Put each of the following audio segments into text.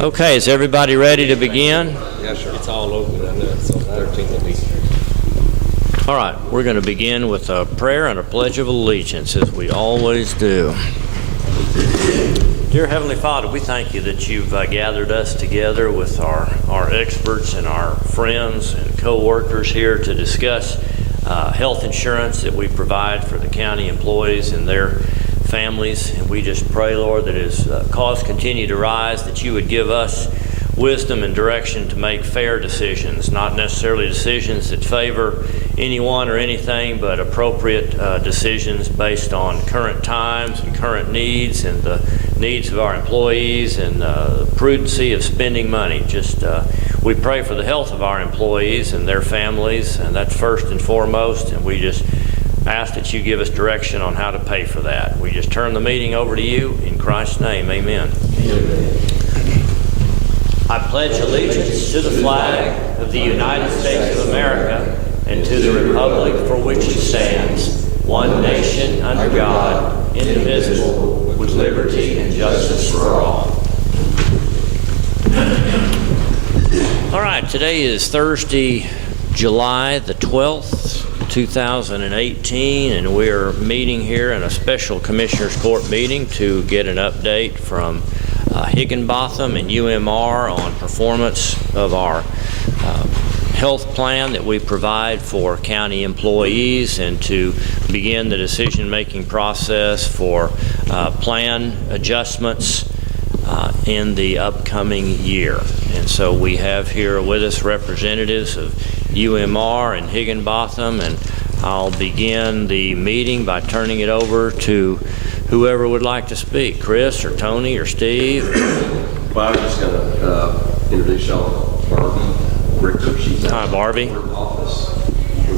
Okay, is everybody ready to begin? Yes, sir. It's all over. I know. So 13th will be. All right, we're going to begin with a prayer and a pledge of allegiance, as we always do. Dear Heavenly Father, we thank you that you've gathered us together with our experts and our friends and co-workers here to discuss health insurance that we provide for the county employees and their families. And we just pray, Lord, that as costs continue to rise, that you would give us wisdom and direction to make fair decisions, not necessarily decisions that favor anyone or anything, but appropriate decisions based on current times and current needs and the needs of our employees and the prudency of spending money. We pray for the health of our employees and their families, and that's first and foremost, and we just ask that you give us direction on how to pay for that. We just turn the meeting over to you in Christ's name. Amen. I pledge allegiance to the flag of the United States of America and to the republic for which it stands, one nation under God, indivisible, with liberty and justice for all. All right, today is Thursday, July the 12th, 2018, and we're meeting here in a special Commissioners Court meeting to get an update from Higginbotham and UMR on performance of our health plan that we provide for county employees, and to begin the decision-making process for plan adjustments in the upcoming year. And so we have here with us representatives of UMR and Higginbotham, and I'll begin the meeting by turning it over to whoever would like to speak, Chris or Tony or Steve. Well, I was just going to introduce y'all Barbie Richter. She's Hi, Barbie. Office.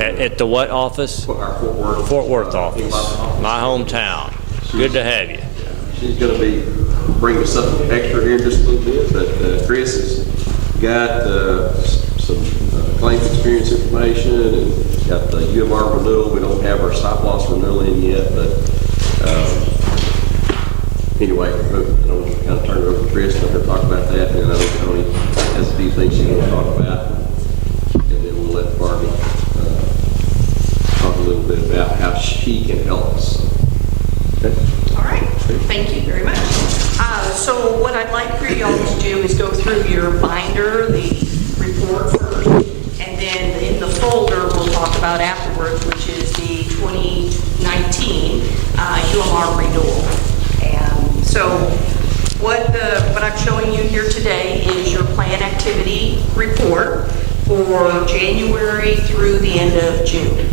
At the what office? Our Fort Worth office. My hometown. Good to have you. She's going to be bringing something extra here in just a little bit, but Chris has got some claims experience information and got the UMR renewal. We don't have our stop loss renewal in yet, but anyway, I'm going to kind of turn it over to Chris and let her talk about that, and I know Tony has a few things she wants to talk about, and then we'll let Barbie talk a little bit about how she can help us. Okay? All right, thank you very much. So what I'd like for y'all to do is go through your binder, the report first, and then in the folder we'll talk about afterwards, which is the 2019 UMR renewal. And so what I'm showing you here today is your plan activity report for January through the end of June.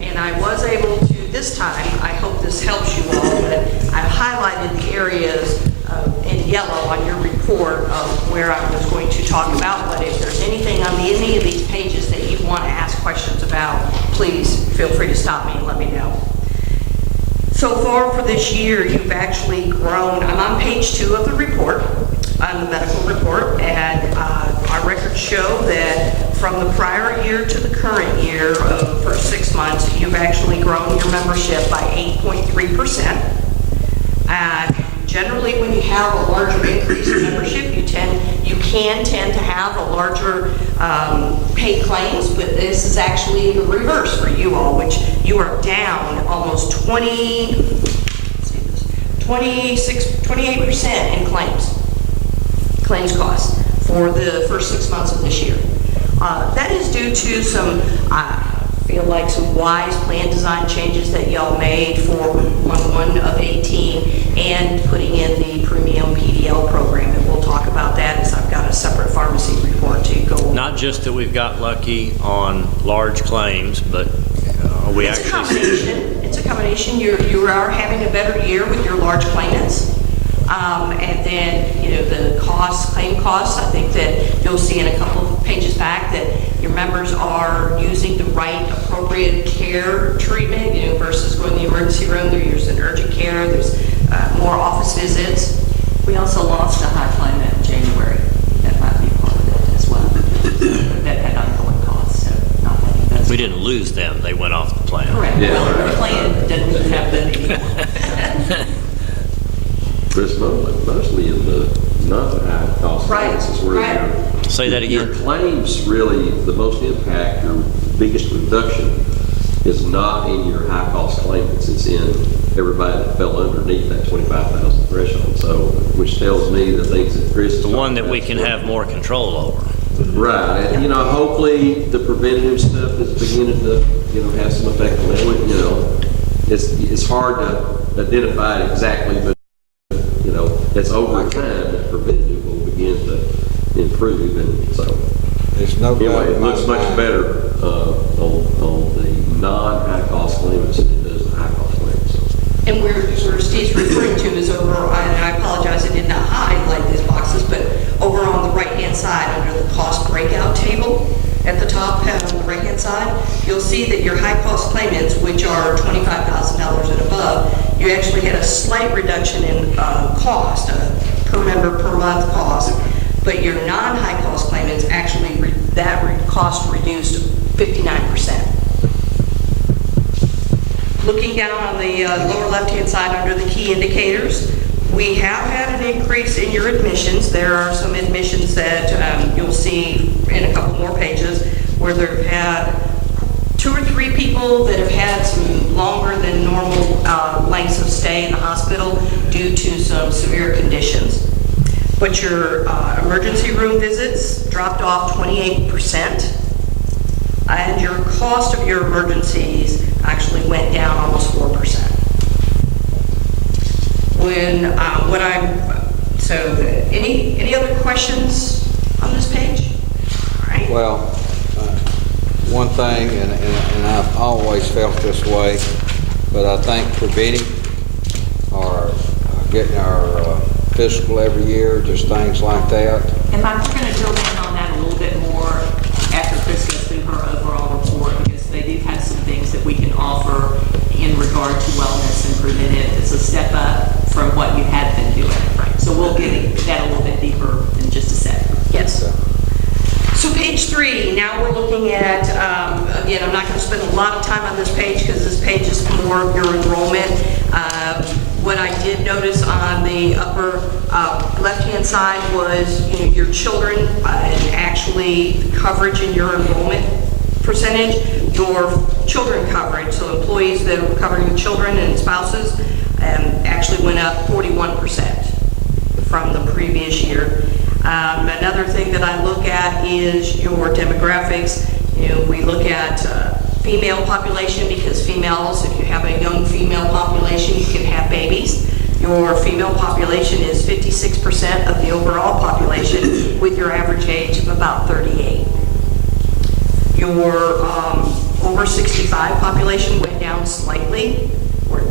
And I was able to, this time, I hope this helps you all, but I've highlighted the areas in yellow on your report of where I was going to talk about, but if there's anything on any of these pages that you want to ask questions about, please feel free to stop me and let me know. So far for this year, you've actually grown. I'm on page 2 of the report, on the medical report, and our records show that from the prior year to the current year, for 6 months, you've actually grown your membership by 8.3%. Generally, when you have a larger increase in membership, you can tend to have a larger paid claims, but this is actually the reverse for you all, which you are down almost 28% in claims costs for the first 6 months of this year. That is due to some, I feel like, some wise plan design changes that y'all made for 1/1 of 18 and putting in the premium PDL program. And we'll talk about that as I've got a separate pharmacy report to go over. Not just that we've got lucky on large claims, but we It's actually... a combination. It's a combination. You are having a better year with your large claimants. And then, the claim costs, I think that you'll see in a couple of pages back that your members are using the right appropriate care treatment, versus going to the emergency room. They're using urgent care. There's more office visits. We also lost a high claimant in January. That might be part of it as well. That had ongoing costs, so not having those. We didn't lose them. They went off the plan. Correct. Yeah. Well, the plan didn't have them anymore. But it's mostly in the not high cost Right, claims is where right. Say that your again. claims really, the most impact, your biggest reduction is not in your high cost claimants. It's in everybody that fell underneath that 25,000 threshold. So, which tells me the things that Chris is The one that talking we about can is have more control over. right. And, you know, hopefully the preventative stuff is beginning to, you know, have some effect on it. You know, it's hard to identify it exactly, but, you know, it's over time that preventative will begin to improve. And so, There's no doubt anyway, in it my looks much mind. better on the non-high cost claimants than it does the high cost claimants. So. And where Steve's referring to is over, and I apologize, I did not highlight these boxes, but over on the right-hand side, under the cost breakout table, at the top on the right-hand side, you'll see that your high-cost claimants, which are $25,000 and above, you actually had a slight reduction in cost, per member per month cost, but your non-high cost claimants actually, cost reduced 59%. Looking down on the lower left-hand side under the key indicators, we have had an increase in your admissions. There are some admissions that you'll see in a couple more pages where they've had 2 or 3 people that have had some longer than normal lengths of stay in the hospital due to some severe conditions. But your emergency room visits dropped off 28%, and your cost of your emergencies actually went down almost 4%. Any other questions on this page? All right. Well, one thing, and I've always felt this way, but I think preventing or getting our physical every year, just things like that. And Mike, we're going to drill down on that a little bit more after Chris goes through her overall report, because they do have some things that we can offer in regard to wellness and preventive. It's a step up from what you have been doing. Right. So we'll get into that a little bit deeper in just a sec. Yes. So page 3, now we're looking at, again, I'm not going to spend a lot of time on this page because this page is more of your enrollment. What I did notice on the upper left-hand side was, you know, your children and actually the coverage in your enrollment percentage, your children coverage, so employees that are covering children and spouses, actually went up 41% from the previous year. Another thing that I look at is your demographics. You know, we look at female population, because females, if you have a young female population, you can have babies. Your female population is 56% of the overall population, with your average age of about 38. Your over 65 population went down slightly, or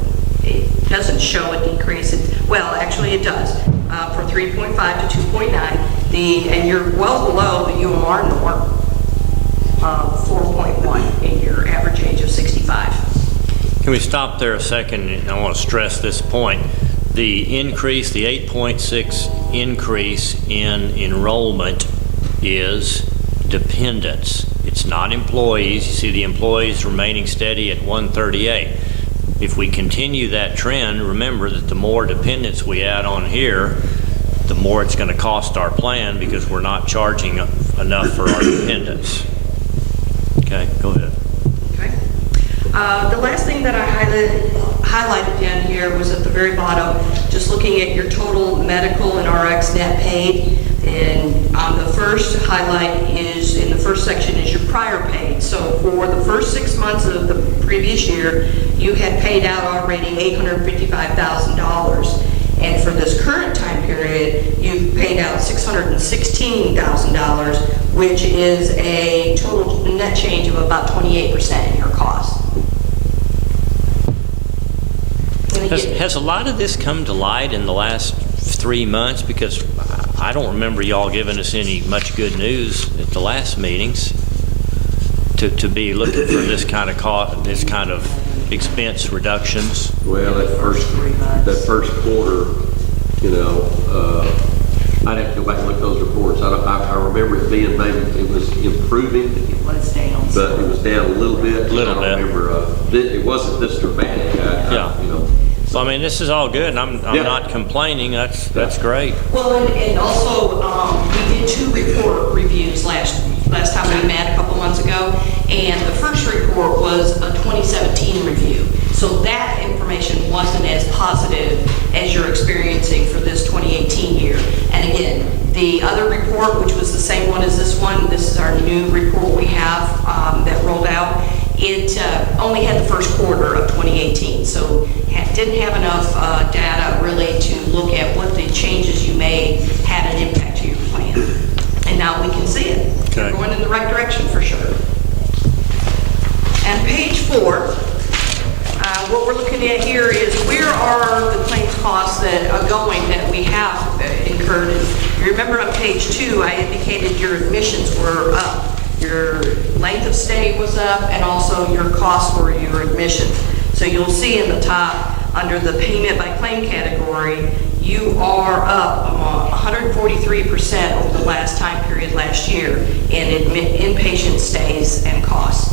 it doesn't show a decrease. Well, actually it does, from 3.5 to 2.9. And you're well below the UMR norm of 4.1 in your average age of 65. Can we stop there a second? I want to stress this point. The increase, the 8.6 increase in enrollment is dependents. It's not employees. You see the employees remaining steady at 138. If we continue that trend, remember that the more dependents we add on here, the more it's going to cost our plan, because we're not charging enough for our dependents. Okay, go ahead. Okay. The last thing that I highlighted down here was at the very bottom, just looking at your total medical and RX net paid. And on the first highlight is, in the first section, is your prior paid. So for the first 6 months of the previous year, you had paid out already $855,000. And for this current time period, you've paid out $616,000, which is a total net change of about 28% in your cost. Has a lot of this come to light in the last 3 months? Because I don't remember y'all giving us any much good news at the last meetings to be looking for this kind of cost, this kind of expense reductions. Well, that first quarter, you know, I'd have to go back and look at those reports. I remember it being maybe it was improving, It was down. but it was down a little bit. Little I don't bit. remember. It wasn't this dramatic. Yeah. You know, So, I mean, this is all good, and I'm Yeah. not complaining. That's great. Well, and also, we did 2 report reviews last time we met a couple months ago, and the first report was a 2017 review. So that information wasn't as positive as you're experiencing for this 2018 year. And again, the other report, which was the same one as this one, this is our new report we have that rolled out. It only had the first quarter of 2018, so didn't have enough data really to look at what the changes you made had an impact to your plan. And now we can see it. Okay. We're going in the right direction for sure. And page 4, what we're looking at here is where are the claims costs that are going that we have incurred. And you remember on page 2, I indicated your admissions were up. Your length of stay was up, and also your costs for your admissions. So you'll see in the top, under the payment by claim category, you are up 143% over the last time period last year in inpatient stays and costs.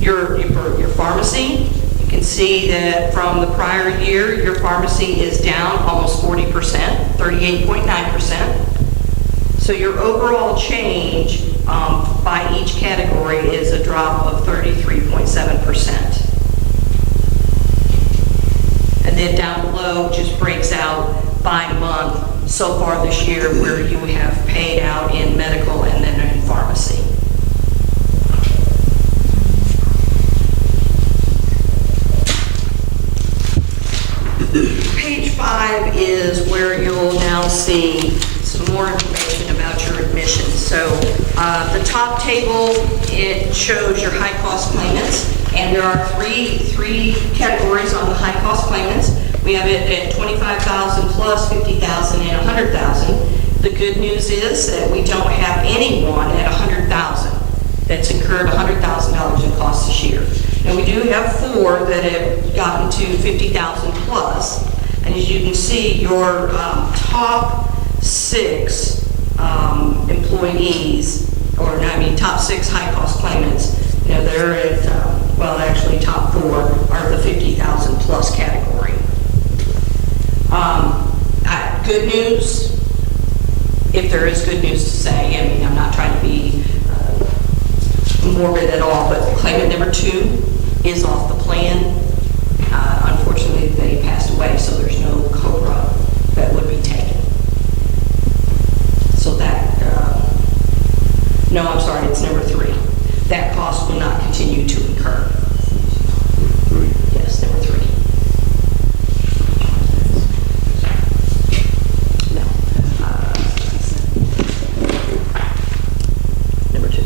Your pharmacy, you can see that from the prior year, your pharmacy is down almost 40%, 38.9%. So your overall change by each category is a drop of 33.7%. And then down below just breaks out by month so far this year where you have paid out in medical and then in pharmacy. Page 5 is where you'll now see some more information about your admissions. So the top table, it shows your high-cost claimants, and there are three categories on the high-cost claimants. We have it at $25,000 plus, $50,000, and $100,000. The good news is that we don't have anyone at $100,000 that's incurred $100,000 in costs this year. And we do have 4 that have gotten to $50,000 plus. And as you can see, your top 6 employees, top 6 high-cost claimants, they're at, actually top 4 are the 50,000 plus category. Good news, if there is good news to say, I'm not trying to be morbid at all, but claimant number 2 is off the plan. Unfortunately, they passed away, so there's no COBRA that would be taken. So that, no, I'm sorry, it's number 3. That cost will not continue to incur. Yes, number 3. No. Number 2.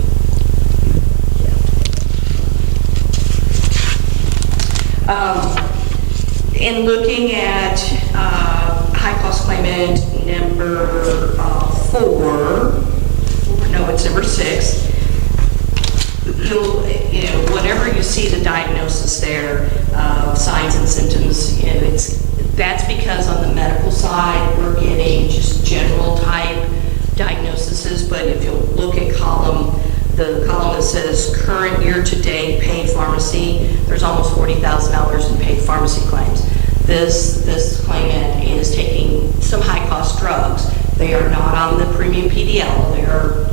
In looking at high-cost claimant number 4, no, it's number 6. Whenever you see the diagnosis there, signs and symptoms, that's because on the medical side we're getting just general type diagnoses. But if you'll look at the column that says current year-to-date paid pharmacy, there's almost $40,000 in paid pharmacy claims. This claimant is taking some high-cost drugs. They are not on the premium PDL.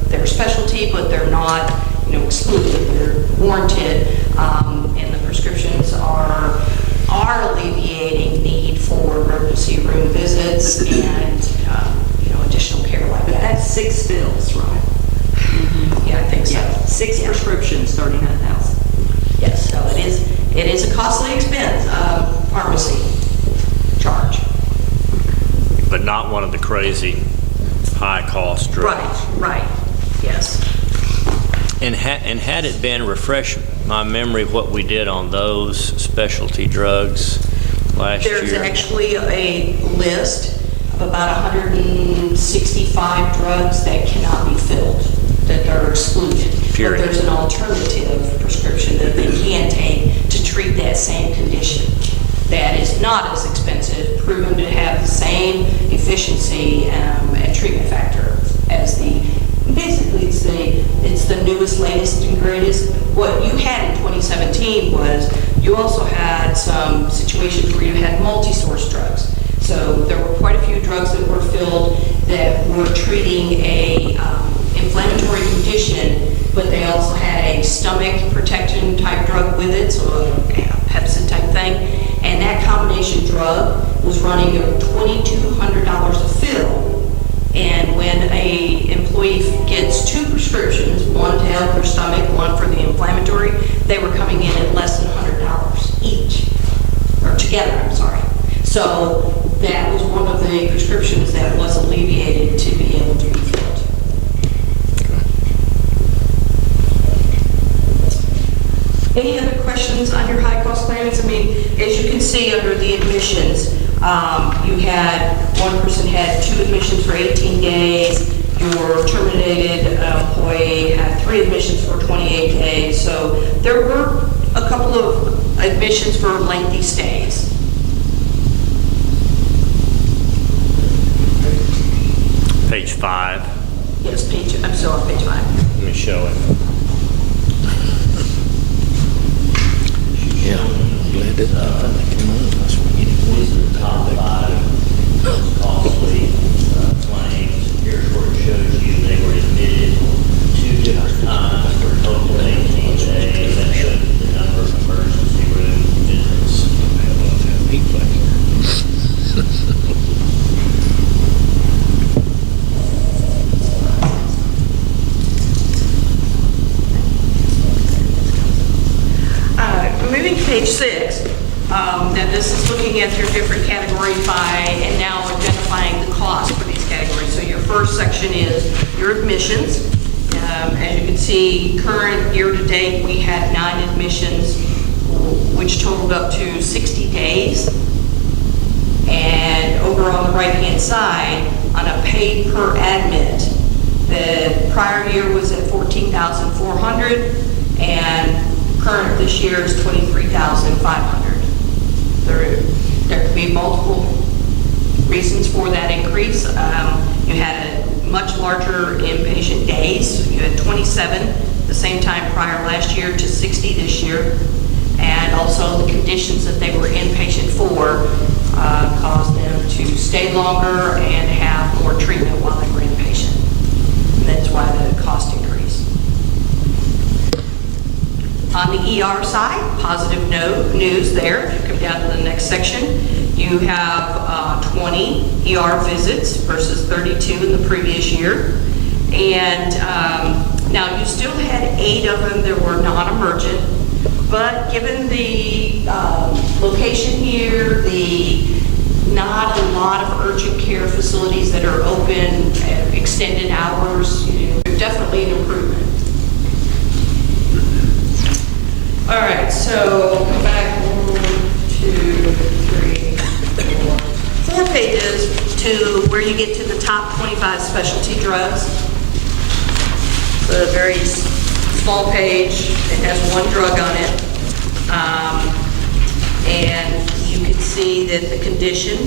They're specialty, but they're not excluded. They're warranted, and the prescriptions are alleviating need for emergency room visits and additional care like that. That's 6 bills, right? Yeah, I think so. Yeah, 6 prescriptions, 39,000. Yes, so it is a costly expense, pharmacy charge. But not one of the crazy high-cost drugs. Right, yes. And had it been, refresh my memory, what we did on those specialty drugs last year? There's actually a list of about 165 drugs that cannot be filled, that are excluded. Period. But there's an alternative prescription that they can take to treat that same condition that is not as expensive, proven to have the same efficiency and treatment factor as basically it's the newest, latest, and greatest. What you had in 2017 was You also had some situations where you had multi-source drugs. So there were quite a few drugs that were filled that were treating a inflammatory condition, but they also had a stomach protection type drug with it, so a Pepsid type thing. And that combination drug was running $2,200 a fill. And when a employee gets 2 prescriptions, one to help their stomach, one for the inflammatory, they were coming in at less than $100 each, or together, I'm sorry. So that was one of the prescriptions that was alleviated to be able to be filled. Any other questions on your high-cost claimants? I mean, as you can see under the admissions, you had, one person had 2 admissions for 18 days, your terminated employee had 3 admissions for 28 days, so there were a couple of admissions for lengthy stays. Page 5. Yes, I'm still on page 5. Let me show it. Yeah, glad that came up. That's what you These are the top 5 most costly claims. Here's where it shows you they were admitted 2 different times for a total of 18 days. That shows you the number of emergency room visits. Moving to page 6, now this is looking at your different categories by, and now identifying the cost for these categories. So your first section is your admissions. As you can see, current year-to-date, we had 9 admissions, which totaled up to 60 days. And over on the right-hand side, on a paid per admit, the prior year was at $14,400, and current this year is $23,500. There could be multiple reasons for that increase. You had a much larger inpatient days. You had 27 the same time prior last year to 60 this year. And also the conditions that they were inpatient for caused them to stay longer and have more treatment while they were inpatient. And that's why the cost increased. On the ER side, positive news there. If you come down to the next section, you have 20 ER visits versus 32 in the previous year. And now you still had 8 of them that were non-emergent, but given the location here, not a lot of urgent care facilities that are open at extended hours, definitely an improvement. All right, so come back 1, 2, 3, 4 pages to where you get to the top 25 specialty drugs. It's a very small page. It has 1 drug on it. And you can see that the condition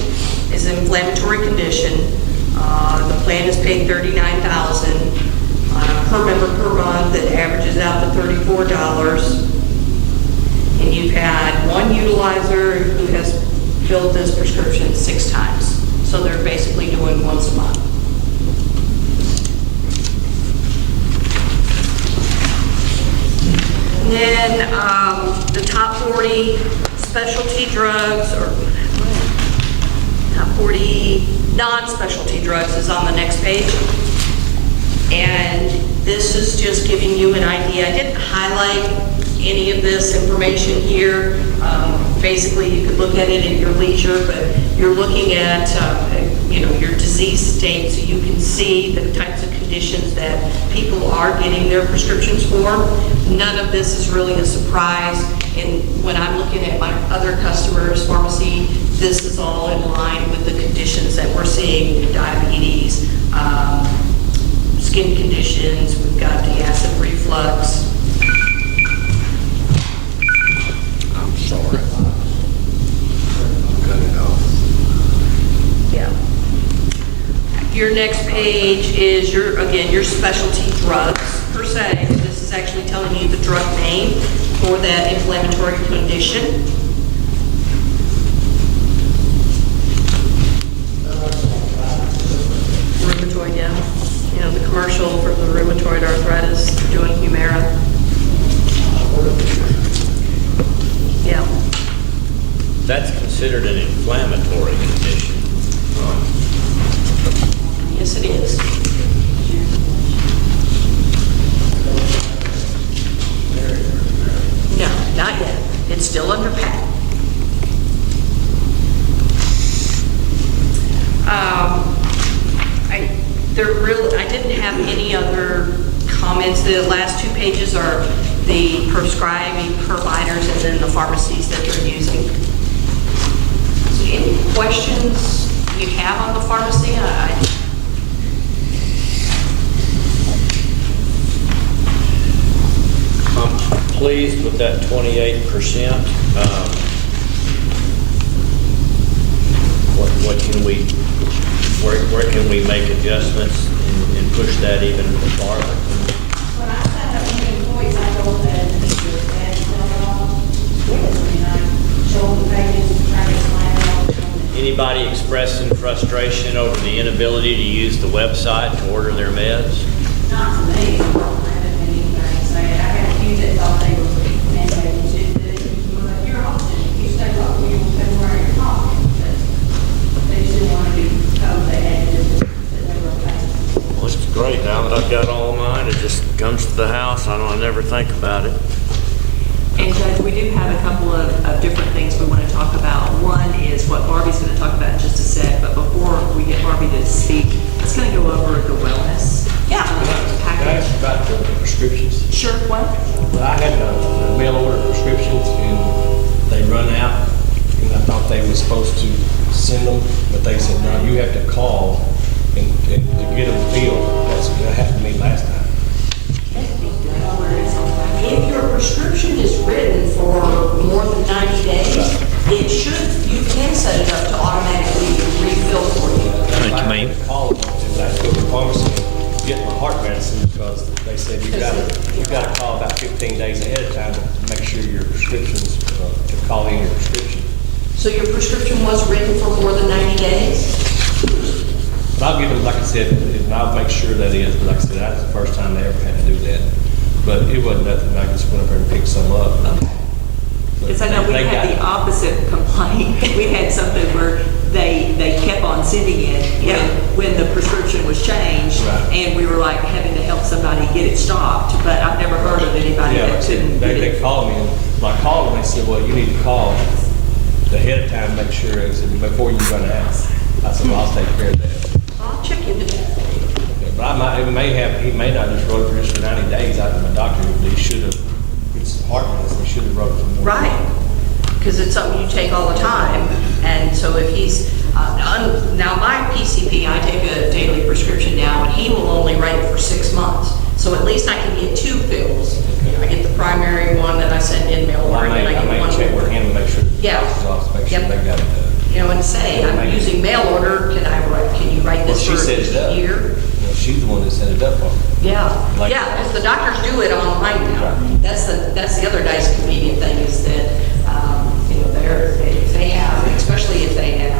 is an inflammatory condition. The plan is paid $39,000 per member per month. It averages out to $34. And you've had 1 utilizer who has filled this prescription 6 times. So they're basically doing once a month. And then the top 40 specialty drugs, or top 40 non-specialty drugs is on the next page. And this is just giving you an idea. I didn't highlight any of this information here. Basically, you could look at it at your leisure, but you're looking at your disease state, so you can see the types of conditions that people are getting their prescriptions for. None of this is really a surprise. And when I'm looking at my other customers' pharmacy, this is all in line with the conditions that we're seeing: diabetes, skin conditions. We've got the acid reflux. I'm sorry. Cut it off. Yeah. Your next page is your specialty drugs per se. This is actually telling you the drug name for that inflammatory condition. Rheumatoid, yeah. You know, the commercial for the rheumatoid arthritis, they're doing Humira. Yeah. That's considered an inflammatory condition. Yes, it is. No, not yet. It's still under patent. I didn't have any other comments. The last 2 pages are the prescribing providers and then the pharmacies that they're using. So any questions you have on the pharmacy? I'm pleased with that 28%. What can we, where can we make adjustments and push that even farther? When I set up new employees, I told them to do it, and I showed the pages, trying to explain it all. Anybody expressing frustration over the inability to use the website to order their meds? Not to me, I haven't been anything saying, I had a few that thought they were mandated to do it. But you're often, you stay local, you will come wearing your pocket, but they just didn't want to be told they had to do it, that they were okay. Well, it's great. Now that I've got all of mine, it just comes to the house. I never think about it. And Judge, we do have a couple of different things we want to talk about. One is what Barbie's going to talk about in just a sec, but before we get Barbie to speak, let's kind of go over the wellness Yeah. Can I package. ask about the prescriptions? Sure, what? I had the mail order prescriptions and they run out, and I thought they were supposed to send them, but they said, no, you have to call and to get them filled. That happened to me last time. If your prescription is written for more than 90 days, it should, you can set it up to automatically refill for you. Thank you, I ma'am. had to call them and I had to go to the pharmacy and get my heart medicine because they said you got to call about 15 days ahead of time to make sure your prescriptions, to call in your prescription. So your prescription was written for more than 90 days? But I'll give them, like I said, and I'll make sure that is, but like I said, that's the first time they ever had to do that. But it wasn't nothing, I just went up there and picked some up. But Because I know we they had got the opposite complaint. We had something where they kept on sending it when the prescription was changed. Right. And we were like having to help somebody get it stopped, but I've never heard of anybody Yeah, that couldn't get they it. called me, and when I called them, they said, well, you need to call ahead of time, make sure, they said, before you run out. I said, well, I'll take care of that. I'll check into that. But he may not just wrote it for just for 90 days. I think my doctor, he should have, it's heart medicine, he should have wrote it for more. Right, because it's something you take all the time. And so if he's, now my PCP, I take a daily prescription now, and he will only write it for 6 months. So at least I can get 2 fills. You know, I get the primary one that I send in mail Well, order, and then I I get may one check with more. him to make sure, Yeah. make sure Yep. they got it done. You know, and say, I'm using mail order, can you write this Well, for she set it up. a year? Well, she's the one that set it up for me. Yeah, Like- yeah, because the doctors do it online now. Right. That's the other nice convenient thing is that, you know, if they have, especially if they have.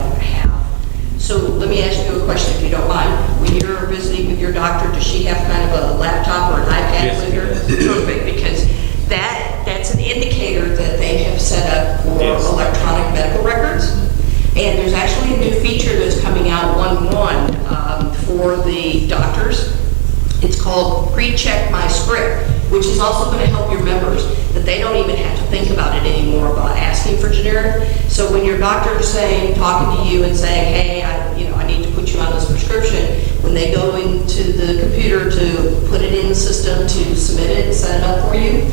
So let me ask you a question, if you don't mind. When you're visiting with your doctor, does she have kind of a laptop or an iPad Yes, with she her? does. Perfect, because that's an indicator that they have set up for Yes. electronic medical records. And there's actually a new feature that's coming out 1/1 for the doctors. It's called Pre-Check My Script, which is also going to help your members, that they don't even have to think about it anymore about asking for generic. So when your doctor is saying, talking to you and saying, hey, I need to put you on this prescription, when they go into the computer to put it in the system to submit it and set it up for you,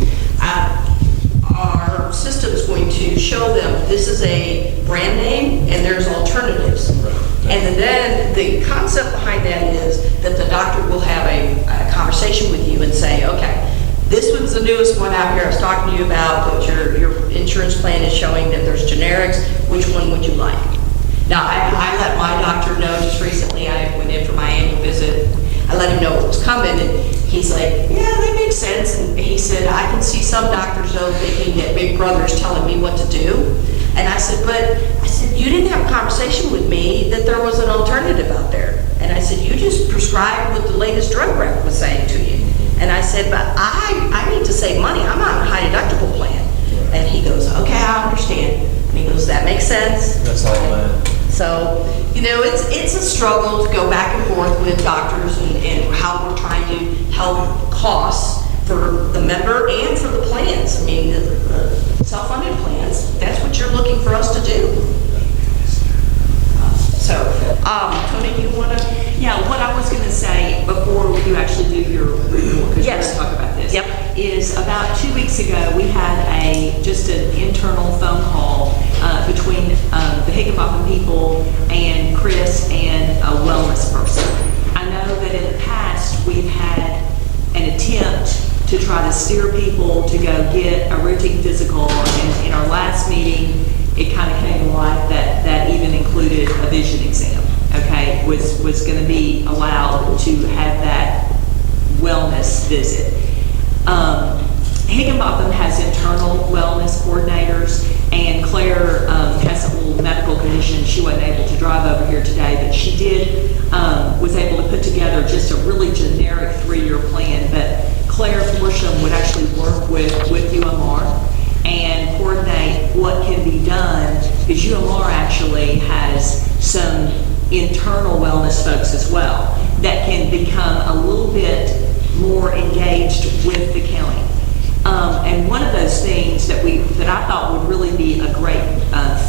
our system is going to show them this is a brand name and there's alternatives. And then the concept behind that is that the doctor will have a conversation with you and say, okay, this one's the newest one out here I was talking to you about, but your insurance plan is showing that there's generics. Which one would you like? Now, I let my doctor know just recently, I went in for my annual visit. I let him know what was coming, and he's like, yeah, that makes sense. And he said, I can see some doctors, though, thinking brother's telling me what to do. And I said, you didn't have a conversation with me that there was an alternative out there. And I said, you just prescribed what the latest drug rep was saying to you. And I said, but I need to save money. I'm on a high deductible plan. And he goes, okay, I understand. And he goes, that makes sense. That's all that. So, it's a struggle to go back and forth with doctors and how we're trying to help costs for the member and for the plans. I mean, the self-funded plans, that's what you're looking for us to do. So, Tony, you want to? Yeah, what I was going to say before you actually do your report, because we're going to talk about this, is about 2 weeks ago, we had just an internal phone call between the Higginbotham people and Chris and a wellness person. I know that in the past, we've had an attempt to try to steer people to go get a routine physical, and in our last meeting, it kind of came to light that even included a vision exam, okay, was going to be allowed to have that wellness visit. Higginbotham has internal wellness coordinators, and Claire has a little medical condition. She wasn't able to drive over here today, but she was able to put together just a really generic 3-year plan. But Claire Forsham would actually work with UMR and coordinate what can be done, because UMR actually has some internal wellness folks as well that can become a little bit more engaged with the county. And one of those things that I thought would really be a great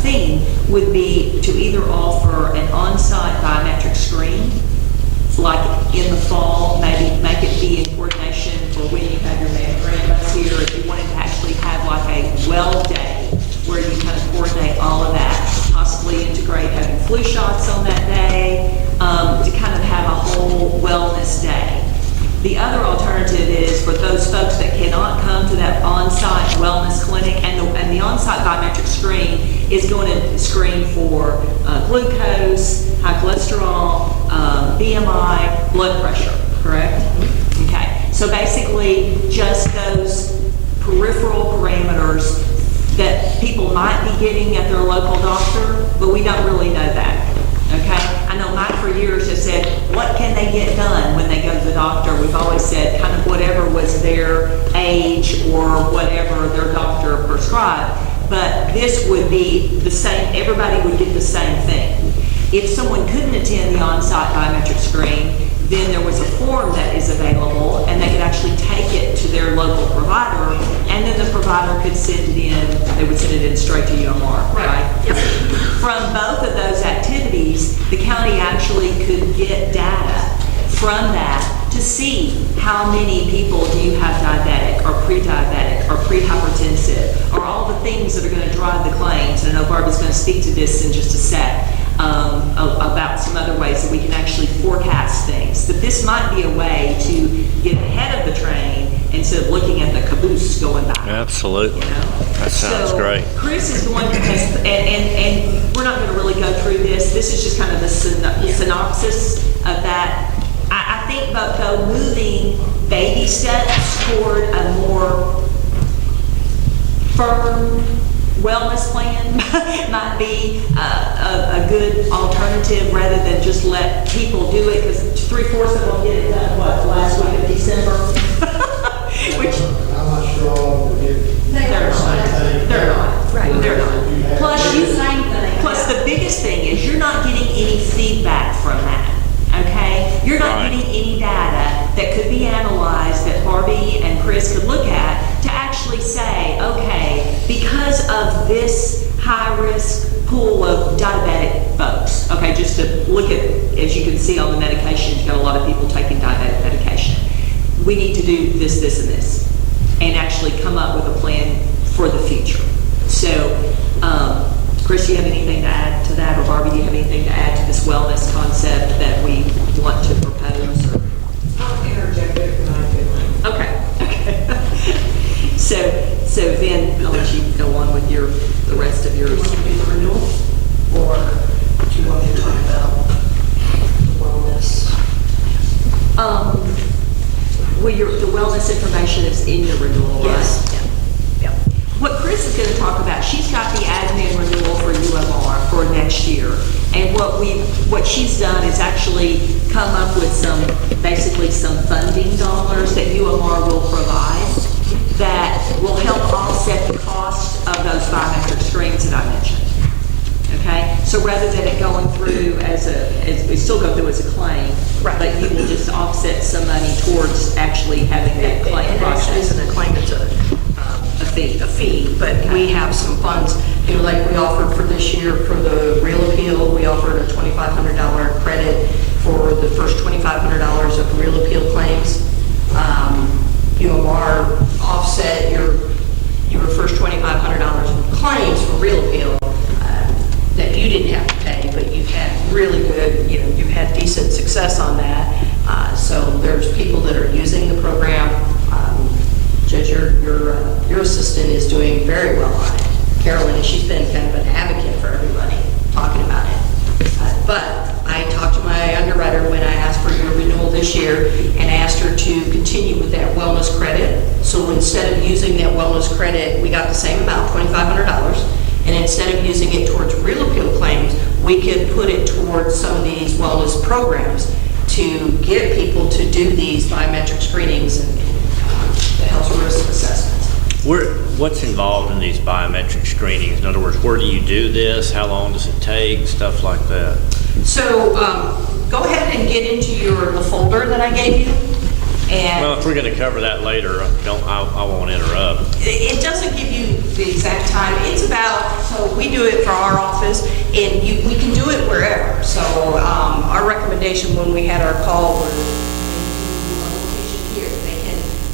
thing would be to either offer an on-site biometric screen, like in the fall, maybe make it be in coordination for when you have your mammogram bus here, if you wanted to actually have like a well day where you kind of coordinate all of that, possibly integrate having flu shots on that day, to kind of have a whole wellness day. The other alternative is for those folks that cannot come to that on-site wellness clinic, and the on-site biometric screen is going to screen for glucose, high cholesterol, BMI, blood pressure, correct? Okay, so basically just those peripheral parameters that people might be getting at their local doctor, but we don't really know that, okay? I know Mike for years has said, what can they get done when they go to the doctor? We've always said kind of whatever was their age or whatever their doctor prescribed, but this would be the same, everybody would get the same thing. If someone couldn't attend the on-site biometric screen, then there was a form that is available, and they could actually take it to their local provider, and then the provider could send it in, they would send it in straight to UMR, right? Yep. From both of those activities, the county actually could get data from that to see how many people do you have diabetic or pre-diabetic or pre-hypertensive, or all the things that are going to drive the claims. And I know Barbara's going to speak to this in just a sec. About some other ways that we can actually forecast things. But this might be a way to get ahead of the train instead of looking at the caboose going by. Absolutely. You know? That sounds So, great. Chris is the one who has, and we're not going to really go through this. This is just kind of the synopsis of that. I think, but though moving baby steps toward a more firm wellness plan might be a good alternative rather than just let people do it, because 3/4 of them get it done, what, last week of December? Which, I'm not sure all of them they're not. They're not. Right. They're not. Plus the biggest thing is you're not getting any feedback from that, okay? You're not Right. getting any data that could be analyzed that Barbie and Chris could look at to actually say, okay, because of this high-risk pool of diabetic folks, okay, just to look at, as you can see on the medication, you've got a lot of people taking diabetic medication. We need to do this, this, and this, and actually come up with a plan for the future. So, Chris, do you have anything to add to that, or Barbie, do you have anything to add to this wellness concept that we want to propose? Or? I'll interject it when I do. Okay. So then I'll let you go on with the rest of Do you yours. want to do the renewal, or do you want me to talk about wellness? Well, the wellness information is in your renewal, right? Yes. Yeah. What Chris is going to talk about, she's got the admin renewal for UMR for next year. And what she's done is actually come up with basically some funding dollars that UMR will provide that will help offset the cost of those biometric screens that I mentioned. Okay, so rather than it going through as we still go through as a claim, Right. but you will just offset some money towards actually having that claim And it actually process. isn't a claim, it's a fee, but we have some funds, like we offered for this year for the real appeal, we offered a $2,500 credit for the first $2,500 of real appeal claims. UMR offset your first $2,500 in claims for real appeal that you didn't have to pay, but you've had really good, you've had decent success on that. So there's people that are using the program. Judge, your assistant is doing very well on it. Carolyn, and she's been kind of an advocate for everybody talking about it. But I talked to my underwriter when I asked for your renewal this year and asked her to continue with that wellness credit. So instead of using that wellness credit, we got the same amount, $2,500. And instead of using it towards real appeal claims, we could put it towards some of these wellness programs to get people to do these biometric screenings and the health risk assessments. What's involved in these biometric screenings? In other words, where do you do this? How long does it take? Stuff like that. So go ahead and get into the folder that I gave you. And Well, if we're going to cover that later, I won't interrupt. it doesn't give you the exact time. It's about, so we do it for our office, and we can do it wherever. So our recommendation when we had our call was here.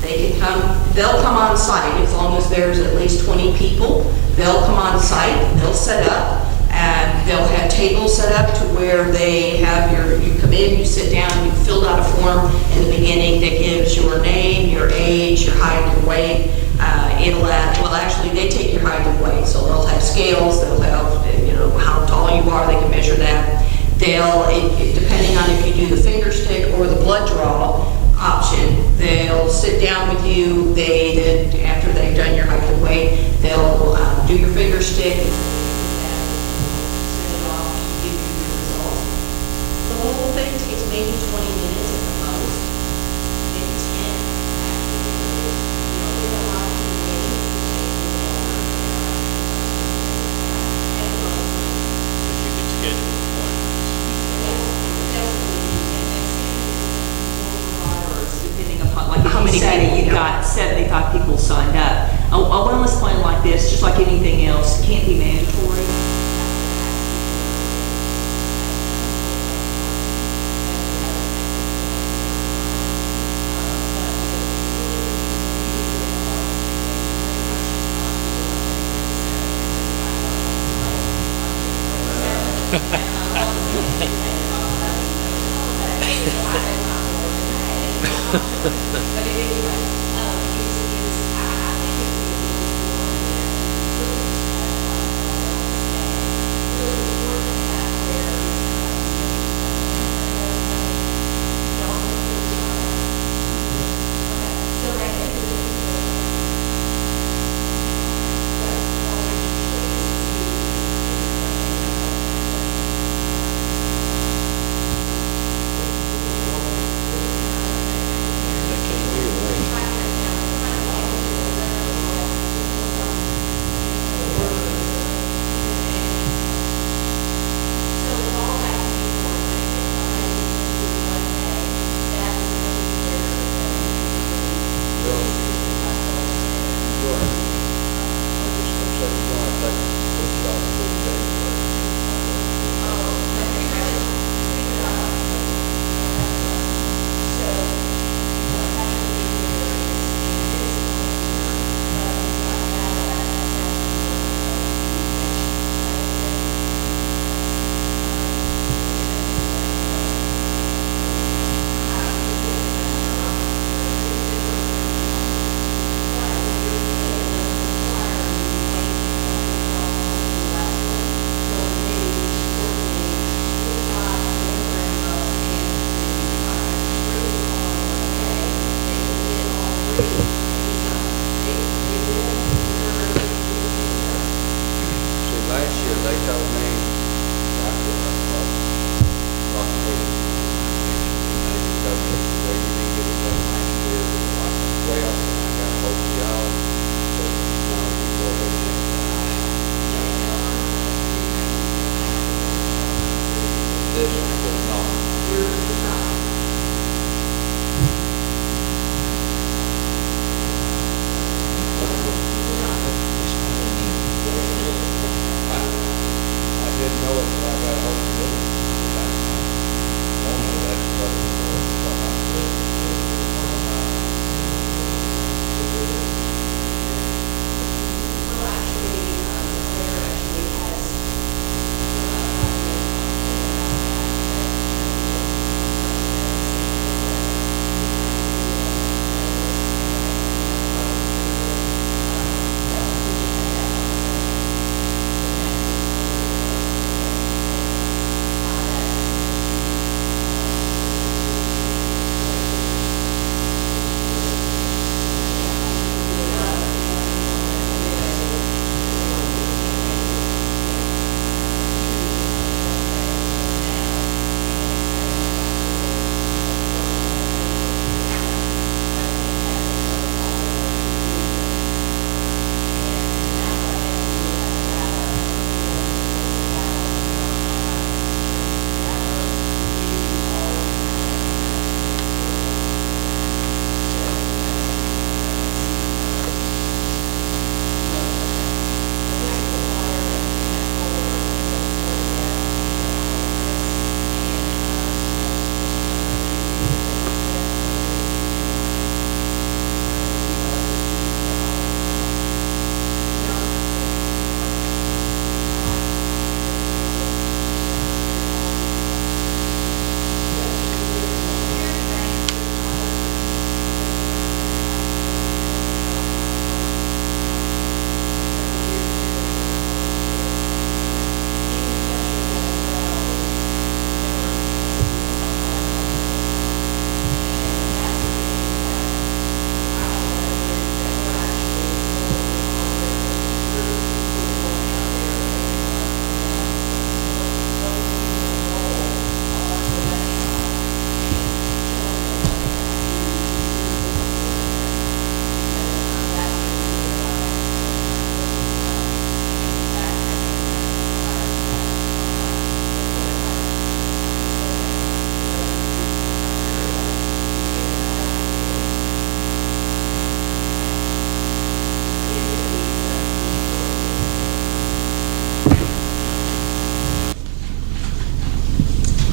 They can come, they'll come on site as long as there's at least 20 people. They'll come on site, they'll set up, and they'll have tables set up to where they have you come in, you sit down, you filled out a form in the beginning that gives your name, your age, your height, your weight. Actually, they take your height and weight, so they'll have scales, they'll have, how tall you are, they can measure that. Depending on if you do the finger stick or the blood draw option, they'll sit down with you, then after they've done your height and weight, they'll do your finger stick, the whole thing takes maybe 20 minutes at the most. Maybe Depending upon, like How if many you say people, you've got 75 people signed up, a wellness plan like this, just like anything else, can't be mandatory. they told me, I could have, maybe told me, they didn't get it done last year, well, I got a hold of y'all, but, no, we go ahead and this one was not. I didn't know it until I got a hold of it. Normally, that's what Well, actually, Claire actually has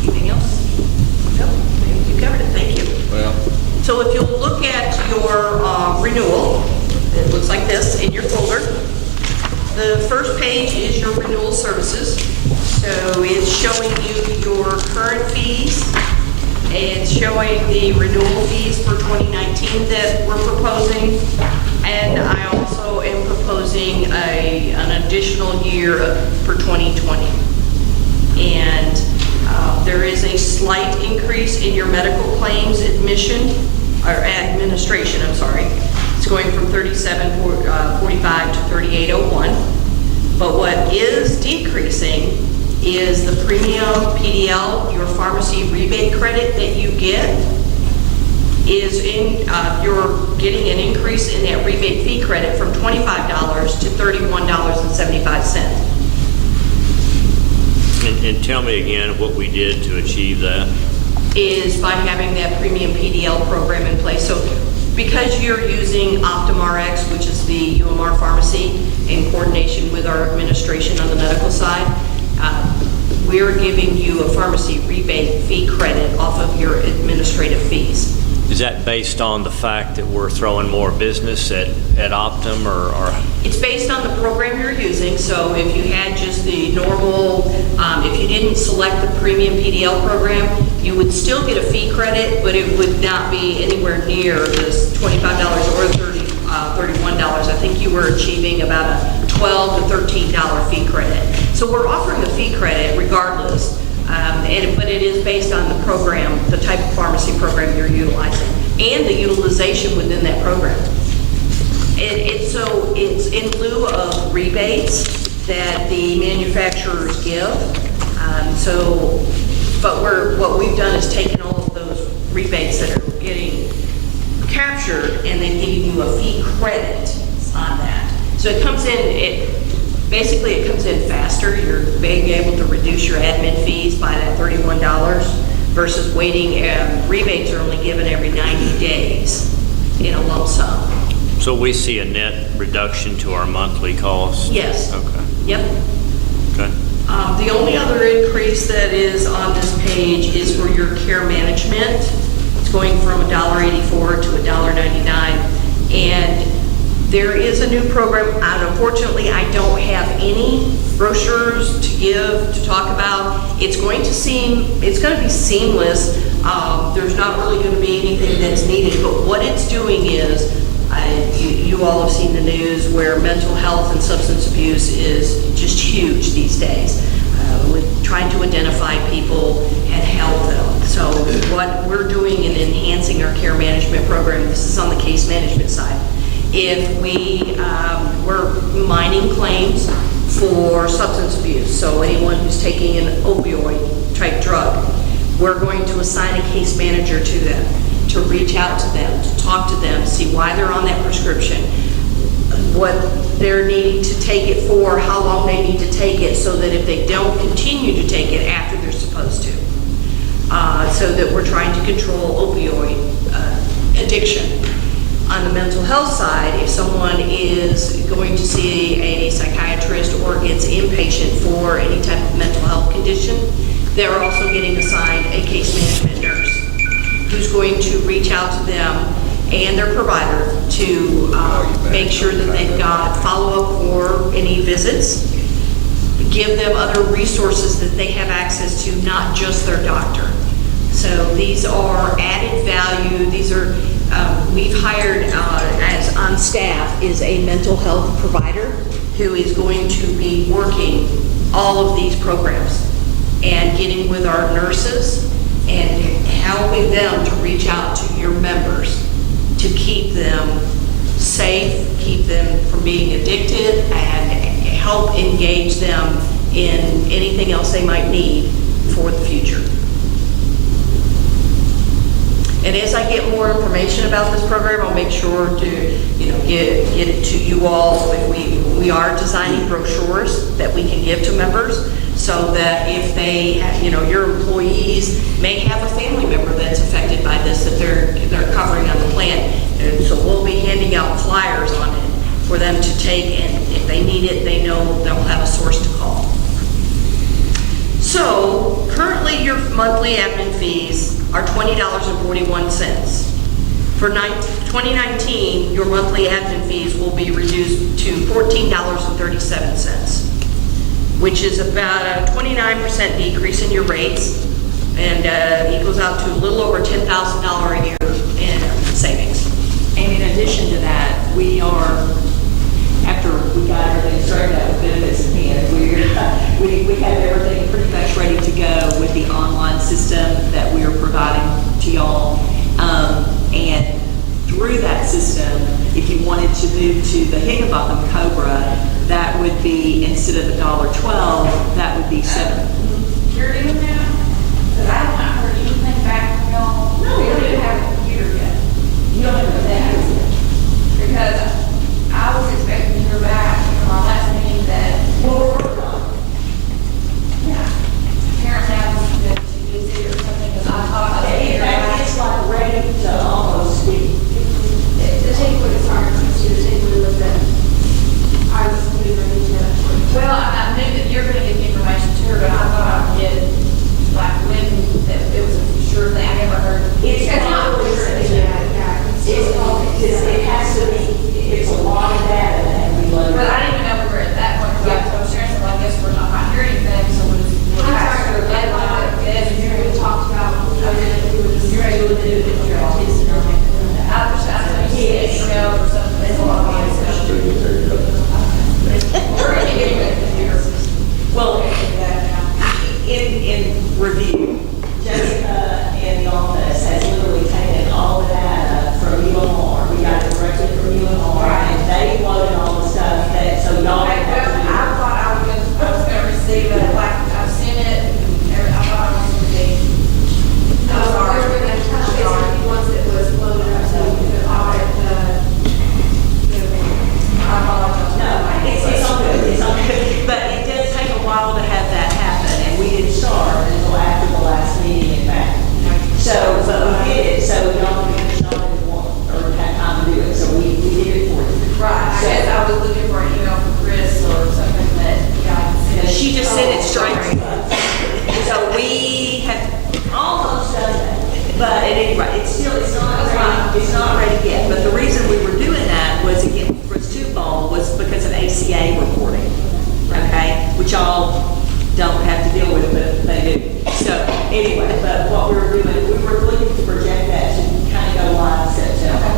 anything else? Nope, you covered it, thank you. Well, So if you'll look at your renewal, it looks like this in your folder. The first page is your renewal services. So it's showing you your current fees. It's showing the renewal fees for 2019 that we're proposing. And I also am proposing an additional year for 2020. And there is a slight increase in your medical claims administration, I'm sorry. It's going from 3745 to 3801. But what is decreasing is the premium PDL, your pharmacy rebate credit that you get you're getting an increase in that rebate fee credit from $25 to $31.75. And tell me again what we did to achieve that. Is by having that premium PDL program in place. So because you're using OptumRx, which is the UMR pharmacy, in coordination with our administration on the medical side, we're giving you a pharmacy rebate fee credit off of your administrative fees. Is that based on the fact that we're throwing more business at Optum or? It's based on the program you're using, so if you had just the normal, if you didn't select the premium PDL program, you would still get a fee credit, but it would not be anywhere near this $25 or $31. I think you were achieving about a $12 to $13 fee credit. So we're offering the fee credit regardless, but it is based on the program, the type of pharmacy program you're utilizing, and the utilization within that program. So it's in lieu of rebates, that the manufacturers give. What we've done is taken all of those rebates that are getting captured and then giving you a fee credit on that. So it comes in, basically it comes in faster. You're being able to reduce your admin fees by that $31 versus waiting. Rebates are only given every 90 days in a lump sum. So we see a net reduction to our monthly cost? Yes. Okay. Yep. Okay. The only other increase that is on this page is for your care management. It's going from $1.84 to $1.99. And there is a new program. Unfortunately, I don't have any brochures to give, to talk about. It's going to be seamless. There's not really going to be anything that's needed, but what it's doing is, you all have seen the news where mental health and substance abuse is just huge these days. With trying to identify people and help them. So what we're doing in enhancing our care management program, this is on the case management side. If we're mining claims for substance abuse, so anyone who's taking an opioid type drug, we're going to assign a case manager to them, to reach out to them, to talk to them, see why they're on that prescription, what they're needing to take it for, how long they need to take it, so that if they don't continue to take it after they're supposed to. So that we're trying to control opioid addiction. On the mental health side, if someone is going to see a psychiatrist or gets inpatient for any type of mental health condition, they're also getting assigned a case management nurse who's going to reach out to them and their provider to make sure that they've got follow-up for any visits, give them other resources that they have access to, not just their doctor. So these are added value. These are, we've hired as on staff is a mental health provider who is going to be working all of these programs and getting with our nurses and helping them to reach out to your members to keep them safe, keep them from being addicted, and help engage them in anything else they might need for the future. And as I get more information about this program, I'll make sure to, get it to you all. We are designing brochures that we can give to members, so that if they, your employees may have a family member that's affected by this, that they're covering on the plan. And so we'll be handing out flyers on it for them to take, and if they need it, they know they'll have a source to call. So currently your monthly admin fees are $20.41. For 2019, your monthly admin fees will be reduced to $14.37, which is about a 29% decrease in your rates, and equals out to a little over $10,000 a year in savings. And in addition to that, we are, after we got everything straightened out with benefits in hand, we have everything pretty much ready to go with the online system that we are providing to y'all. And through that system, if you wanted to move to the Higginbotham Cobra, that would be, instead of $1.12, that would be $7. You're doing that? Because I have not heard anything back from y'all. No, we don't even have a computer yet. You don't have that yet. Because I was expecting to hear back from our last meeting that, well, we're working on it. Yeah. Apparently I was going to use it or something, because I thought I In fact, it's like ready to almost be. the takeaway is hard to see, the takeaway was that I was moving into that. Well, I knew that you're going to get information to her, but I thought I would get, like, when that it was a sure thing. I never heard. It's not really sure. It has to be, it's a lot of data that we load. But I didn't even know we were at that point. So I was sharing, so I guess we're not hearing anything, so we're past the deadline. We talked about, you're able to do it if you're autistic or something. I understand, email or something. We're going to get you a computer. Well, But at any rate, it's not ready yet. But the reason we were doing that was, again, was twofold, was because of ACA reporting, okay? Which y'all don't have to deal with, but they do. So anyway, but what we were doing, we were looking to project that to kind of go live September.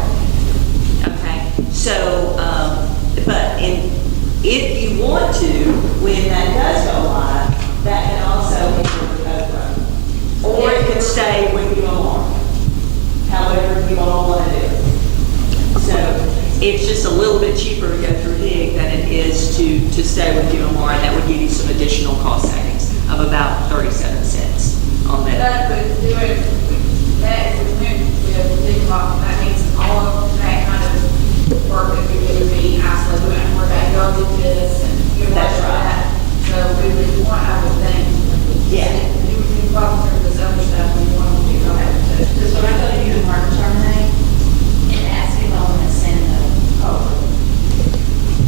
Okay, so, if you want to, when that does go live, that can also enter the code. Or it can stay with UMR, however you all want to do it. So it's just a little bit cheaper to go through HIG than it is to stay with UMR, and that would give you some additional cost savings of about 37 cents on that. That would do it, that is, we have to think about, that means all of that kind of work that we do would be isolated, and we're back, y'all do this, and you're That's watching right. that. So we would want, I would think. Yeah. You would be involved in this other stuff, we want to do that. Because when I go to Mark terminate, it asks if I want to send the code.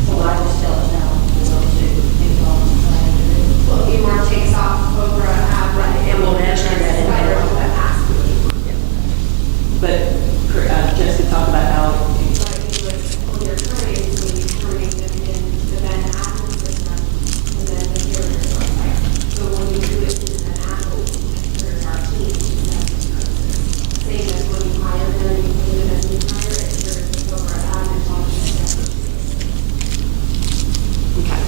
So I just tell it no, we'll go to involve in trying to do. Well, UMR takes off over, right, It will measure that in there. But just to talk about how, okay.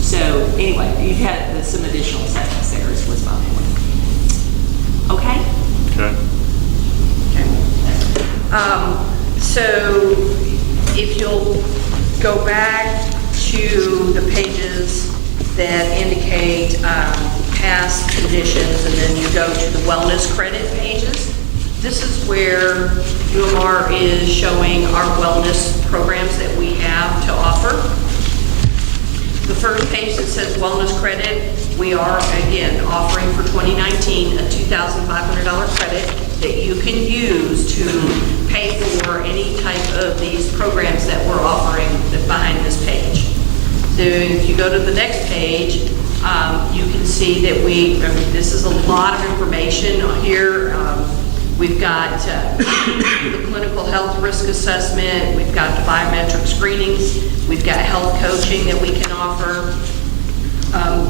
So anyway, you've had some additional savings there, was my point. Okay? Okay. So if you'll go back to the pages that indicate past conditions, and then you go to the wellness credit pages, this is where UMR is showing our wellness programs that we have to offer. The first page that says wellness credit, we are, again, offering for 2019 a $2,500 credit that you can use to pay for any type of these programs that we're offering behind this page. So if you go to the next page, you can see that this is a lot of information here. We've got the clinical health risk assessment, we've got the biometric screenings, we've got health coaching that we can offer.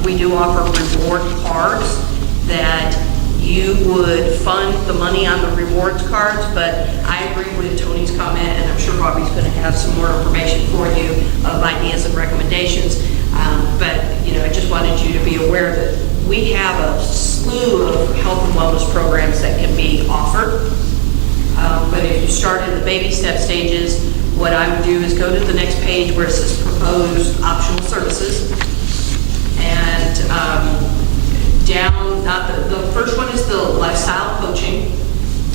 We do offer reward cards that you would fund the money on the rewards cards, but I agree with Tony's comment, and I'm sure Bobby's going to have some more information for you of ideas and recommendations. But I just wanted you to be aware that we have a slew of health and wellness programs that can be offered. But if you start in the baby step stages, what I would do is go to the next page where it says proposed optional services. And down, the first one is the lifestyle coaching,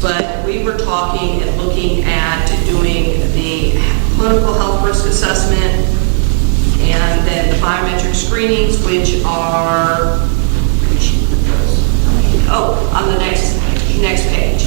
but we were talking and looking at doing the clinical health risk assessment and then the biometric screenings, which are, on the next page.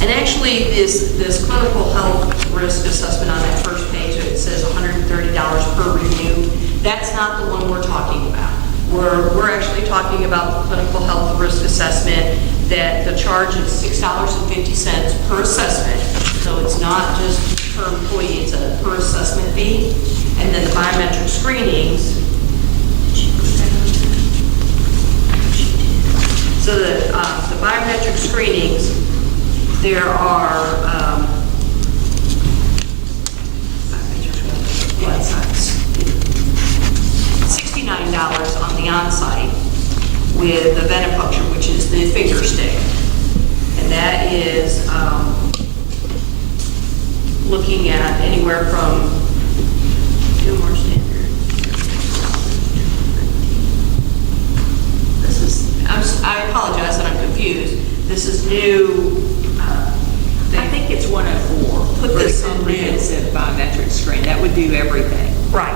And actually, this clinical health risk assessment on that first page, it says $130 per review. That's not the one we're talking about. We're actually talking about the clinical health risk assessment, that the charge is $6.50 per assessment. So it's not just per employee, it's a per assessment fee. And then the biometric screenings. So the biometric screenings, there are $69 on the on-site with the venipuncture, which is the finger stick. And that is looking at anywhere from more standard. This is, I apologize that I'm confused. This is new. I think it's 104. Put this for in comprehensive biometric screen. That would do everything. Right.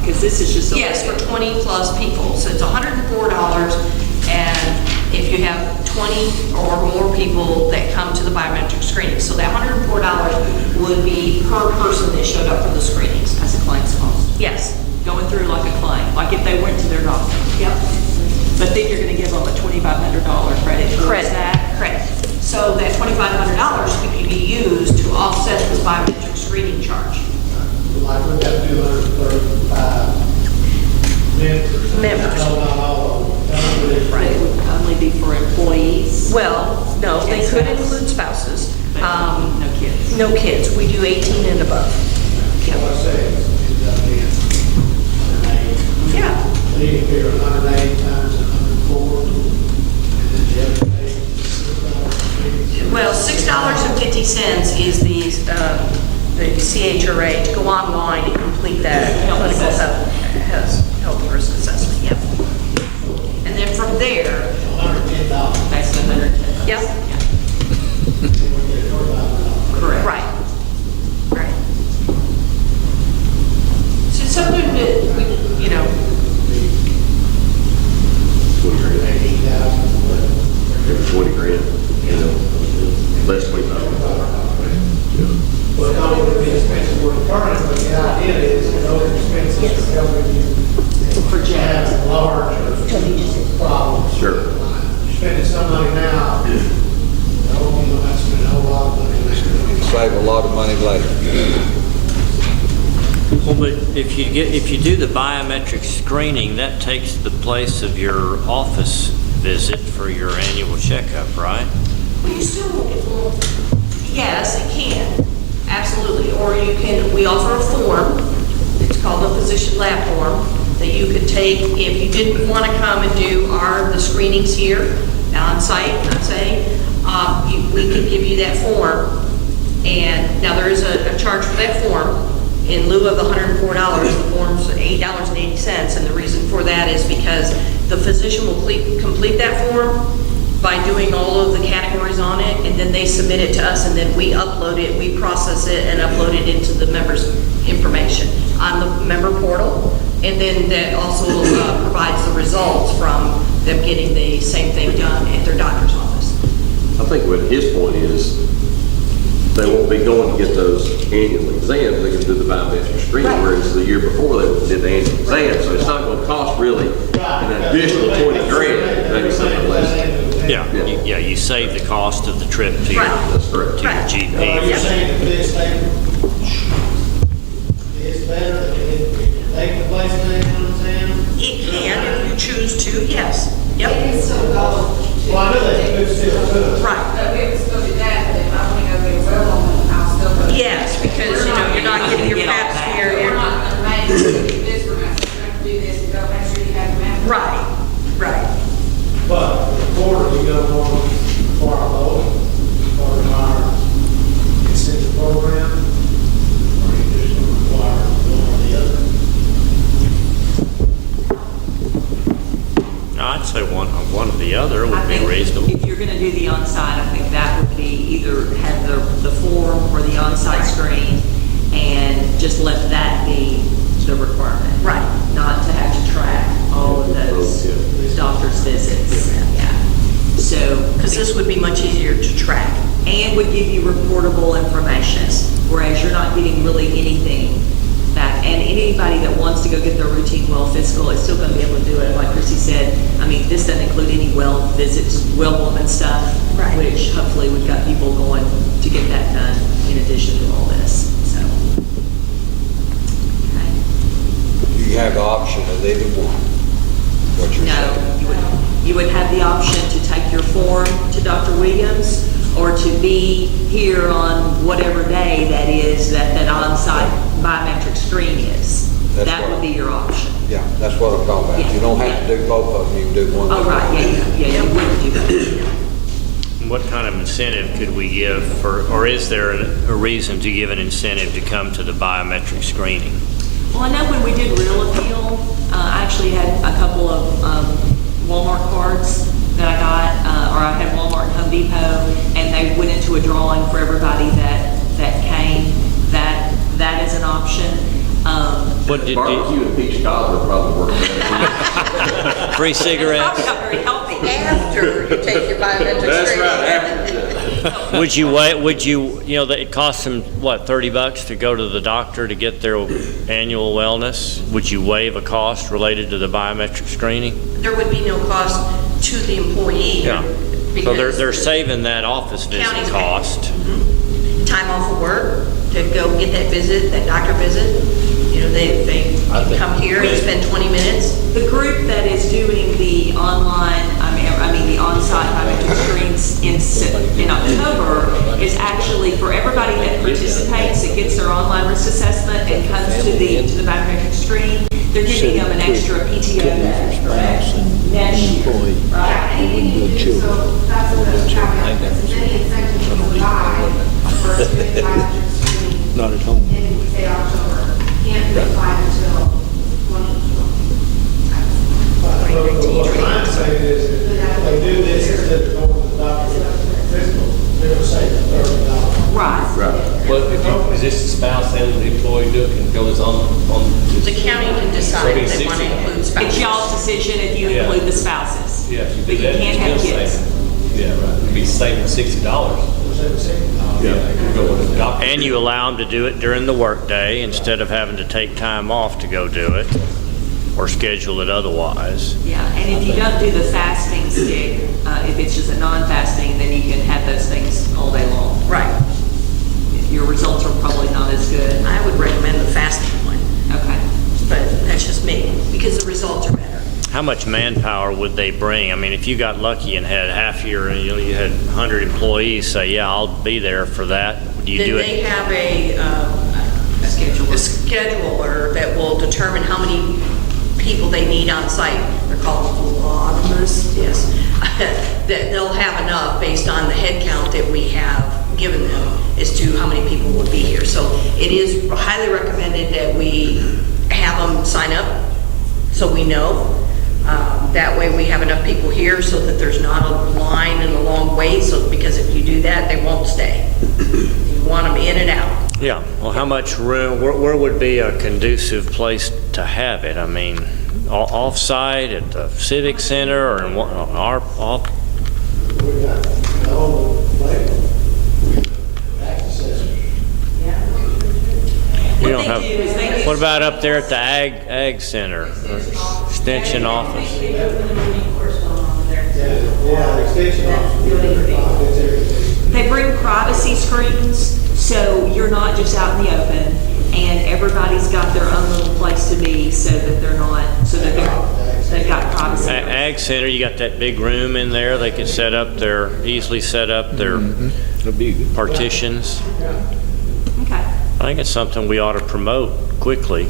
Because this is just a Yes, for 20 plus people. So it's $104, and if you have 20 or more people that come to the biometric screening. So that $104 would be per person that showed up for the screenings. as a claims cost. Yes. Going through like a claim, like if they went to their doctor. Yep. But then you're going to give them a $2,500 credit towards that. Credit. biometric screening charge? Like we got 235 members. Members. No, not all of them. Right. It would only be for employees. Well, no, they could include spouses. But no kids. No kids. We do 18 and above. What I say is up in 108. Yeah. Leaving here 108 times 104. And then the other page is $6. Well, $6.50 is the CHRA to go online and complete that clinical health risk assessment. Yep. And then from there, $110. That's the 110. yep, Correct. right, right. So something that we, 20 grand, less than 25. Well, not only the expenses we're incurring, but the idea is that those expenses are helping you Project. have large problems. Sure. You're spending some money now, you know, you're not spending a whole lot of money later. Save a lot of money later. Well, but if you do the biometric screening, that takes the place of your office visit for your annual checkup, right? well, you still, yes, it can, absolutely. Or you can, we offer a form, it's called a physician lab form, that you could take if you didn't want to come and do the screenings here on site, I'm saying, we could give you that form. And now there is a charge for that form. In lieu of the $104, the form's $8.80, and the reason for that is because the physician will complete that form by doing all of the categories on it, and then they submit it to us, and then we upload it, we process it, and upload it into the members' information on the member portal, and then that also provides the results from them getting the same thing done at their doctor's office. I think what his point is, they won't be going to get those annual exams, they can do the biometric screening, Right. whereas the year before they did the annual exam, so it's not gonna cost really an additional 20 grand, maybe something less. Yeah, you save the cost of the trip to your, Right. That's correct. to your Right. Are you GP. saying that this thing is better, that it take the place of the annual exam? It can, if you choose to, yes. It Yep, can still go. Well, I know that you could still do it. right. But we would still do that, but if I want to go get a well on them, I'll still go. Yes, because, you're not getting your paps here. We're not going to make you do this, we're going to do this, and go make sure you have your map. Right, right. But the quarter, you don't want to require low, or require incentive program, or you just going to require one or the other. I'd say one or the other I would be think reasonable. If you're going to do the on-site, I think that would be either have the form or the on-site screen and just let that be the requirement. Right. Not to have to track all of those doctor's visits. Yeah. So, Because this would be much easier to track. and would give you reportable information, whereas you're not getting really anything back. And anybody that wants to go get their routine well physical is still going to be able to do it. Like Chrissy said, I mean, this doesn't include any well visits, well woman stuff, Right. which hopefully we've got people going to get that done in addition to all this, so. Okay. You have the option of either one, what you're No, saying. you would have the option to take your form to Dr. Williams or to be here on whatever day that is that on-site biometric screen is. That's That right. would be your option. Yeah, that's what I'm talking about. Yeah. You don't have to do both of them, you can do one. Oh, right, yeah, you wouldn't do that. What kind of incentive could we give for, or is there a reason to give an incentive to come to the biometric screening? Well, I know when we did Real Appeal, I actually had a couple of Walmart cards that I got, or I had Walmart and Home Depot, and they went into a drawing for everybody that came. That is an option. What did Barbecue and peach cobbler probably work better. free cigarettes? Probably not very healthy. After you take your biometric That's screening. right, after. Would you, it costs them, what, $30 to go to the doctor to get their annual wellness? Would you waive a cost related to the biometric screening? There would be no cost to the employee. Yeah. So Because they're saving that office visit County's cost. time off of work, to go get that visit, that doctor visit. You know, they come here and spend 20 minutes. The group that is doing the online, the on-site biometric screens in October is actually for everybody that participates, that gets their online risk assessment and comes to the biometric screen. They're giving them an extra PTO day next year, right? Anything you do, so that's what the caveat is. Any incentive to provide for doing the biometric screening Not at home. in, say, October, can't be applied until 2020. What I'm trying to say is, if they do this instead of going to the doctor physical, they'll save $30. Right. But is this the spouse and the employee do it, can go this on? The county can decide if they want to include spouses. It's y'all's decision if you Yeah. include the spouses. Yeah, if you But do you that, can't have it's still kids. saving. Yeah, right, you'd be saving $60. Yeah. They can go with the doctor. And you allow them to do it during the workday instead of having to take time off to go do it or schedule it otherwise. Yeah, and if you don't do the fasting stick, if it's just a non-fasting, then you can have those things all day long. Right. Your results are probably not as good. I would recommend the fasting one, Okay. but that's just me, because the results are better. How much manpower would they bring? I mean, if you got lucky and had half your, you had 100 employees say, yeah, I'll be there for that, do you Then do they it? have a scheduler that will determine how many people they need on site. They're called phlebotomists, yes. That they'll have enough based on the head count that we have given them as to how many people would be here. So it is highly recommended that we have them sign up so we know. That way we have enough people here so that there's not a line and a long wait. So because if you do that, they won't stay. You want them in and out. Yeah, well, how much room, where would be a conducive place to have it? I mean, off-site at the Civic Center or in our off? We got the whole label, access. You What don't they have, do is they do- what about up there at the Ag Center or Extension Office? Yeah, extension office. They bring privacy screens, so you're not just out in the open, and everybody's got their own little place to be, so that they've got privacy. Ag Center, you got that big room in there, they could easily set up their That'd be good. partitions. Okay. I think it's something we ought to promote quickly.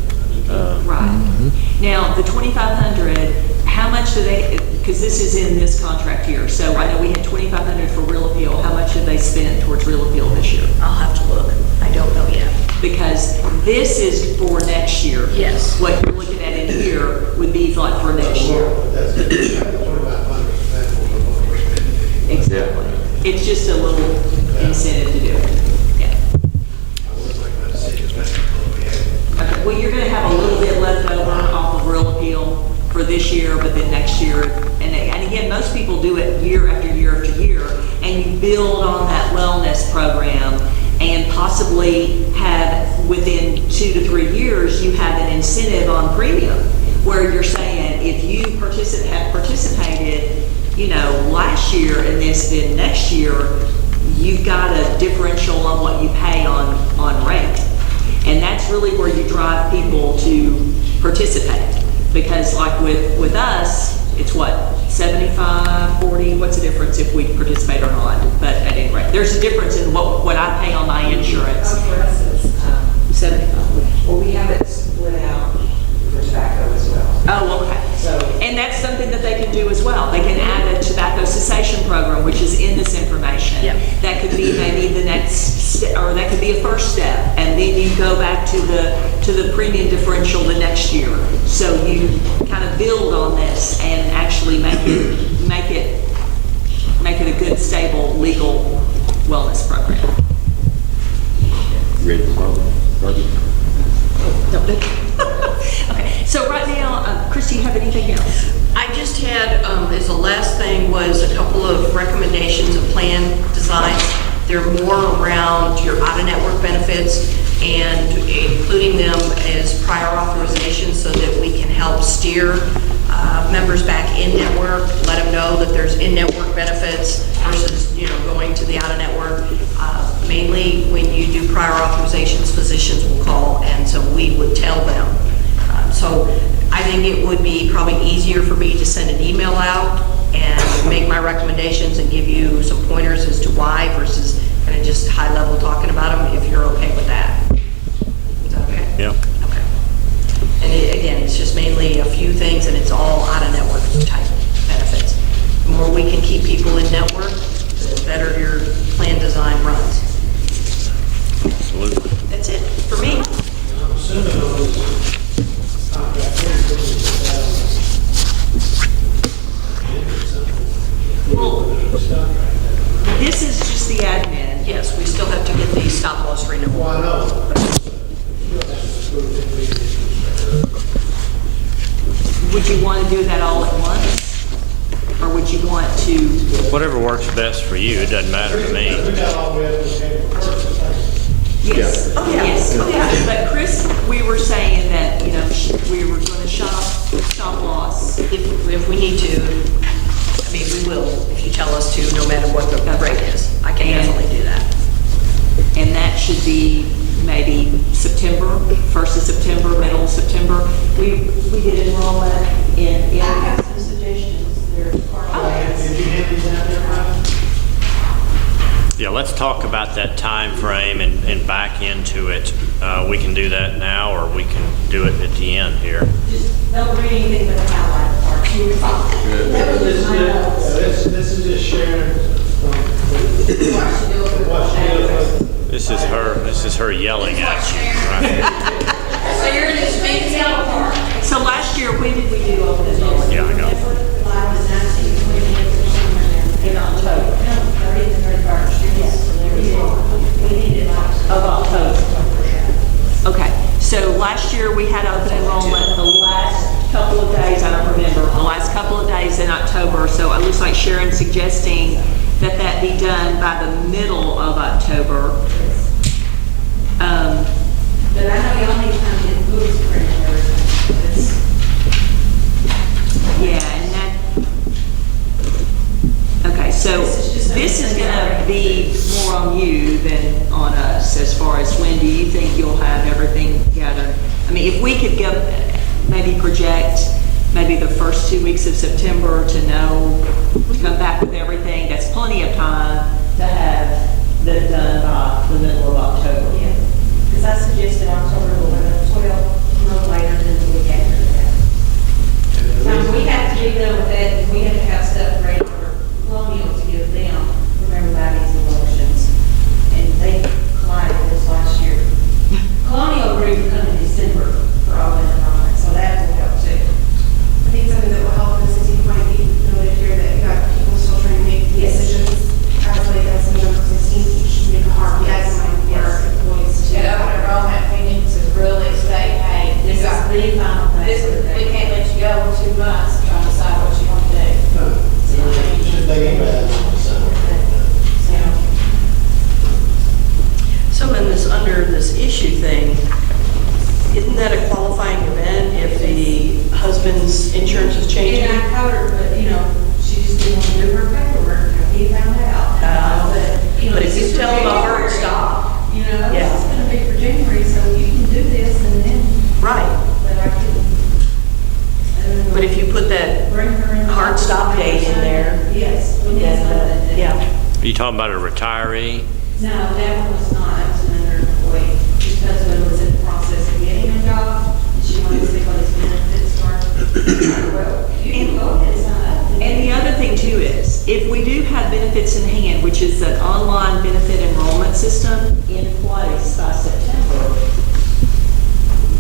Right. Now, the 2,500, how much do they, because this is in this contract year, so I know we had 2,500 for real appeal. How much have they spent towards real appeal this year? I'll have to look. I don't know yet. Because this is for next year. Yes. What you're looking at in here would be like for next year. That's 2,500, that's what we're spending. Exactly. It's just a little incentive to do it. Yeah. Okay, well, you're gonna have a little bit left over off of real appeal for this year, but then next year, and again, most people do it year after year after year, and you build on that wellness program, and possibly have, within 2 to 3 years, you have an incentive on premium, where you're saying, if you have participated, last year in this, then next year, you've got a differential on what you pay on rate. And that's really where you drive people to participate. Because like with us, it's what, 75, 40, what's the difference if we participate or not? But at any rate, there's a difference in what I pay on my insurance. 75. Well, we have it split out for tobacco as well. Oh, okay. And that's something that they can do as well. They can add a tobacco cessation program, which is in this information. Yep. That could be maybe the next, or that could be a first step, and then you go back to the premium differential the next year. So you kind of build on this and actually make it a good, stable, legal wellness program. Ready for Barbie? Okay, so right now, Christy, you have anything else? I just had, as the last thing was a couple of recommendations of plan designs. They're more around your out-of-network benefits and including them as prior authorization so that we can help steer members back in-network, let them know that there's in-network benefits versus, going to the out-of-network. Mainly when you do prior authorization physicians will call, and so we would tell them. So I think it would be probably easier for me to send an email out and make my recommendations and give you some pointers as to why versus kind of just high level talking about them, if you're okay with that. Is that okay? Yeah. Okay. And again, it's just mainly a few things, and it's all out-of-network type benefits. The more we can keep people in network, the better your plan design runs. Absolutely. That's it for me. I'm assuming all this contract, This is just the admin. Yes, we still have to get the stop loss renewal. well, I know. Would you want to do that all at once? Or would you want to, Whatever works best for you, it doesn't matter to me. We got all the way up to the table first, I think. yes? Oh, yeah. Yes. Oh, yeah. But Chris, we were saying that, you know, we were going to stop loss. If we need to, I mean, we will, if you tell us to, no matter what the rate is. I can definitely do that. And that should be maybe September, 1st of September, middle of September. We did enrollment in. I have some suggestions. There's part of Did you hand these out there, Brian? Yeah, let's talk about that time frame and back into it. We can do that now, or we can do it at the end here. just don't read anything but the highlight part. You were fine. That was just my notes. This is just sharing from What she do with what she did with. This is her yelling at you. Right? So you're this big yellow part. So last year, when did we do open enrollment? Yeah, I know. July the 19th, 20th, In October. no, 30th and 31st. Yes. We needed like. Of October. Okay, so last year we had open enrollment the last couple of days, I don't remember, the last couple of days in October. So it looks like Sharon's suggesting that that be done by the middle of October. But I know y'all need time to get books printed and everything. Yeah, and that, okay, so this is gonna be more on you than on us as far as when do you think you'll have everything gathered? I mean, if we could go, maybe project maybe the first 2 weeks of September to know, to come back with everything, that's plenty of time to have that done by the middle of October. Yeah, because I suggested October 11th, 12, no later than the week after that. Now, we have to be done with that, and we have to have stuff ready for Colonial to give them from everybody's elections. And they collided this last year. Colonial agreed to come in December for all that enrollment, so that will help too. I think something that will help us is you might be noted here that you got people still trying to make decisions. I believe that's November 16th, you should make a hard deadline for employees to. At open enrollment, we need to really say, hey, this is the final thing. We can't let you go in 2 months trying to decide what you want to do. Should they email us? So in this, under this issue thing, isn't that a qualifying event if the husband's insurance is changing? And I told her, but, you know, she just didn't want to do her paperwork, after you found out. But if you tell them a hard stop. You know, Yeah. this is gonna be for January, so you can do this and then, Right. but I couldn't. But if you put that Bring her in. hard stop date in there, Yes, we need then, something. yeah. Are you talking about a retiree? No, that one was not, that was another employee, because when it was in the process of getting a job, and she wanted to see what his benefits were. Well, you can go ahead and sign up. And the other thing too is, if we do have benefits in hand, which is an online benefit enrollment system in place by September,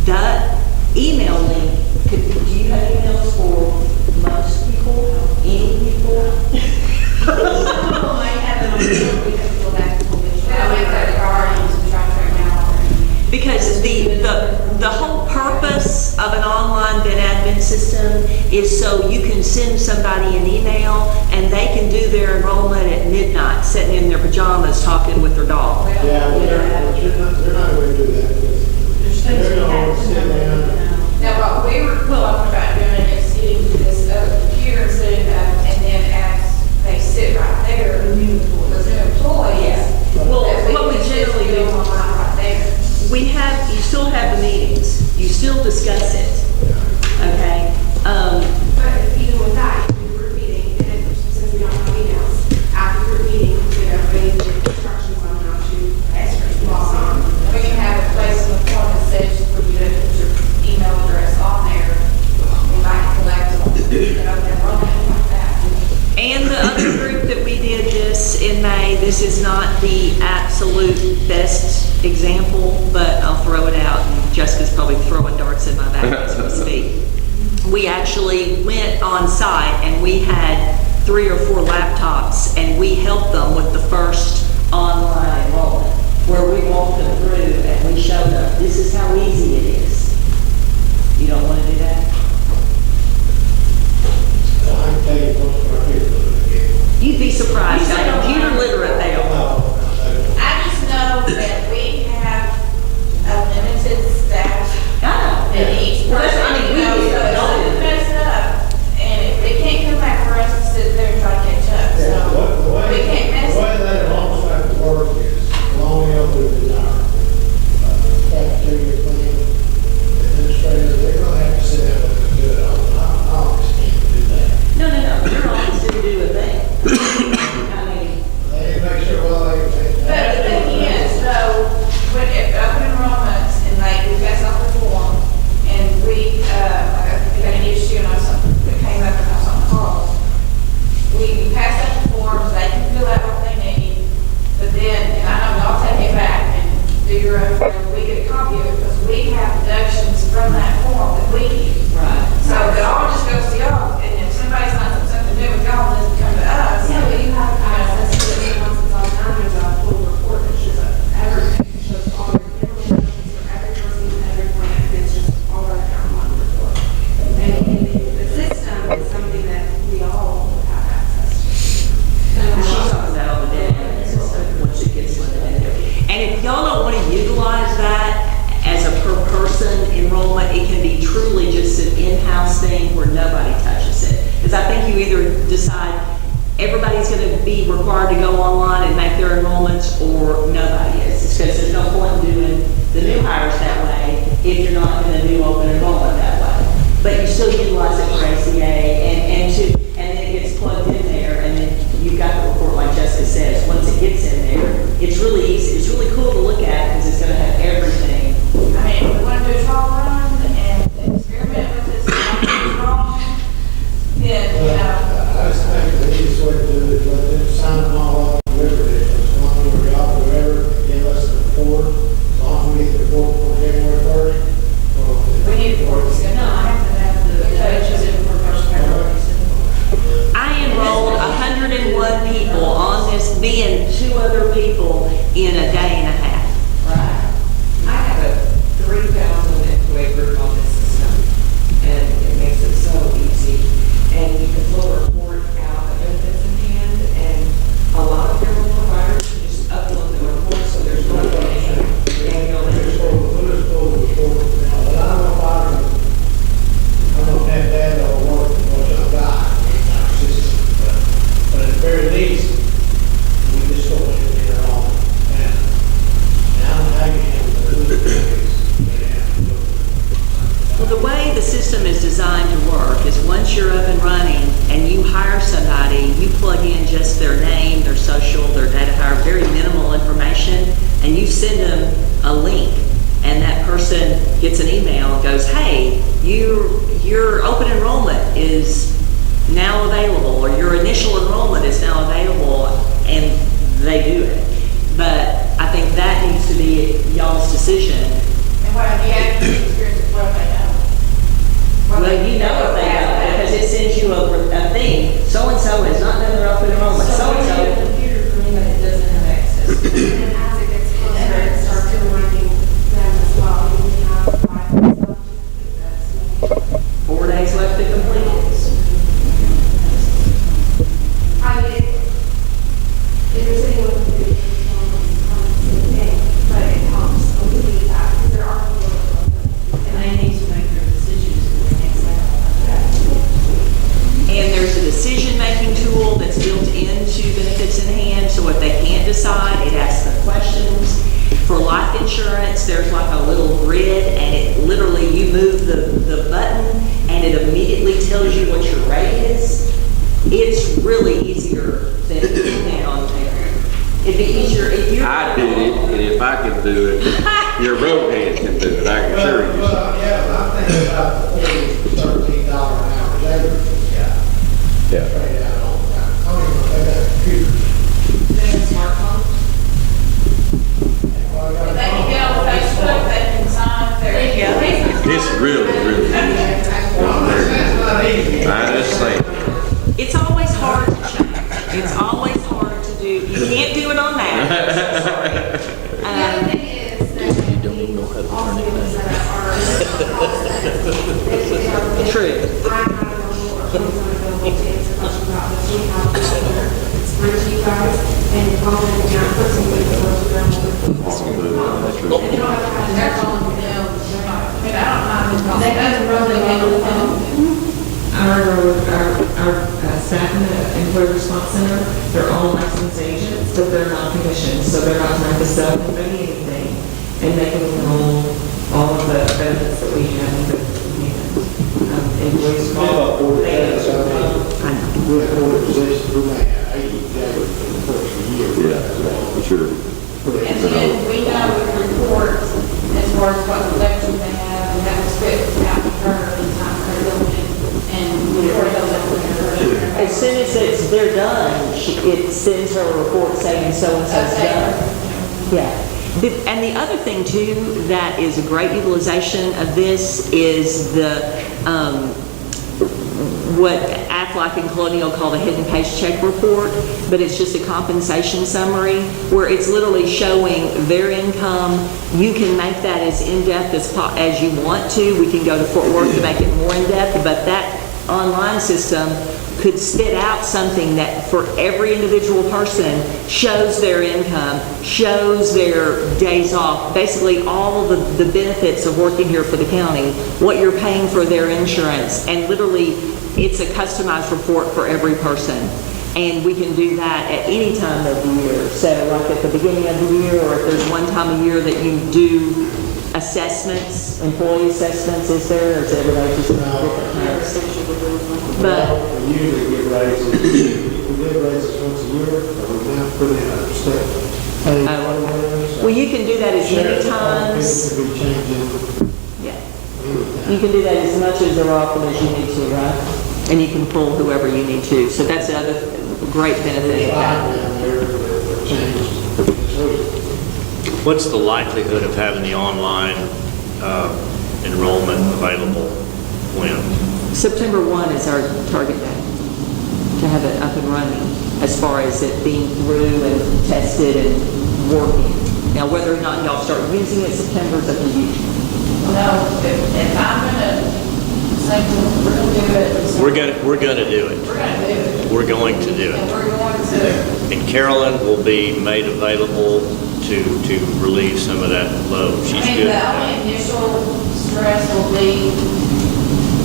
that email link, do you have emails for most people, any people? People might have it on, we have to go back and pull this. We'll make that priorities and try to figure out. Because the whole purpose of an online ben admin system is so you can send somebody an email and they can do their enrollment at midnight, sitting in their pajamas, talking with their dog. Yeah, but they're not going to do that. They're going to sit down. Now, what we were talking about doing is sitting to this other computer and setting up, and then as they sit right there, the new employees. Well, that what we can just generally do do, online right there. we have say this is not the absolute best example, but I'll throw it out, and Jessica's probably throwing darts in my back as we speak. We actually went on site and we had 3 or 4 laptops, and we helped them with the first online enrollment, where we walked them through and we showed them, this is how easy it is. You don't want to do that? I can tell you what's right here. You'd be surprised how computer literate they are. I just know that we have a limited staff, and each Well, that's- I person, mean, we you know, do. so if something messed up, and if they can't come back for us to sit there and try to catch up, so we can't mess The way that almost like to work is, long over the cafeteria plan, administrators, they're gonna have to sit down and do it. I always can't do that. No, your office didn't do a thing. I mean, They make sure, well, they. But the thing is, though, when, if open enrollments, and like, we pass off the form, and we, like, if we had an issue, and something that came up, and I something calls, we pass out the forms, they can fill out what they need, but then, and I know y'all take it back and do your own, thing, we get a copy of it, because we have deductions from that form that we use. right. So it all just goes to y'all, and if somebody's not something to do with y'all, it doesn't come to us. Yeah, but you have access to it once it's all done, there's a full report that shows everything, it shows all your information for every person, every plan, it's just all right there on one report. And the system is something that we all have access to. She's talking about all the data, once it gets limited. And if y'all don't want to utilize that as a per person enrollment, it can be truly just an in-house thing where nobody touches it. Because I think you either decide everybody's going to be required to go online and make their enrollments, or nobody is. Because there's no point in doing the new hires that way if you're not going to do open enrollment that way. But you still utilize it for ACA, and then it gets plugged in there, and then you've got the report like Jessica says. Once it gets in there, it's really easy. It's really cool to look at because it's going to have everything. I mean, if we want to do a trial run and experiment with this, and it's wrong, then, you know, I just think the easiest way to do it is let them sign them all up, whatever it is, as long as we're out, whatever, give us the report, as long as we get the report for January 30. we need to work this. No, I have to have the judges in for first priorities. I enrolled 101 people on this, me and 2 other people in a day and a half. Right. I have a 3,000 employee group on this system, and it makes it so easy. And you can pull a report out of benefits in hand, and a lot of payroll providers can just upload the report, so there's no annual. I don't have that or work, what I've got in our system, but at the very least, we just go ahead and get it all. And I don't know how you handle the Well, the way the system is designed to work is once you're up and running and you hire somebody, you plug in just their name, their social, their data hire, very minimal information, and you send them a link. And that person gets an email and goes, hey, your open enrollment is now available, or your initial enrollment is now available, and they do it. But I think that needs to be y'all's decision. And what have you had experience with what they know? Well, you know if they don't, because it sends you a thing, so-and-so has not done their open enrollment, So we need a so-and-so. computer for anybody that doesn't have access. And as it gets closer, it starts reminding them as well, you have 5 months left. 4 days left to complete it. I mean, if you're sitting with the video, on the same thing, but it helps alleviate that, because there are people that don't. And they need to make their decisions in the next hour. And there's a decision-making tool that's built into benefits in hand, so if they can't decide, it asks the questions. For life insurance, there's like a little grid, and it literally, you move the button, and it immediately tells you what your rate is. It's really easier than on there. It'd be easier if you're. I did it, and if I could do it, your road hand can do it, I can assure you. Well, yeah, I'm thinking about the $13 an hour labor guy. Yeah. Straight out all the time. I don't even know if they got a computer. Then it's smart and it's only the young person who goes to them. That's You don't have to have their phone with them. But I don't mind. They go to run the phone. Our staff in the Employee Response Center, they're all licensed agents, but they're not commissioned, so they're not trying to sell anybody anything. And they can enroll all of the benefits that we have, that we have. Employees call. We're in a position to make 80 days for the first year. Yeah, sure. And then we know with reports, as far as what elections they have, and that was fit out of her in time for them, and report those up with her. As soon as they're done, it sends her a report saying so-and-so's done. Yeah. And the other thing too, that is a great utilization of this is the, what Aflac and Colonial call the hidden paycheck report, but it's just a compensation summary where it's literally showing their income. You can make that as in-depth as you want to. We can go to Fort Worth to make it more in-depth, but that online system could spit out something that for every individual person shows their income, shows their days off, basically all of the benefits of working here for the county, what you're paying for their insurance, and literally it's a customized report for every person. And we can do that at any time of the year. So like at the beginning of the year, or if there's one time a year that you do assessments, employee assessments, is there, or is everybody just different types? But We usually get raises, we get raises once a year, but we now put in a step. well, you can do that as many times. It could be changing. Yeah. You can do that as much as or often as you need to, right? And you can pull whoever you need to. So that's another great benefit of that. Down there that changed this week. What's the likelihood of having the online enrollment available when? September 1 is our target date to have it up and running as far as it being through and tested and working. Now, whether or not y'all start using it September is up to you. No, if I'm gonna say we're gonna do it. We're gonna do it. We're gonna do it. We're going to do And it. we're going to, And Carolyn will be made available to relieve some of that load. She's I mean, good the at only that. initial stress will be,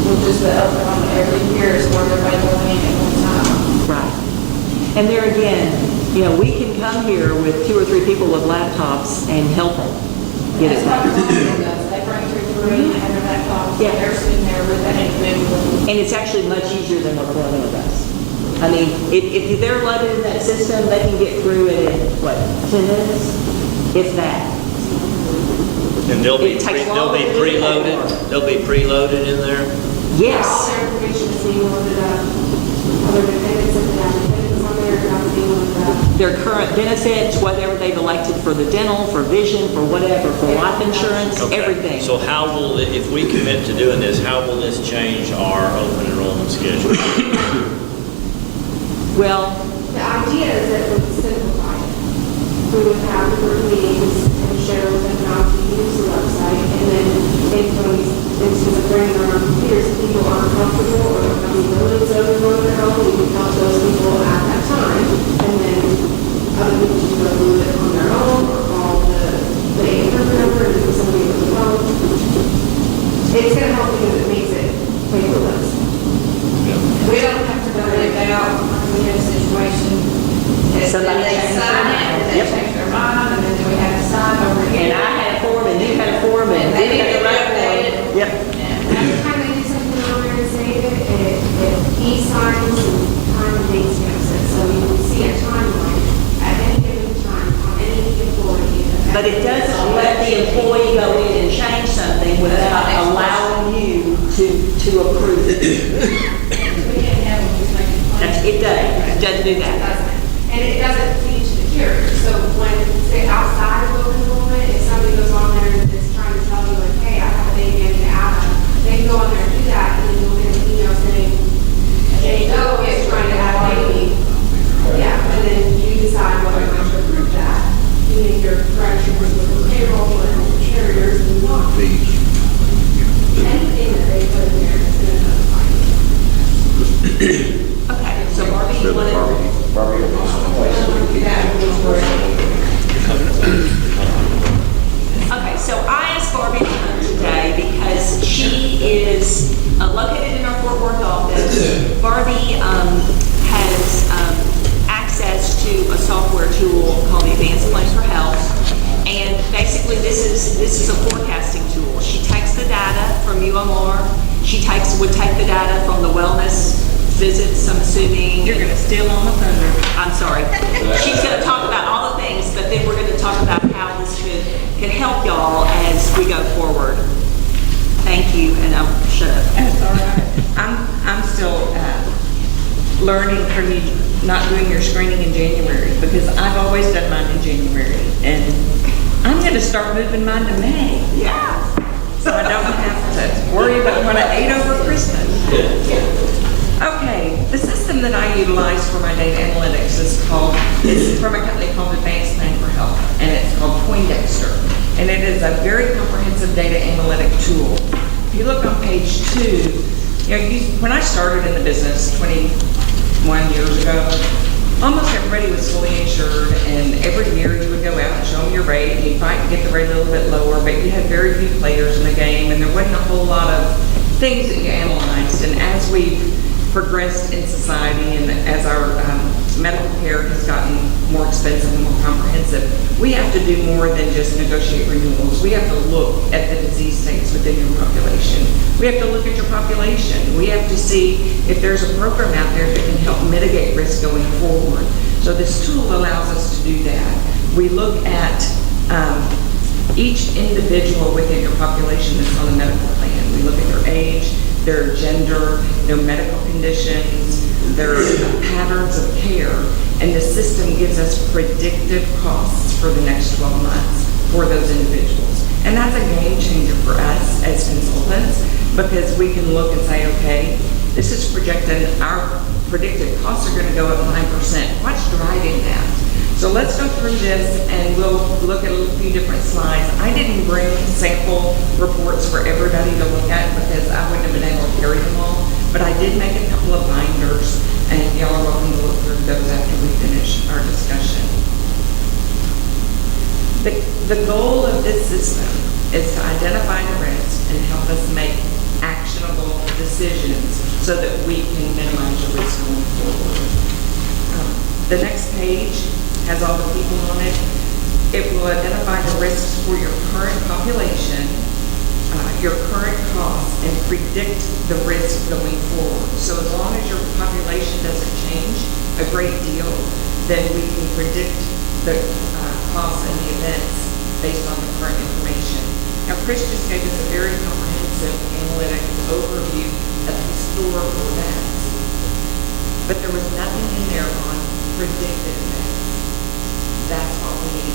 we'll just be open on every year as far as everybody going in at one time. Right. And there again, we can come here with 2 or 3 people with laptops and help them get it That's right. what Colonial does. They bring 2 or 3 and have their laptops, Yeah. and they're sitting there with that individual. And it's actually much easier than what Colonial does. I mean, if they're loaded in that system, they can get through it in, 10 minutes? If that. And they'll be It takes they'll be longer to do the preloaded. paperwork. They'll be preloaded in there. All Yes. their information is being loaded up. Other dependents, if they have dependents on there, that's being loaded up. Their current benefits, whatever they've elected for the dental, for vision, for whatever, for life insurance, Okay. everything. So how will, if we commit to doing this, how will this change our open enrollment schedule? Well, The idea is that it would simplify it. We would have the group meetings and share with them how to use the website, and then if instead of bringing our computers, people aren't comfortable or don't have the ability to overload their own, we can help those people at that time, and then other people can go do it on their own or call the interpreter number and do somebody with the phone. It's going to help because it makes it paperless. We don't have to worry about, we have a situation, that Somebody they changes sign their it, mind. and they Yep. change their mind, and then we have to sign over here. and I had a form, and you had a form, and They we need had to the right update it. form. Yep. Every time they do something on there and save it, it e-signs and time and date stamps it, so you can see a timeline at any given time on any employee. But it doesn't let the employee go in and change something without allowing you to approve it. We can't have them just make it fun. It doesn't do that. And it doesn't teach the carrier, so when, say, outside of open enrollment, if somebody goes on there and is trying to tell you like, hey, I have a baby in the out, they can go on there and do that, and then you'll get an email saying, hey, oh, it's trying to have a baby. Yeah, and then you decide whether or not to approve that. You make your corrections with the payroll and the carriers and not. Anything that they put in there is going to notify you. Okay, so Barbie, you want to? Barbie, this is a forecasting tool. She takes the data from UMR, would take the data from the wellness visits, I'm assuming. You're gonna steal on the thunder. I'm sorry. She's gonna talk about all the things, but then we're gonna talk about how this could help y'all as we go forward. Thank you, and I'll shut up. That's all right. I'm still learning from you not doing your screening in January, because I've always done mine in January, and I'm gonna start moving mine to May. Yeah. So I don't have to worry about what I ate over Christmas. Okay, the system that I utilize for my data analytics is from a company called Advanced Plan for Health, and it's called Poindexter. And it is a very comprehensive data analytic tool. If you look on page 2, when I started in the business 21 years ago, almost everybody was fully insured, and every year you would go out and show them your rate, and you'd fight to get the rate a little bit lower, but you had very few players in the game, and there wasn't a whole lot of things that you analyzed. And as we've progressed in society, and as our medical care has gotten more expensive and more comprehensive, we have to do more than just negotiate renewals. We have to look at the disease states within your population. We have to look at your population. We have to see if there's a program out there that can help mitigate risk going forward. So this tool allows us to do that. We look at each individual within your population that's on a medical plan. We look at their age, their gender, their medical conditions, their patterns of care, and the system gives us predictive costs for the next 12 months for those individuals. And that's a game changer for us as consultants, because we can look and say, okay, this is projected, our predicted costs are going to go up 9%. What's driving that? So let's go through this, and we'll look at a few different slides. I didn't bring sample reports for everybody to look at because I wouldn't have been able to carry them all, but I did make a couple of binders, and y'all are welcome to look through those after we finish our discussion. The goal of this system is to identify the risk and help us make actionable decisions so that we can minimize the risk going forward. The next page has all the people on it. It will identify the risks for your current population, your current costs, and predict the risk going forward. So as long as your population doesn't change a great deal, then we can predict the costs and the events based on the current information. Now, Chris just gave us a very comprehensive analytic overview of historical events, but there was nothing in there on predicted events. That's what we need.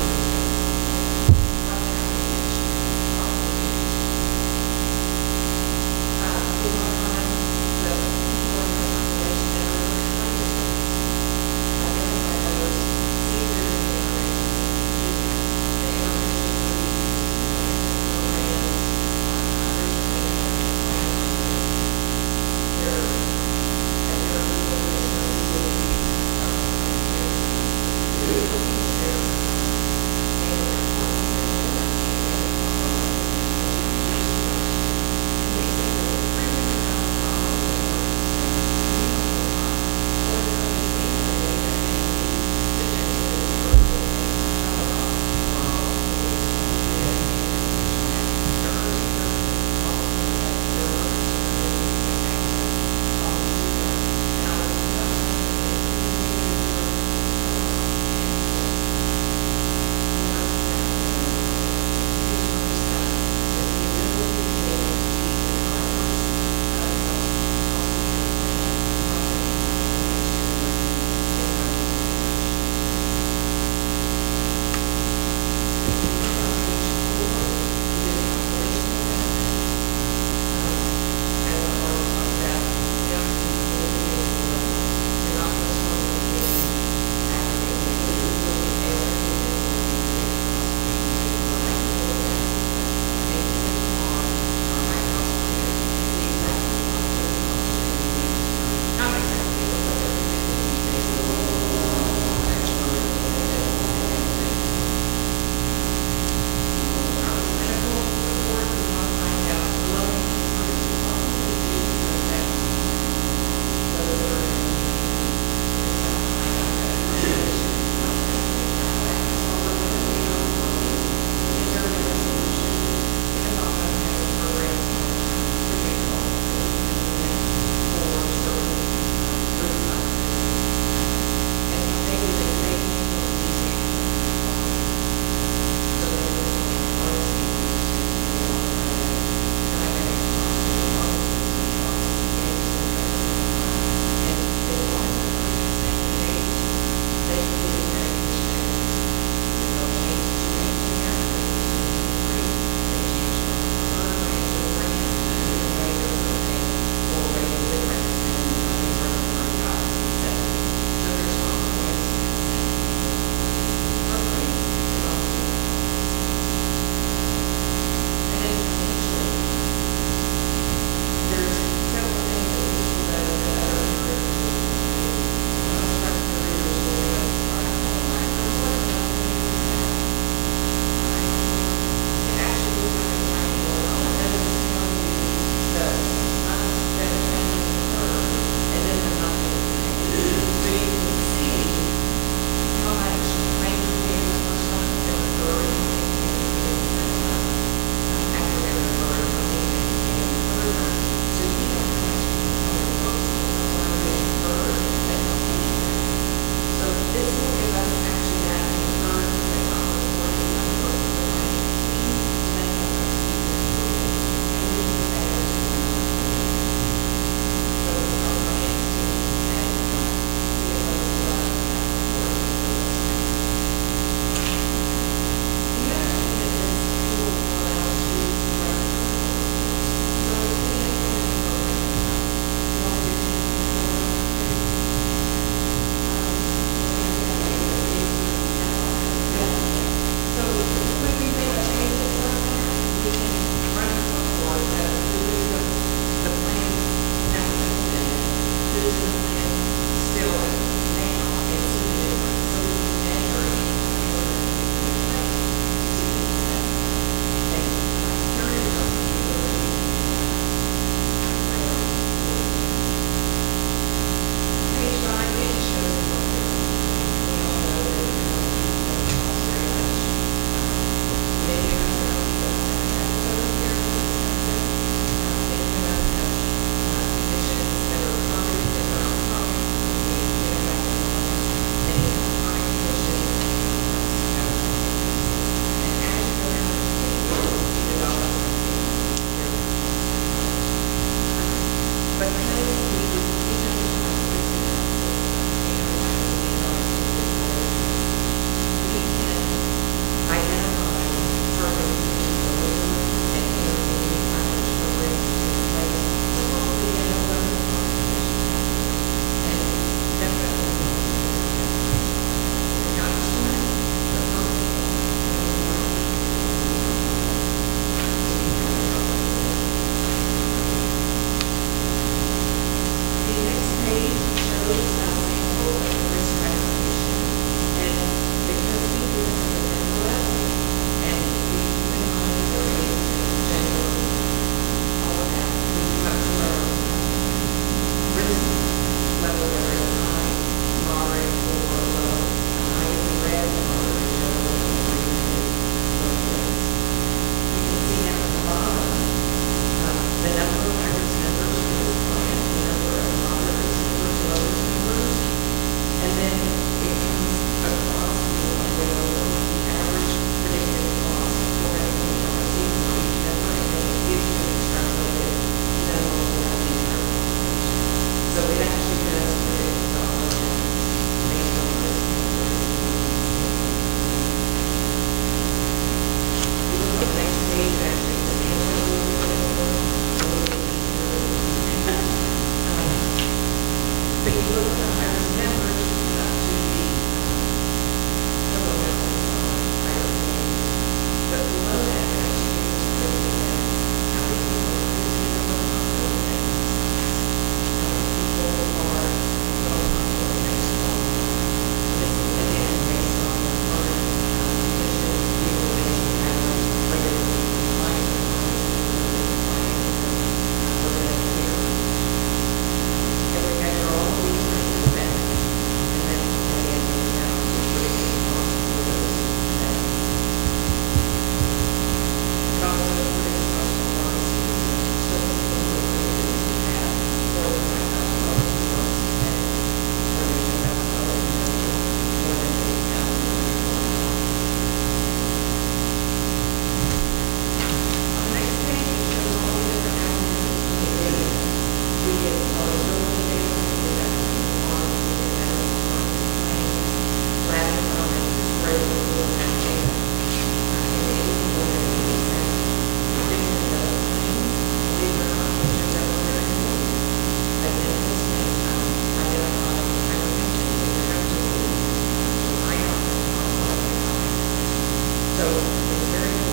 So it's very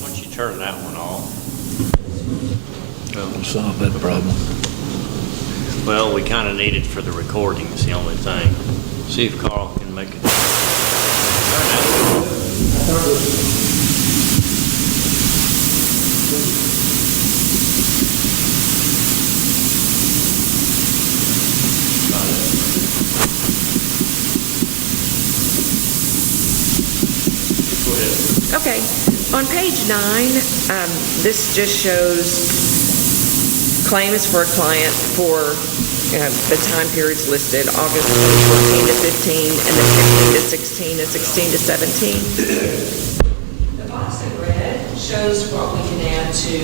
Why don't you turn that one off? We'll solve that problem. Well, we kind of need it for the recording, is the only thing. See if Carl can make it. Turn that. Go ahead. Okay, on page 9, this just shows claims for a client for the time periods listed, August 2014 to 15, and then 15 to 16, and 16 to 17. The box in red shows what we can add to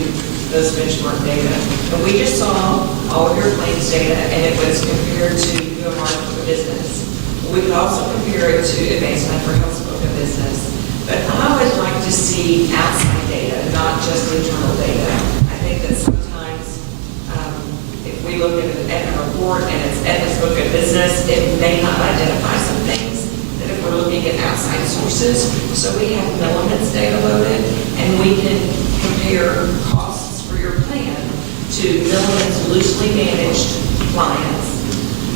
those benchmark data. And we just saw all of your claims data, and it was compared to UMR for business. We could also compare it to Advanced Medical Health book of business. But I would like to see outside data, not just internal data. I think that sometimes if we look at an Aetna report and it's Aetna's book of business, it may not identify some things that if we're looking at outside sources. So we have Milliman's data loaded, and we can compare costs for your plan to Milliman's loosely managed clients,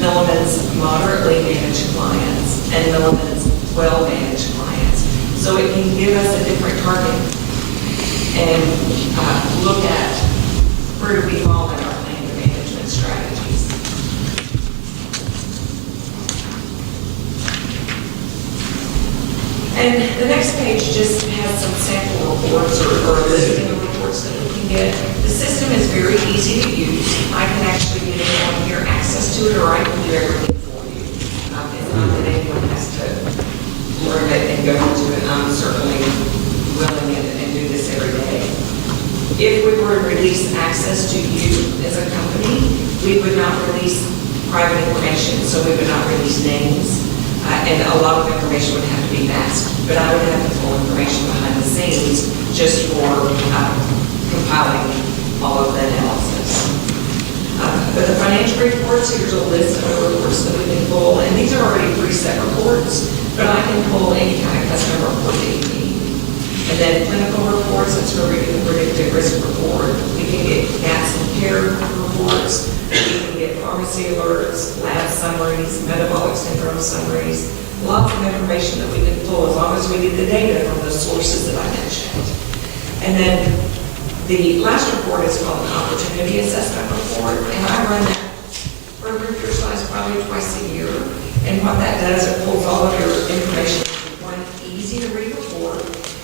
Milliman's moderately managed clients, and Milliman's well-managed clients. So it can give us a different target and look at where do we fall in our plan management strategies. And the next page just has some sample reports or a listing of reports that we can get. The system is very easy to use. I can actually get anyone here access to it, or I can do everything for you. It's not that anyone has to learn it and go into it. I'm certainly willing and do this every day. If we were to release access to you as a company, we would not release private information, so we would not release names. And a lot of information would have to be masked, but I would have the full information behind the scenes just for compiling all of the analysis. But the financial reports, here's a list of the reports that we can pull, and these are already preset reports, but I can pull any kind of customer report that you need. And then clinical reports, that's where we do the predictive risk report. We can get gaps in care reports. We can get pharmacy alerts, lab summaries, metabolic syndrome summaries, lots of information that we can pull as long as we get the data from the sources that I mentioned. And then the last report is called an opportunity assessment report, and I run that for a group your size probably twice a year. And what that does, it pulls all of your information into one easy to read report,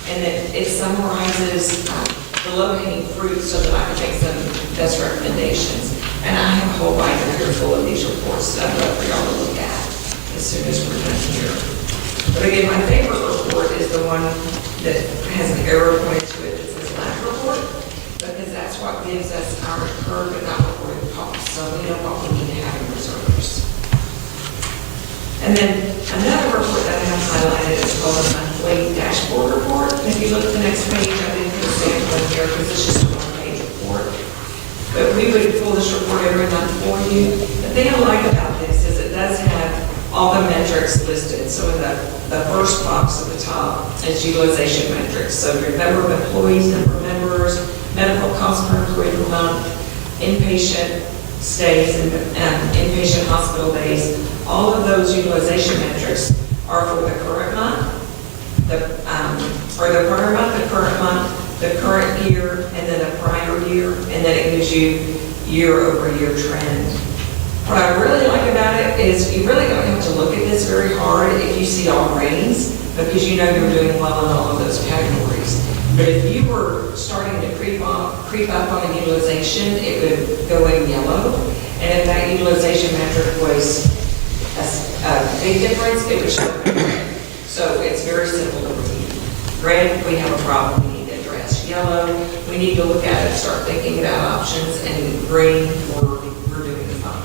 and it summarizes the low-hanging fruit so that I can make some best recommendations. And I have a whole binder here full of these reports that I'd love for y'all to look at as soon as we're done here. But again, my favorite report is the one that has an arrow pointed to it that says lab report, because that's what gives us our incurred but not reported costs. So we know what we need to have in reserves. And then another report that I have highlighted is called a monthly dashboard report. And if you look at the next page, I didn't put a sample in here because it's just a one-page report. But we would pull this report every month for you. The thing I like about this is it does have all the metrics listed. So in the first box at the top is utilization metrics. So your number of employees, number of members, medical cost per employee per month, inpatient stays and inpatient hospital days. All of those utilization metrics are for the current month, the prior month, the current month, the current year, and then a prior year, and then it gives you year-over-year trend. What I really like about it is you really don't have to look at this very hard if you see all ratings, because you know you're doing well in all of those categories. But if you were starting to creep up on the utilization, it would go in yellow. And if that utilization metric was a big difference, it would show red. So it's very simple to read. Red, we have a problem we need to address. Yellow, we need to look at it, start thinking about options. And green, we're doing fine.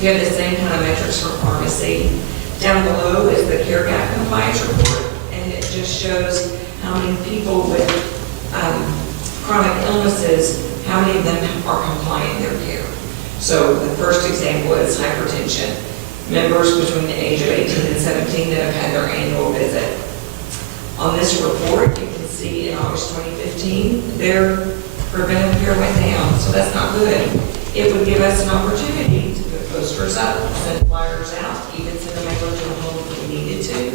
We have the same kind of metrics for pharmacy. Down below is the care gap compliance report, and it just shows how many people with chronic illnesses, how many of them are compliant in their care. So the first example is hypertension. Members between the age of 18 and 17 that have had their annual visit. On this report, you can see in August 2015, their preventive care went down, so that's not good. It would give us an opportunity to put posters up, send flyers out, even send them to the home if we needed to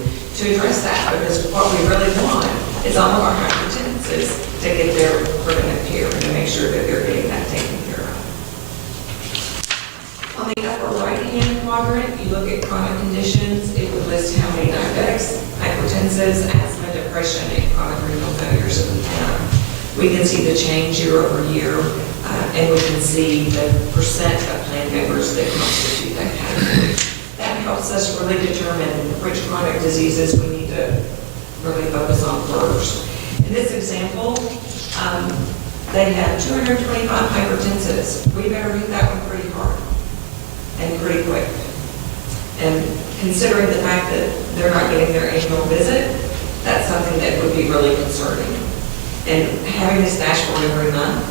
address that, because what we really want is all of our hypertensives to get their preventive care and to make sure that they're getting that taken care of. On the upper right-hand quadrant, you look at chronic conditions. It would list how many diabetics, hypertensives, asthma, depression, and chronic renal failures that we have. We can see the change year over year, and we can see the percent of plan members that constitute that category. That helps us really determine which chronic diseases we need to really focus on first. In this example, they had 225 hypertensives. We better hit that one pretty hard and pretty quick. And considering the fact that they're not getting their annual visit, that's something that would be really concerning. And having this dashboard every month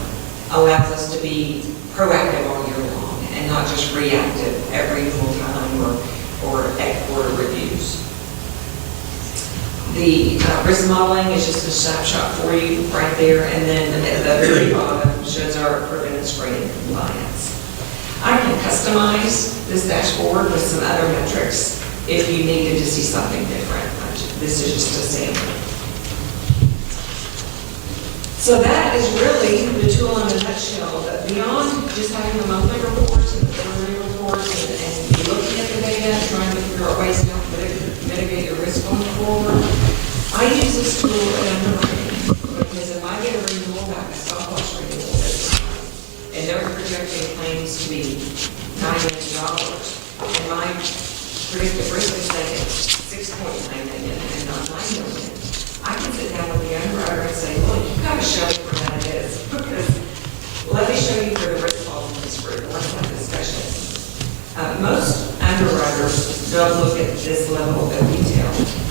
allows us to be proactive all year long and not just reactive every full time or at quarter reviews. The risk modeling is just a snapshot for you right there, and then at the very bottom shows our preventive screening compliance. I can customize this dashboard with some other metrics if you needed to see something different. This is just a sample. So that is really the tool in a nutshell. But beyond just having the monthly reports and the quarterly reports and looking at the data, trying to figure out ways to help mitigate your risk going forward, I use this tool in underwriting, because if I get a renewal back, a stop loss renewal this time, and they're projecting claims to be $9 million, and my predictive risk is saying it's $6.9 million and not $9 million, I can sit down with the underwriter and say, well, you've got to show me where that is, because let me show you where the risk falls in this group. Let's have a discussion. Most underwriters don't look at this level of detail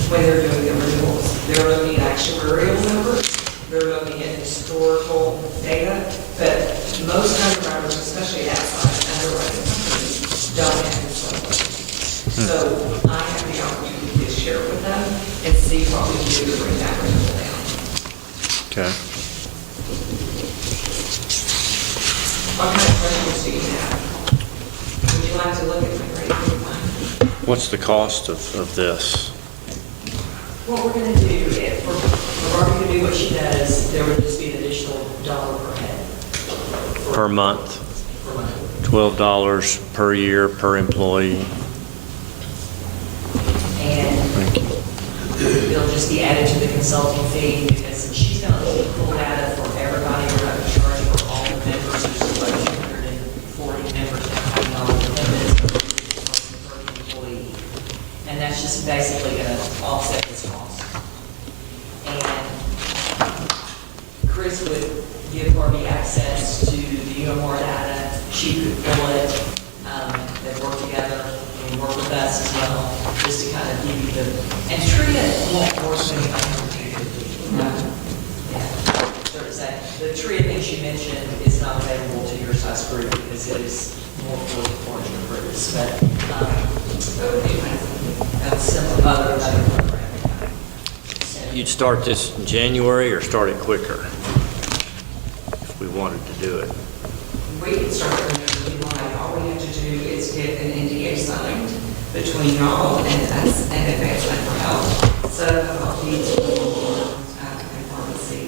when they're doing the renewals. They're looking at actuarial numbers, they're looking at historical data, but most underwriters, especially outside underwriting companies, don't have this level. So I have the opportunity to share it with them and see what we can do to bring that renewal down. Okay. What kind of questions do you have? Would you like to look at my grading plan? What's the cost of this? What we're going to do, if we're already going to do what she does, there would just be an additional $1 per head. Per month? Per month. $12 per year per employee. And Thank you. it'll just be added to the consulting fee, because she's going to pull data for everybody. We're not charging for all the members. There's like 240 members that have $9 per employee. And that's just basically going to offset this cost. And Chris would give Barbie access to the UMR data. She could pull it. They work together and work with us as well, just to kind of give you the, and Tria won't work with anything. Yeah. So it's that, the Tria thing she mentioned is not available to your size group because it is more for larger groups, but that's simple other program. You'd start this in January or start it quicker if we wanted to do it? We can start whenever we want. All we have to do is get an NDA signed between y'all and us and Advancement for Health. So I'll need to and pharmacy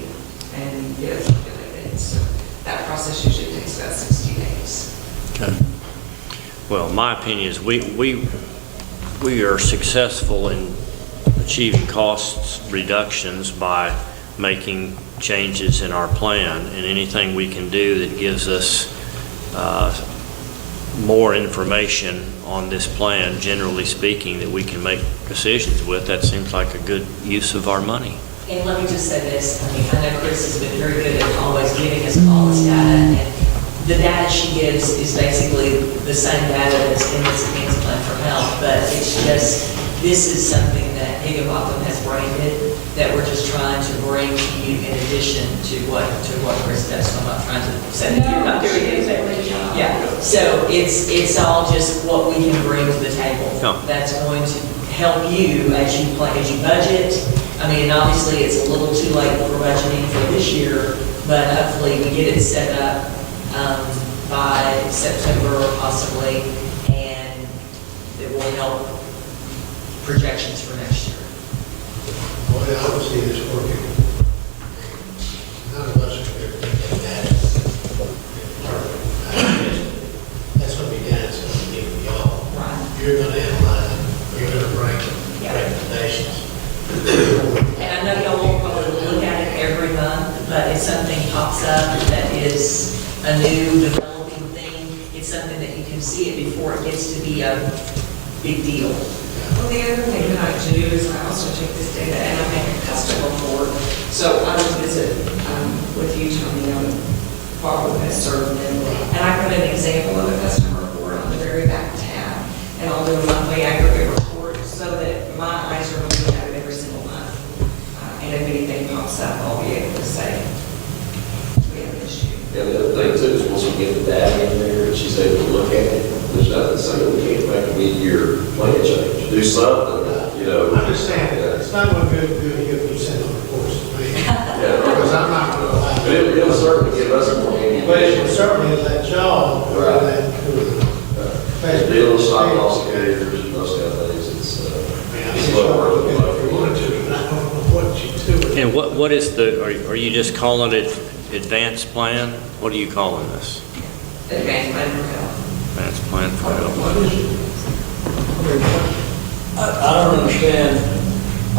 and get it circulated. So that process usually takes about 60 days. Okay. Well, my opinion is we are successful in achieving cost reductions by making changes in our plan, and anything we can do that gives us more information on this plan, generally speaking, that we can make decisions with, that seems like a good use of our money. And let me just say this, I mean, I know Chris has been very good at always giving us all this data, and the data she gives is basically the same data that's in this enhanced plan for health, but it's just, this is something that Higginbotham has branded, that we're just trying to bring to you in addition to what Chris does. So I'm not trying to say that you're not doing anything. Yeah, so it's all just what we can bring to the table. Yeah. That's going to help you as you budget. I mean, and obviously it's a little too late for budgeting for this year, but hopefully we get it set up by September possibly, and it will help projections for next year. Well, I don't see this working. None of us are going to think that that's going to be done, it's going to be for y'all. Right. You're going to analyze it, you're going to bring recommendations. And I know y'all won't probably look at it every month, but if something pops up that is a new developing thing, it's something that you can see it before it gets to be a big deal. Well, the other thing that I do is I also take this data and I make a custom report. So I would visit with you, Tony, on what has served them. And I put an example of a custom report on the very back tab. And I'll do a monthly aggregate report so that my eyes are looking at it every single month. And if anything pops up, I'll be able to say, we have an issue. And the other thing too is once we get the data in there and she's able to look at it, there's nothing saying we can't make a mid-year plan change. Do something, you know. I'm just saying, it's not going to be good if you send them reports to me. Yeah, Because I'm not going to allow but it'll certainly give us more ammunition. But it will certainly let y'all, Right. that, Deal with stop loss carriers and those kind of things, it's well worth if it. you wanted to, but I don't know what you do. And what is are you just calling it advanced plan? What are you calling this? Advanced plan for health. Advanced plan for health. What is it? I don't understand,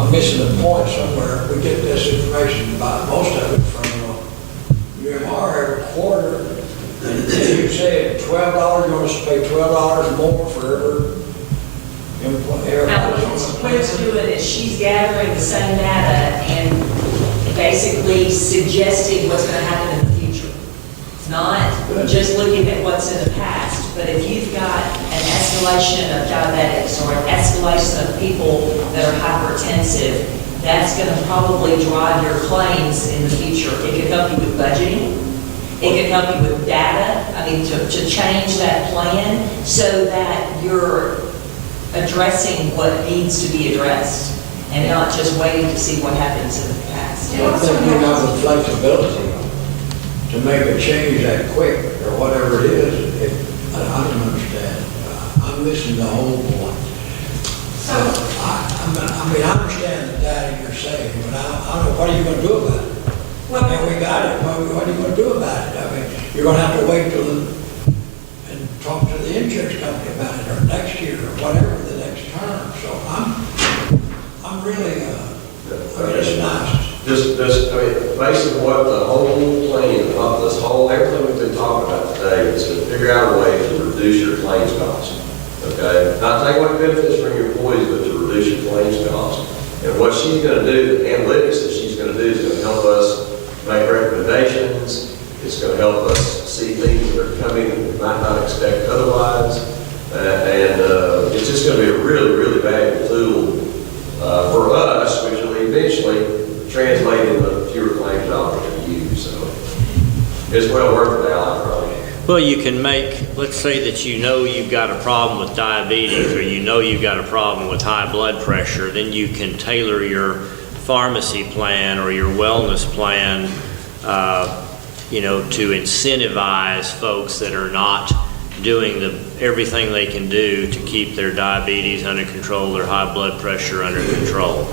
I'm missing the point somewhere. We get this information, about most of it from UMR every quarter. And you say $12, you're going to pay $12 more for every. Now, what it's doing is she's gathering the same data and basically suggesting what's going to happen in the future. It's not just looking at what's in the past, but if you've got an escalation of diabetics or an escalation of people that are hypertensive, that's going to probably drive your claims in the future. It could help you with budgeting. It could help you with data. I mean, to change that plan so that you're addressing what needs to be addressed and not just waiting to see what happens in the past. I think you have the flexibility to make a change that quick or whatever it is. I don't understand. I'm missing the whole point. I mean, I understand the data you're saying, but I don't know, what are you going to do about it? Well, And we got it, what are you going to do about it? I mean, you're going to have to wait and talk to the insurance company about it, or next year, or whatever the next term. So I'm really, I mean, it's nice. Just, I mean, basically what the whole plan, everything we've been talking about today is to figure out a way to reduce your claims costs. Okay? Not take away benefits from your employees, but to reduce your claims costs. And what she's going to do, the analytics that she's going to do is going to help us make recommendations. It's going to help us see things that are coming that we might not expect otherwise. And it's just going to be a really, really valuable tool for us, which will eventually translate into fewer claims dollars to you. So it's well worth it, Al, I promise. Well, you can let's say that you know you've got a problem with diabetes, or you know you've got a problem with high blood pressure, then you can tailor your pharmacy plan or your wellness plan, to incentivize folks that are not doing everything they can do to keep their diabetes under control, their high blood pressure under control.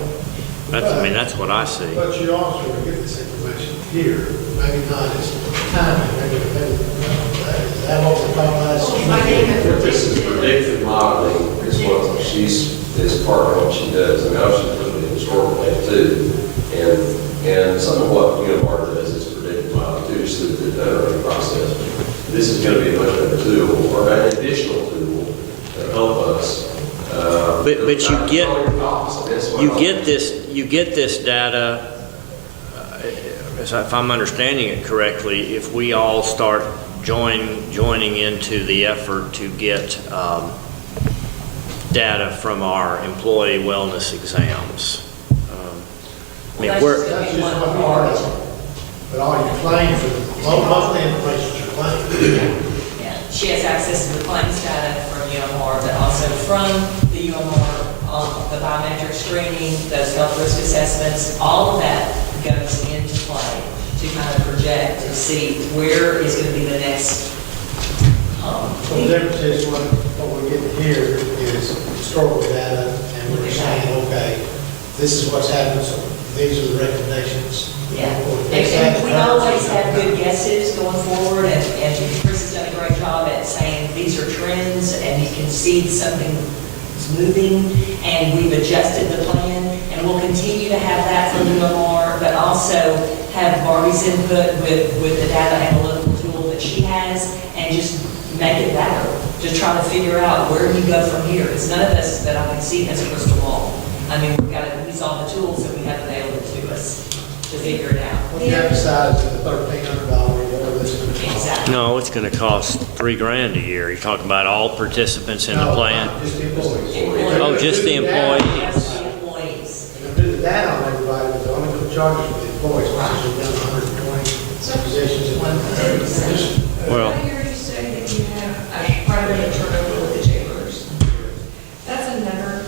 That's what I see. But you also will get this information here, maybe not as timely, maybe, is that what we're talking about? Well, I gave it- This is for predictive modeling is what is part of what she does. And now she's doing the historical data too. And some of what UMR does is predictive modeling too, just through the underwriting process. This is going to be a much better tool, or an additional tool to help us. But you get this data, if I'm understanding it correctly, if we all start joining into the effort to get data from our employee wellness exams. I mean, That's just one part of it. But all your claims, most of the information is your claims. Yeah, she has access to the claims data from UMR, but also from the UMR, the biometric screening, those health risk assessments, all of that goes into play to kind of project to see where is going to be the next So the difference is what we get here is historical data, and we're saying, okay, this is what's happened, so these are the recommendations. Yeah, and we always have good guesses going forward, and Chris has done a great job at saying these are trends, and you can see something is moving, and we've adjusted the plan, and we'll continue to have that from UMR, but also have Barbie's input with the data analytical tool that she has, and just make it better. Just try to figure out where you go from here, because none of us that I can see has a crystal ball. I mean, we've got to use all the tools that we have available to us to figure it out. What you emphasize is the $1,300 or whatever this is going to cost. Exactly. no, it's going to cost $3,000 a year. You're talking about all participants in the No, plan? Just the employees. Oh, just the employees. Just the employees. And I put the data on everybody, but the only good charges for the employees, which is down 120 positions in one position. Well- I hear you say that you have quite a bit of turnover with the jailers. That's another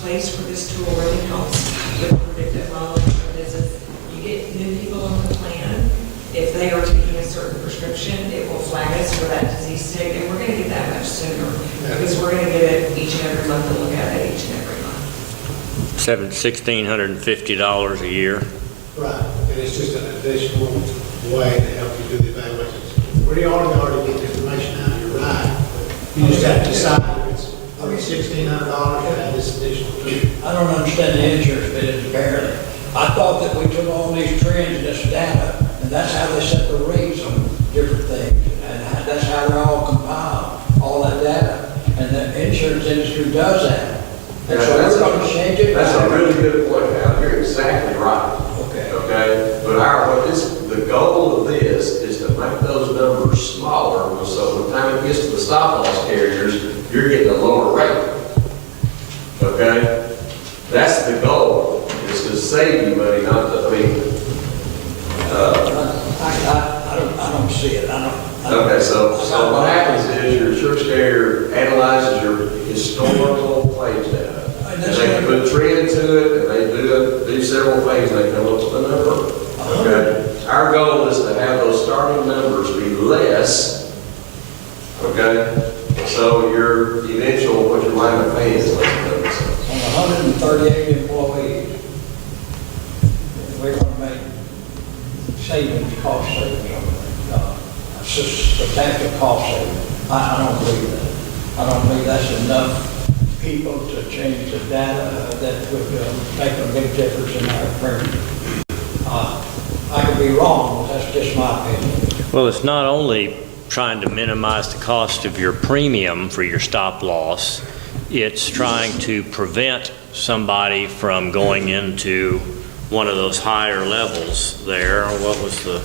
place where this tool really helps with predictive modeling for business. You get new people on the plan. If they are taking a certain prescription, it will flag us for that disease state, and we're going to get that much sooner because we're going to get it each and every month and look at it each and every month. $1,650 a year. Right, and it's just an additional way to help you do the evaluations. We already get the information now, you're right. You just have to decide if it's $1,600 to add this additional tool. I don't understand the insurance bit apparently. I thought that we took all these trends and this data, and that's how they set the rates on different things. And that's how they're all compiled, all that data. And the insurance industry does that. And so we're going to change it. That's a really good point, Al. You're exactly right. Okay. Okay? But the goal of this is to make those numbers smaller, so when the time it gets to the stop loss carriers, you're getting a lower rate. Okay? That's the goal, is to save you money, not to, I don't see it. okay, so what happens is your insurance carrier analyzes your historical claims data. And they can put trend to it, and they do several things, and they come up with a number. Okay? Our goal is to have those starting numbers be less, okay? So your eventual, what your line of pay is less than that. On 138 employees, we're going to make savings, cost savings, substantial cost savings. I don't believe that. I don't believe that's enough people to change the data that would make a big difference in our premium. I could be wrong, but that's just my opinion. Well, it's not only trying to minimize the cost of your premium for your stop loss, it's trying to prevent somebody from going into one of those higher levels there. What was the,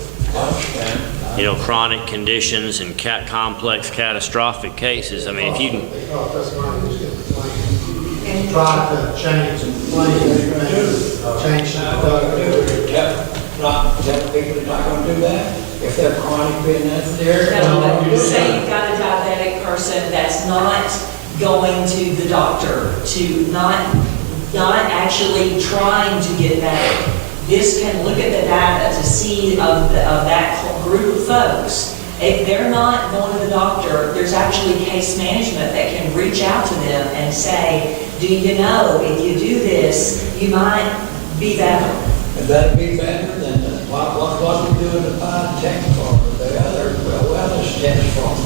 chronic conditions and complex catastrophic cases. I mean, if you can, Because that's money, just get the claim. Try to change the claim, change the Tell people they're not going to do that if they're chronic being there. No, but say you've got a diabetic person that's not going to the doctor, to not actually trying to get better. This can look at the data to see of that group of folks. If they're not going to the doctor, there's actually case management that can reach out to them and say, do you know, if you do this, you might be better. If that'd be better than what we do in the 5 tech form, or the other wellness test form.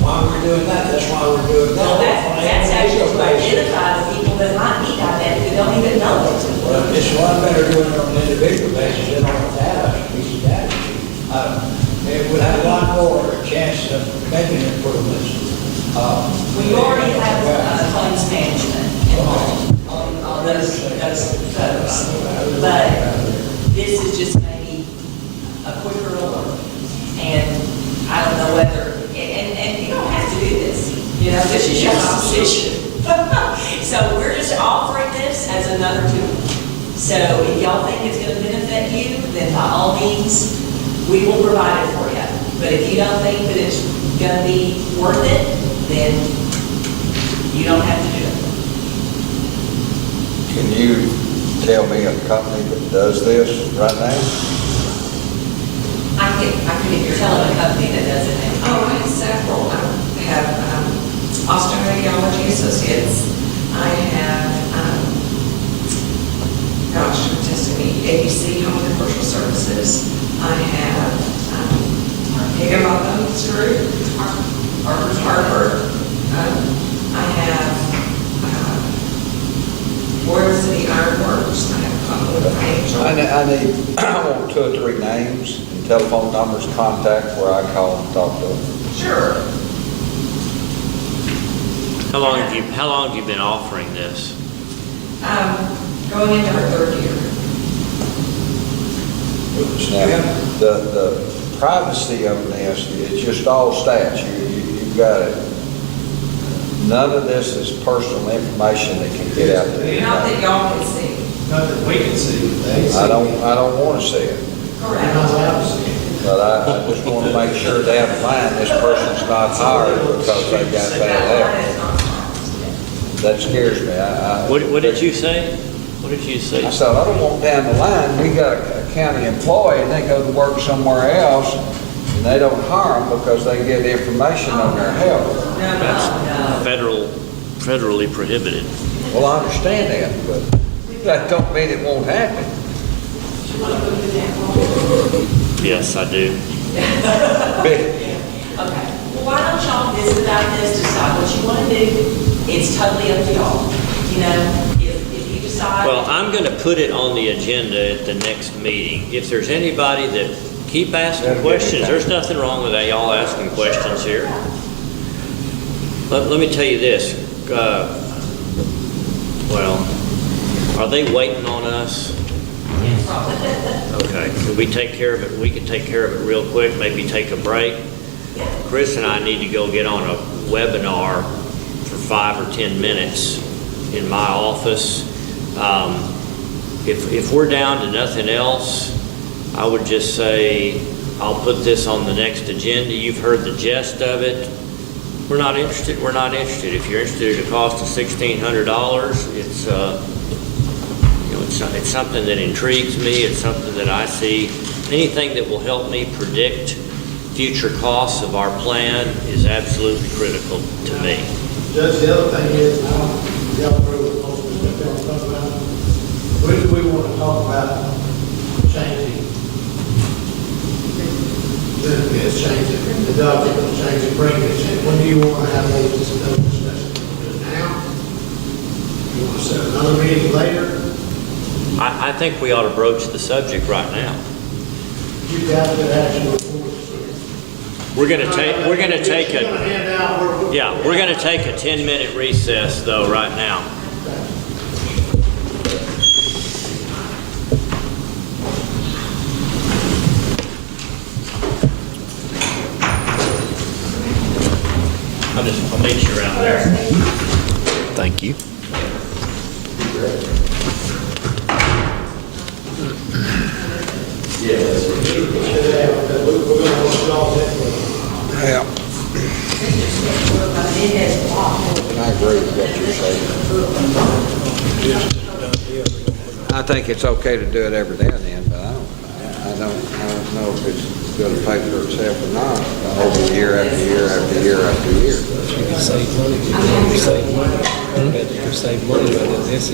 Why we're doing that, that's why we're doing that. Well, that's actually to identify the people that might be diabetic, who don't even know it. Well, it's a lot better doing it on an individual basis than on a data, piece of data sheet. It would have a lot more chance of making improvements. We already have claims management involved on those folks. But this is just maybe a quicker alert. And I don't know whether, and you don't have to do this, you know, this is your decision. So we're just offering this as another tool. So if y'all think it's gonna benefit you, then by all means, we will provide it for you. But if you don't think that it's gonna be worth it, then you don't have to do it. Can you tell me a company that does this right now? I can, if you're telling a company that does it now. Oh, I have several. I have Austin Radiology Associates. I have, gosh, I'm testing me, ABC Home and Commercial Services. I have Higginbotham Group, Harvard. I have Oil City Ironworks. I have a couple of Angel. I want 2 or 3 names and telephone numbers, contact where I call and talk to them. Sure. How long have you been offering this? Going into our 3rd year. Now, the privacy of this, it's just all stats. You've got it. None of this is personal information that can get out there. Not that y'all can see. Not that we can see. I don't want to see it, You're not allowed to see it. but I just want to make sure down the line this person's not hired because they've got bad health. That scares me. What did you say? What did you say? I said, I don't want down the line, we got a county employee and they go to work somewhere else and they don't hire them because they get information on their health. Federally prohibited. Well, I understand that, but that don't mean it won't happen. Yes, I do. Okay, well, why don't y'all visit about this, decide what you want to do? It's totally up to y'all. You know, if you decide. Well, I'm going to put it on the agenda at the next meeting. If there's anybody that keep asking questions, there's nothing wrong with that, y'all asking questions here. Let me tell you this. Well, are they waiting on us? Okay, could we take care of it? We could take care of it real quick, maybe take a break. Chris and I need to go get on a webinar for 5 or 10 minutes in my office. If we're down to nothing else, I would just say, I'll put this on the next agenda. You've heard the gist of it. We're not interested. We're not interested. If you're interested at a cost of $1,600, it's it's something that intrigues me. It's something that I see. Anything that will help me predict future costs of our plan is absolutely critical to me. Judge, the other thing is, y'all agree with most of the stuff y'all talk about. When do we want to talk about changing? Benefits, changing, the doctor will change it, bring it, when do you want to have those discussions? Now? You want to set another meeting later? I think we ought to broach the subject right now. You got to action report. We're going to take a 10-minute recess though right now. I'll meet you around there. Thank you. Yeah. And I agree with what you're saying. I think it's okay to do it every now and then, but I don't know if it's going to pay for itself or not over year after year after year after year. You can save money. You can save money. You can save money by this.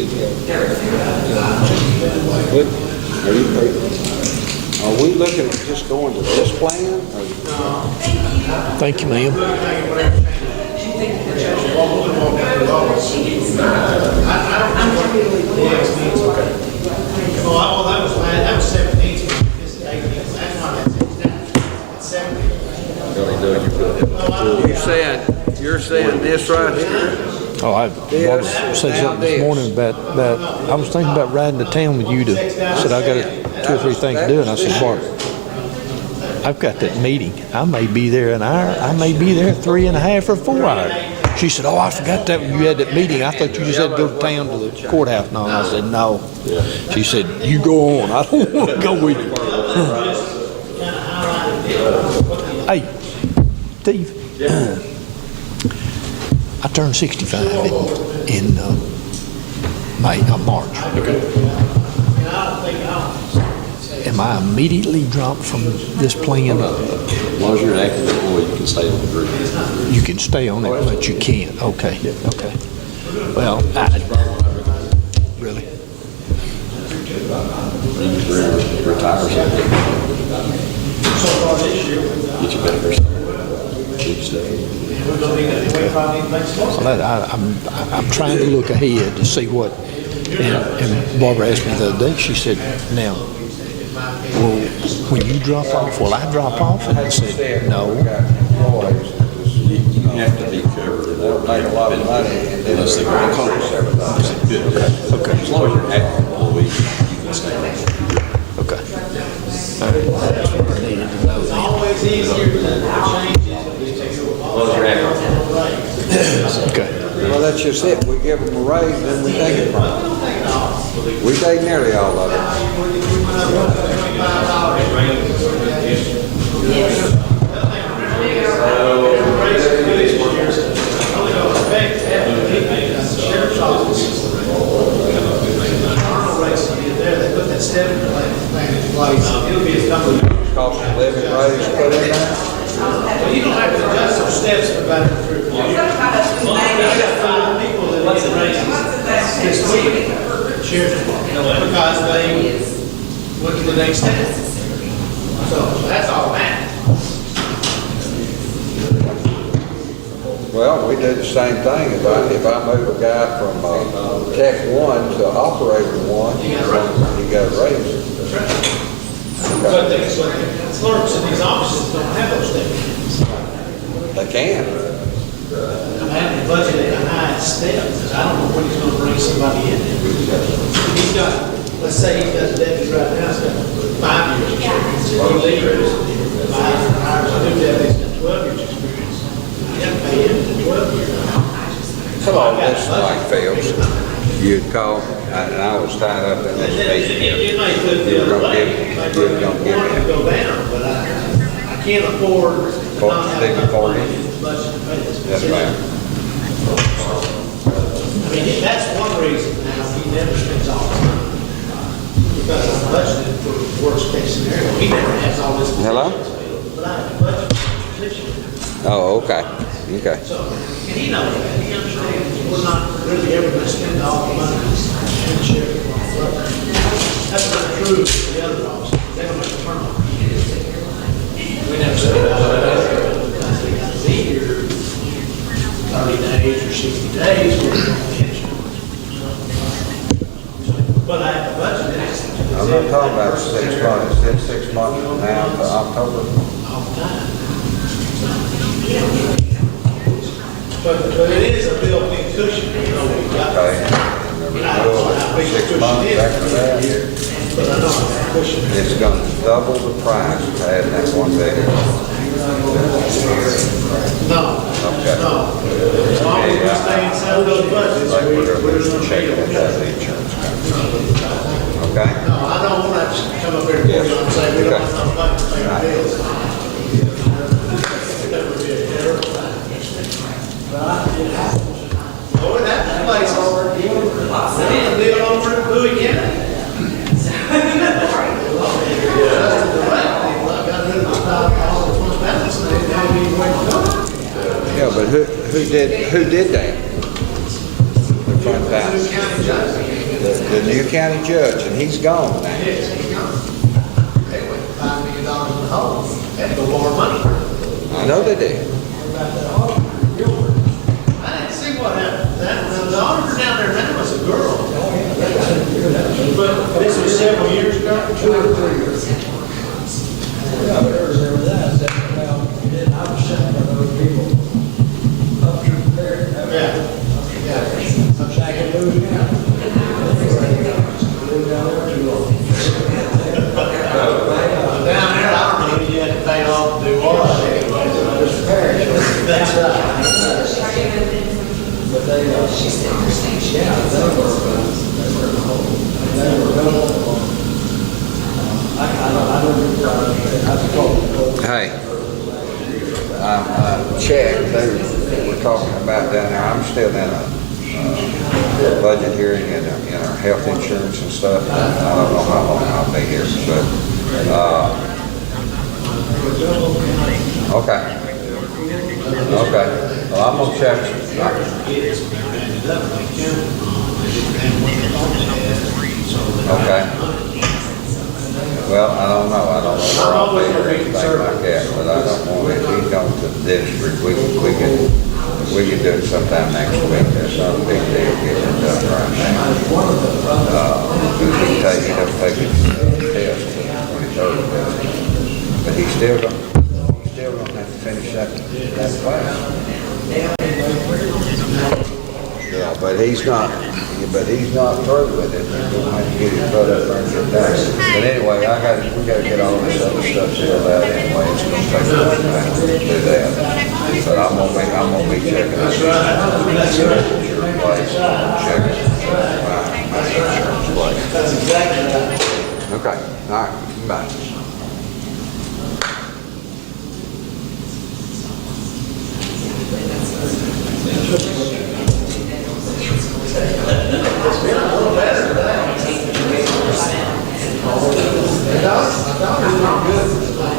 Are we looking at just going to this plan? Or? Thank you, ma'am. Oh, that was 17th, this is 18th, that's why that's 17th. You're saying this right here? Oh, Barbara said something this morning about, I was thinking about riding to town with you said I got 2 or 3 things to do, and I said, Barbara, I've got that meeting. I may be there an hour, I may be there 3.5 or 4 hours. She said, oh, I forgot that when you had that meeting. I thought you just had to go to town to the courthouse. No, and I said, no. She said, you go on. I don't want to go with you. Hey, Steve. I turned 65 in March. Am I immediately dropped from this plan? As long as you're an active employee, you can stay on the group. You can stay on it, but you can't. Okay, okay. Well, really? You can retire or something. Get your benefits. Keep stuff. Well, I'm trying to look ahead to see what, and Barbara asked me the other day, she said, now, well, when you drop off, will I drop off? And I said, no. You have to be covered in that. Make a lot of money and then unless they go to court. Good. Okay. As long as you're an active employee, you can stay on. Okay. All right. That's what I needed to know then. Always easier to change it. Okay. Well, that's just it. We give them a raise, then we take it from them. We take nearly all of it. Cost of living raise put in there. Well, you don't have to adjust those steps for better improvement. You got 5 people that need raises this week. Sheriff's Department, because they went to the next step. So that's all that. Well, we do the same thing. If I move a guy from Tech 1 to Operator 1, he got a raise. But the clerks in these offices don't have those things. They can. I'm having budgeted a high step, because I don't know when he's gonna bring somebody in there. He's got, let's say he does deputy right now, he's got 5 years experience. He leaves, 5 hours, I do that, he's got 12 years experience. You have to pay him to 12 years. Come on, this like fails. You'd call, and I was tied up in this meeting. It may put the other way, it may put the other way to go down, but I can't afford to not have enough money in the budget to pay this. Yes, ma'am. I mean, that's one reason now he never spends all his money. Because I'm budgeted for worst case scenario. He never has all this. Hello? But I have a budget for position. Oh, okay. Okay. So, and he knows that. He understands we're not really ever going to spend all the money in the sheriff department. That's not true for the other officers. They don't make a turnover. We never spend all that because they got to be here 30 days or 60 days with the insurance. But I have a budget. I'm not talking about 6 months. It's 6 months from now to October. All the time. But it is a built-in cushion, you know, we've got. Okay. I don't know how big the 6 cushion months is, after that, but I know how that cushion is. it's going to double the price of having that one vehicle. No, Okay. no. As long as we stay inside those budgets, Like we're we're going to going to check be it okay. out the insurance company. Okay? No, I don't want to come up here and say we don't have enough money to pay our bills. That would be a terrible thing. Oh, it happens place over. There's a deal over in Bowie County. Yeah, but who did that? The front house. The new county judge, and he's gone now. Yes, he's gone. They went $5 million in the hole. Had to go borrow money. I know they did. I a girl. But this was several years ago? 2 or 3 years. Yeah, but there was that. I said, well, I was sent by those people up to there. Yeah. I'm back in Louisiana. Down there, I don't know, you had to pay off to do what? That's right. But they, yeah, they were Hey, check, they were talking about down there, I'm still in a budget hearing in our health insurance and stuff. I don't know how long I'll be here, but, okay. Okay, well, I'm gonna check. Okay. Well, I don't know where I'll be or anything like that, but I don't know if we go to the district, we can do it sometime next week. There's not a big deal getting it done right now. He don't take his test till the 23rd, but he's still gonna have to finish that class. Yeah, but he's not through with it. He's gonna have to get his butt up there and get that. But anyway, we gotta get all this other stuff filled out anyway. It's gonna take a long time to do that. But I'm gonna be checking out your place, checking my insurance place. Okay, all right, bye.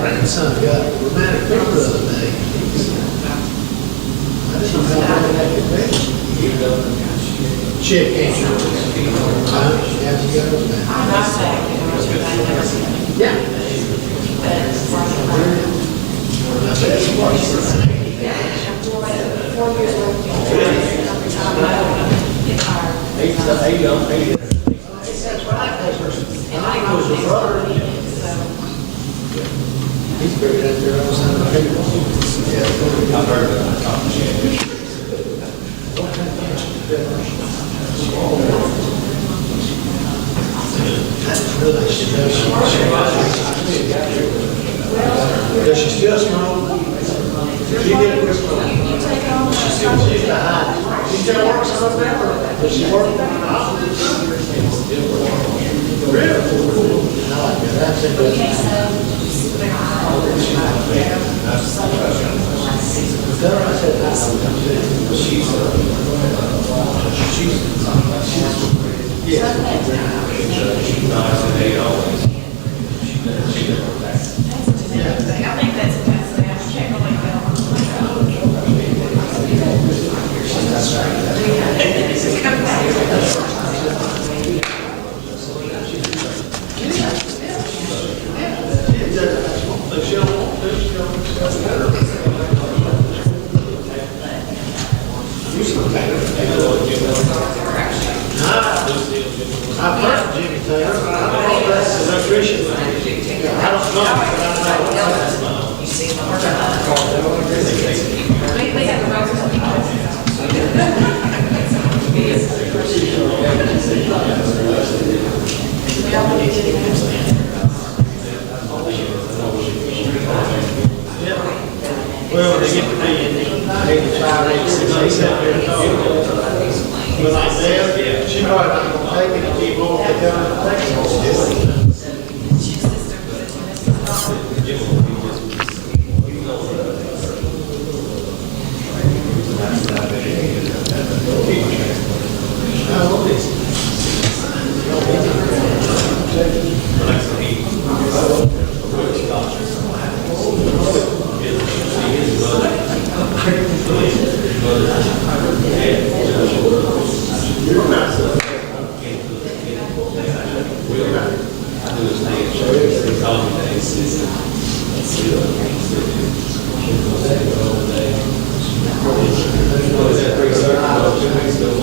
Grandson got romantic fever the other day. I didn't know how that could be. Chick cancer. Yeah, she got it now. Yeah. I said, it's worse. He's buried out there outside of Higginbotham. Yeah, I've heard that. That's really, does she still smoke? She did quit smoking. She used to hide. She still works on that? Does she work? Really? I like that. That's it. I've heard Jimmy Taylor. I don't know if that's an electrician. I don't know. Well, they get to be 85, 86, 87 But like that, she probably not gonna take it and keep on with the other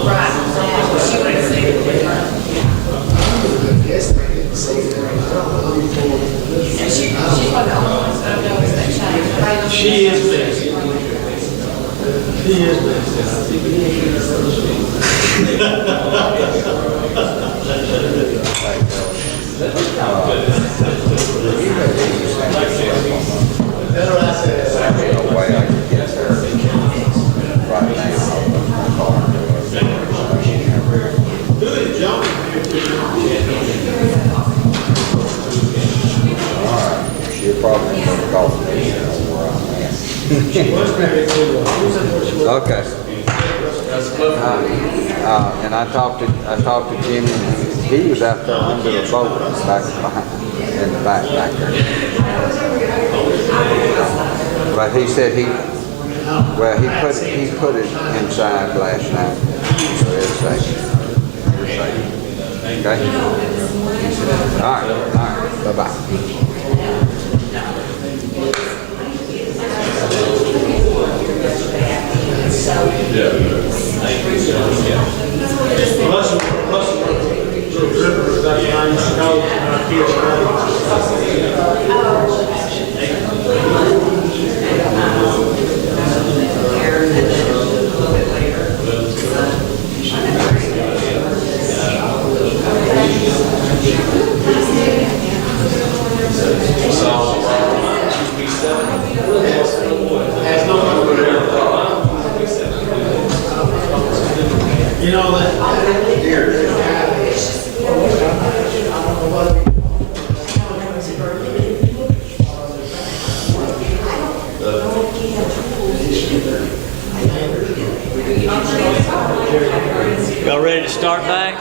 Right. You're probably going to call me, you know where I'm at. Okay. And I talked to Jimmy, he was out there under the boat back behind, in the back there. But he said he put it inside last night, so it's safe. You're safe. Okay? All right, bye-bye. You know that. Y'all ready to start back? I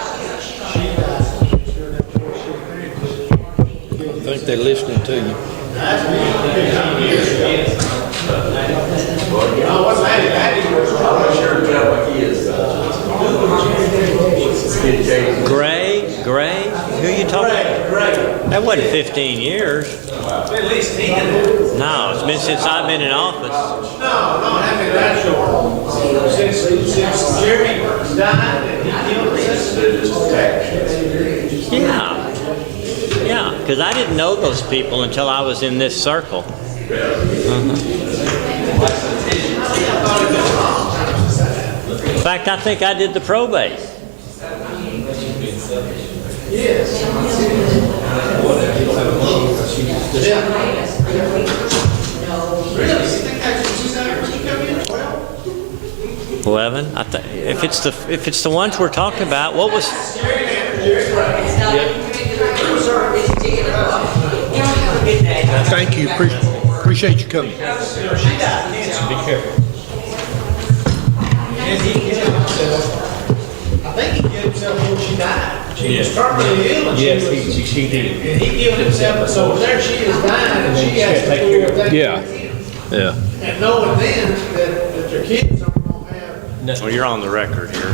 think they're listening to you. Gray? Who you talking about? That wasn't 15 years. At least 10. No, it's been since I've been in office. No, haven't been that short. Since Jeremy died and he killed himself. Yeah, because I didn't know those people until I was in this circle. In fact, I think I did the probate. Yes. 11. If it's the ones we're talking about, what was? Thank you. Appreciate you coming. Be careful. I think he killed himself before she died. She was terminally ill. And Yes, she he did. And he killed himself, so there she is dying, and she has to do everything. Yeah. Yeah. And knowing then that their kids aren't gonna have. Well, you're on the record here.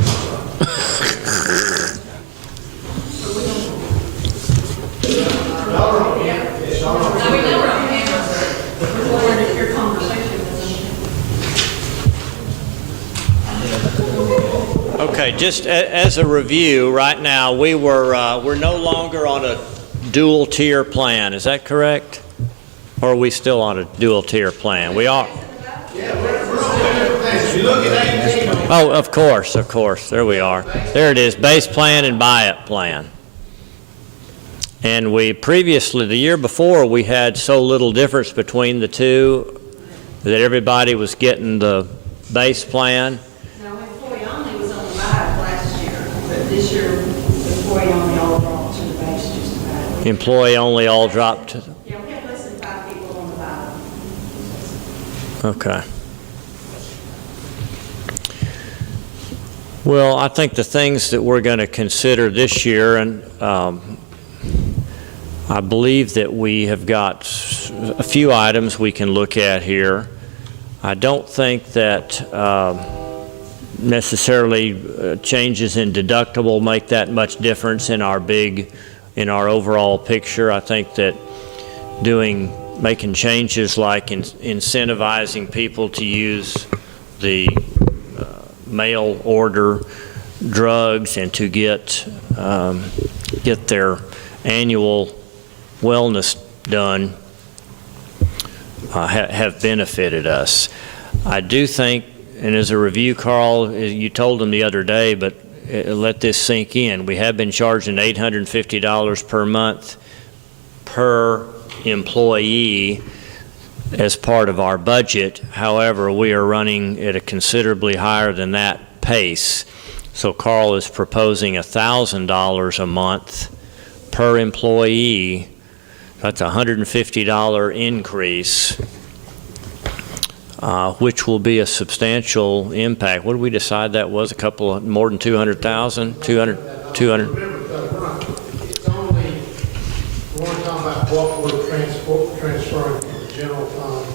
Okay, just as a review, right now we're no longer on a dual tier plan. Is that correct? Or are we still on a dual tier plan? We are. Oh, of course. There we are. There it is, base plan and buy-up plan. And we previously, the year before, we had so little difference between the two that everybody was getting the base plan. No, employee only was on the buy-up last year, but this year, employee only all dropped to the base just about. Employee only all dropped to, Yeah, we have less than 5 people on the buy-up. okay. Well, I think the things that we're going to consider this year, and I believe that we have got a few items we can look at here. I don't think that necessarily changes in deductible make that much difference in our overall picture. I think that making changes like incentivizing people to use the mail order drugs and to get their annual wellness done have benefited us. I do think, and as a review, Carl, you told them the other day, but let this sink in. We have been charging $850 per month per employee as part of our budget. However, we are running at a considerably higher than that pace. So Carl is proposing $1,000 a month per employee. That's a $150 increase, which will be a substantial impact. What did we decide that was? More than 200,000? 200? Remember, it's only, we're only talking about what we're transferring from the general fund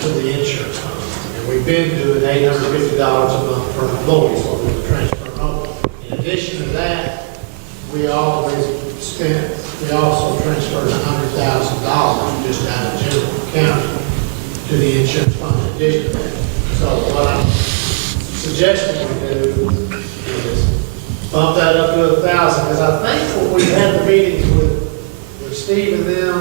to the insurance fund. And we've been doing $850 a month per employee, so we were transferring over. In addition to that, we also transferred $100,000 just out of general county to the insurance fund in addition to that. So what I'm suggesting we do is bump that up to 1,000, because I think when we had the meetings with Steve and them,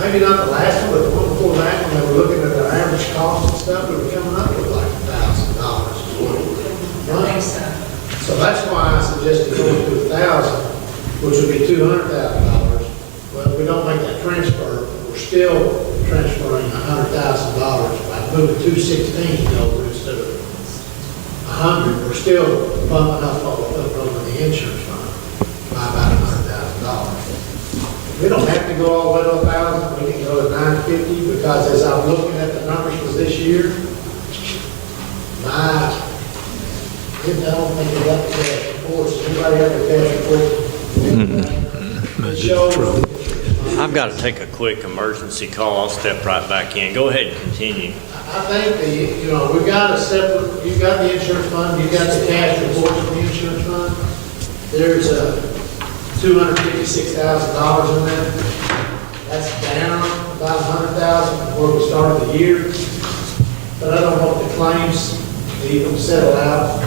maybe not the last one, but the one before that, when they were looking at our average cost and stuff, we were coming up with like $1,000 is what we were running. So that's why I suggested going to 1,000, which would be $200,000. Well, if we don't make that transfer, we're still transferring $100,000 by moving 216 over instead of 100. We're still bumping up over the insurance fund by about $100,000. We don't have to go all the way to 1,000. We can go to 950 because as I'm looking at the numbers for this year, I don't think they got the cash reports. Anybody have the cash report? It shows. I've got to take a quick emergency call. I'll step right back in. Go ahead and continue. I think we've got a separate, you've got the insurance fund, you've got the cash reports from the insurance fund. There's $256,000 in there. That's down about $100,000 before we started the year. But I don't know if the claims even settle out,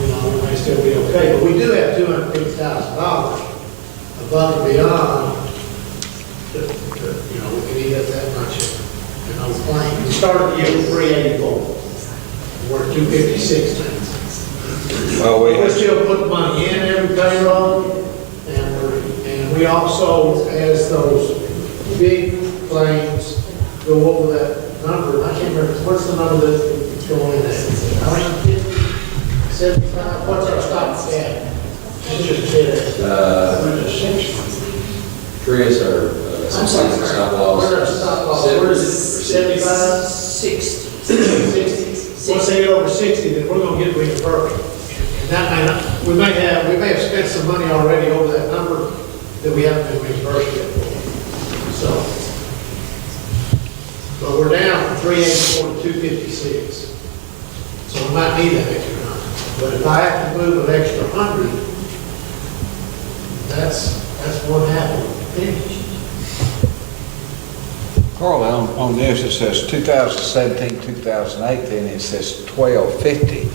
we may still be okay. But we do have $250,000 above and beyond, we can eat up that much in those claims. We started the year with 384. We're at 256 now. Well, We're still putting money in every payroll, and we also, as those big claims go over that number, I can't remember, what's the number that's going in there? 75, what's our stop gap? It's just Chris, or some stop loss. Where's our stop loss? Where is it? 75? 60. 60. Once they get over 60, then we're going to get reimbursed. And that may not, we may have spent some money already over that number that we haven't been reimbursed yet for. So, but we're down from 384 to 256. So we might need that extra number. But if I have to move an extra 100, that's one half of the finish. Carl, on this, it says 2017, 2018, it says 1250.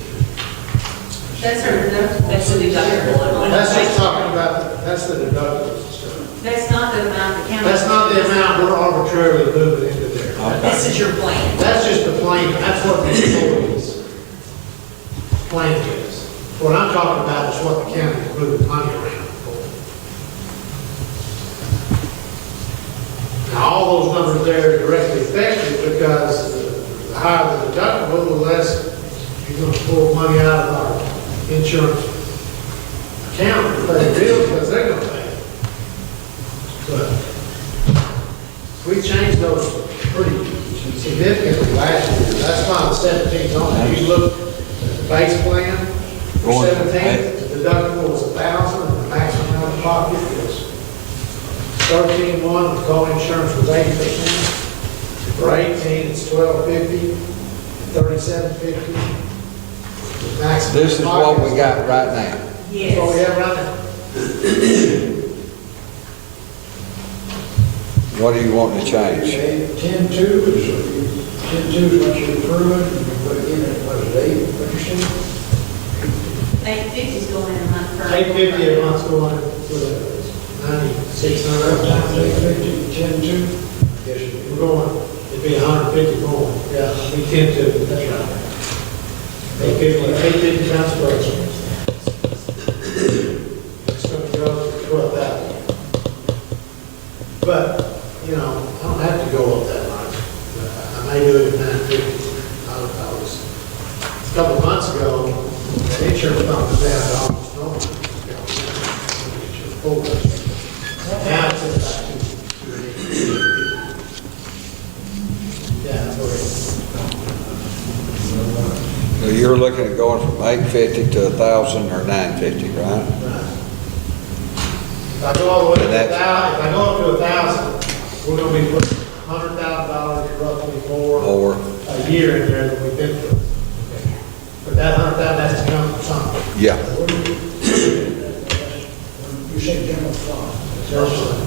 That's our deductible. That's the deductible. That's just talking about, that's the deductibles and stuff. That's not the amount the county. That's not the amount we're arbitrarily moving into there. This is your plan. That's just the plan, that's what the employees' plan is. What I'm talking about is what the county is moving money around for. Now, all those numbers there are directly affected because the higher the deductible, the less you're going to pull money out of our insurance account to pay the bills because they're going to pay it. But we changed those pretty significantly last year. That's why the 17's on there. You look at the base plan for 17, the deductible was 1,000 and the maximum out of pocket was 13.1, the co-insurance was 80%. For 18, it's 12.50, 37.50. This is what we got right now. That's what we have right now. What do you want to change? 10-2 is what you're approving, and you put in at, what is it, 8, what you're saying? 850 is going in a month for. 850 a month's going for 9,600 Times times 850, 10-2. Yes, we're going, it'd be 150 more. Yeah, it'd be 10-2, that's right. 850 times per. It's going to go to 12,000. But, I don't have to go up that much. I may do it at 950. I was, a couple of months ago, the insurance company was down to almost normal. before. Now it's at about 2. Yeah, go ahead. So you're looking at going from 850 to 1,000 or 950, right? Right. If I go all the way to And that's- 1,000, if I go up to 1,000, we're gonna be putting $100,000 roughly more Or, a year in there than we've been through. But that 100,000 has to come from something. yeah. You say general fund. General fund.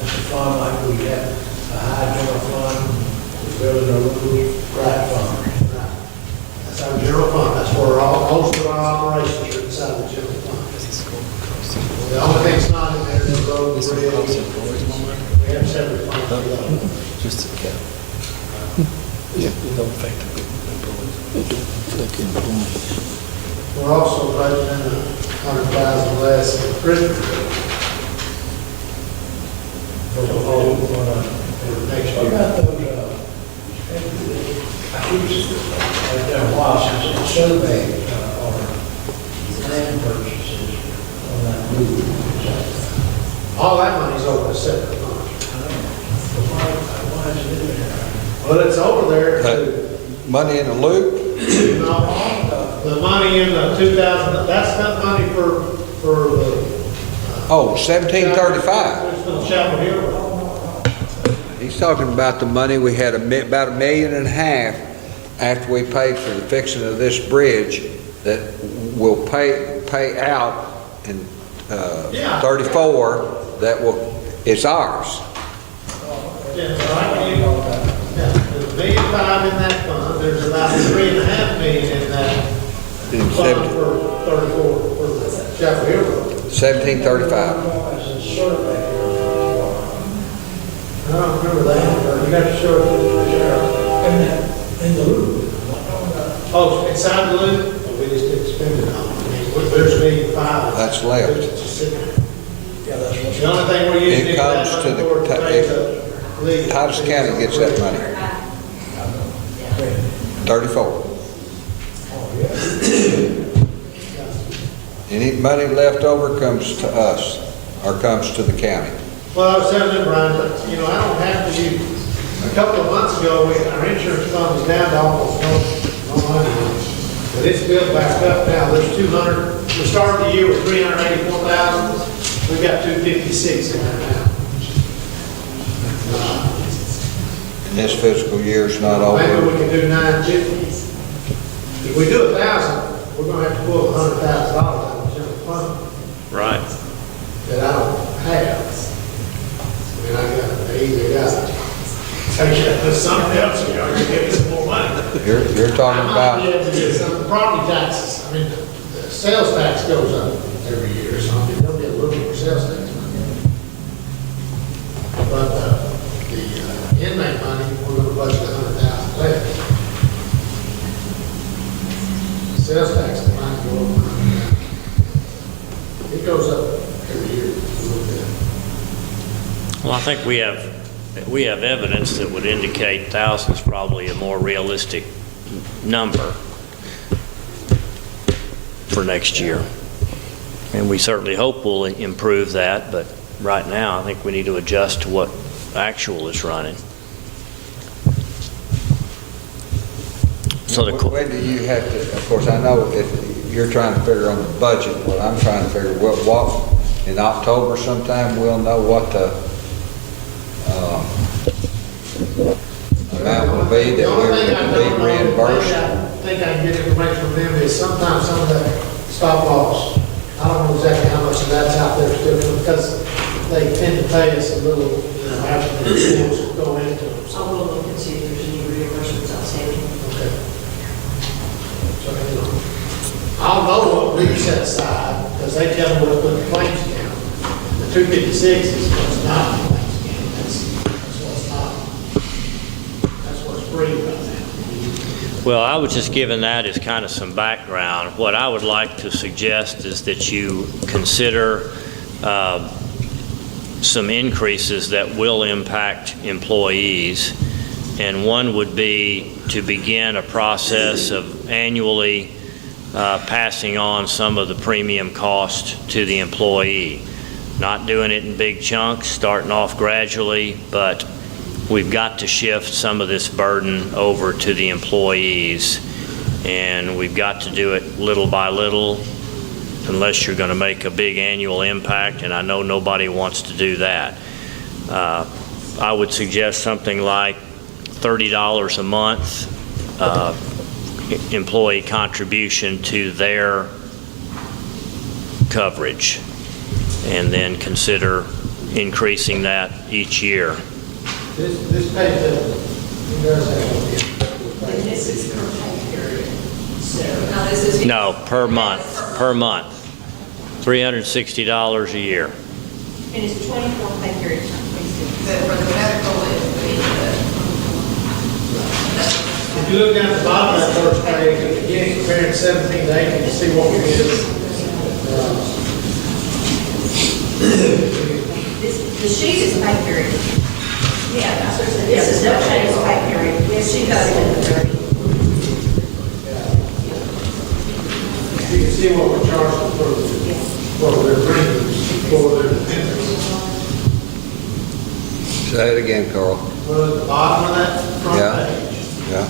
That's a fund like we have a high general fund, we're building a little right fund. Right. That's our general fund, that's where most of our operations are inside the general fund. The only thing that's not in there is the road and bridge. We have separate funds for those. Just a cap. Yeah. It don't affect the employees. It don't affect the employees. We're also budgeting 100,000 less in prison. For the whole, for next What year. about those, I keep, it's been a while since I surveyed, or land purchases on that move. All that money's over a separate fund. Why is it in there? Well, it's over there to, Money in the loop? the money in the 2000, that's not money for the. Oh, 1735. It's for the Chapel Hill Road. He's talking about the money we had about $1.5 million after we paid for the fixing of this bridge that will pay out in Yeah. 34. That will, it's ours. Yeah, so I can, yeah, there's $1.5 million in that fund, there's about $3.5 million in that In fund for 34, for the Chapel Hill Road. 1735. It's a survey here. I don't remember that, you got to show it to the sheriff. In the loop. Oh, inside the loop? Oh, we just didn't spend it on, I mean, there's $1.5 million. That's left. It's just sitting there. Yeah, that's what's. The only thing we're using It is that comes to money the for ta- pay the legal. Titus County gets that money. 34. Oh, yeah. Any money left over comes to us, or comes to the county. Well, I was telling them, Brian, but, you know, I don't have to use, a couple of months ago, our insurance fund was down to almost no money. But it's built back up now, there's 200, we started the year with 384,000, we got 256 in there now. And this fiscal year's not Maybe we over. can do 950. If we do 1,000, we're gonna have to pull $100,000 out of the general fund Right. that I don't have. I mean, I either got, something else, you know, you're getting some more money. You're talking I might about, be able to get some property taxes, I mean, the sales tax goes up every year, so I mean, there'll be a little more sales tax money. But, the inmate money, we're gonna budget 100,000 less. Sales tax might go up 100,000. It goes up every year a little bit. Well, I think we have evidence that would indicate 1,000 is probably a more realistic number for next year. And we certainly hope we'll improve that, but right now, I think we need to adjust to what actual is running. So the, when do you have to, of course, I know if you're trying to figure on the budget, what I'm trying to figure, what, in October sometime, we'll know what the amount will be that The only thing I we're don't be know, reimbursed. I think I can get information from them is sometimes some of that stop loss, I don't know exactly how much of that's out there still, because they tend to pay us a little, you know, after the deals go into them. So, I'll look and see if there's any reimbursements outstanding. okay. So, you know, I'll know what we set aside, because they tell me what to put in the claims account. The 256 is what's not in the claims account, that's what's not, that's what's free right now. well, I was just giving that as kind of some background. What I would like to suggest is that you consider some increases that will impact employees, and one would be to begin a process of annually passing on some of the premium cost to the employee. not doing it in big chunks, starting off gradually, but we've got to shift some of this burden over to the employees, and we've got to do it little by little unless you're going to make a big annual impact, and I know nobody wants to do that. I would suggest something like $30 a month employee contribution to their coverage, and then consider increasing that each year. This pay bill, you guys have And this is per pay period. So, No, this is. No, per month, $360 a year. and it's 24 pay period. For the medical, If you look down at the bottom of that first page, again, comparing 17 to 18, you see what we did. The sheet is pay period. Yeah, that's what it says. This is no change of pay period. Yes, she got it in the 30. You can see what we're charging for their premiums, for their dependents. Say it again, Carl. Well, at the bottom of that front Yeah. page, Yeah.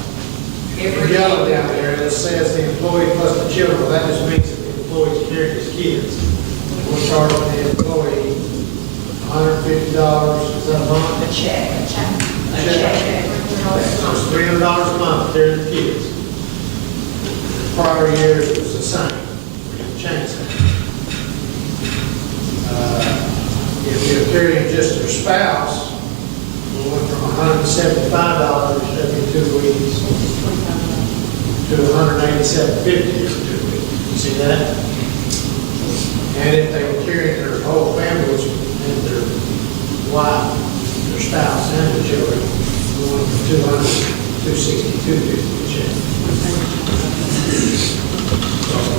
in yellow down there, it says the employee plus the children. Well, that just means that the employee's carrying his kids. We're charging the employee $150, is that a month? A check. A check. So it's $300 a month, they're the kids. Prior years, it was the same. We didn't change that. If you're carrying just their spouse, we went from $175 every 2 weeks to $187.50 every 2 weeks. You see that? And if they were carrying their whole family, which meant their wife, their spouse, and their children, we went from $262.50 a check.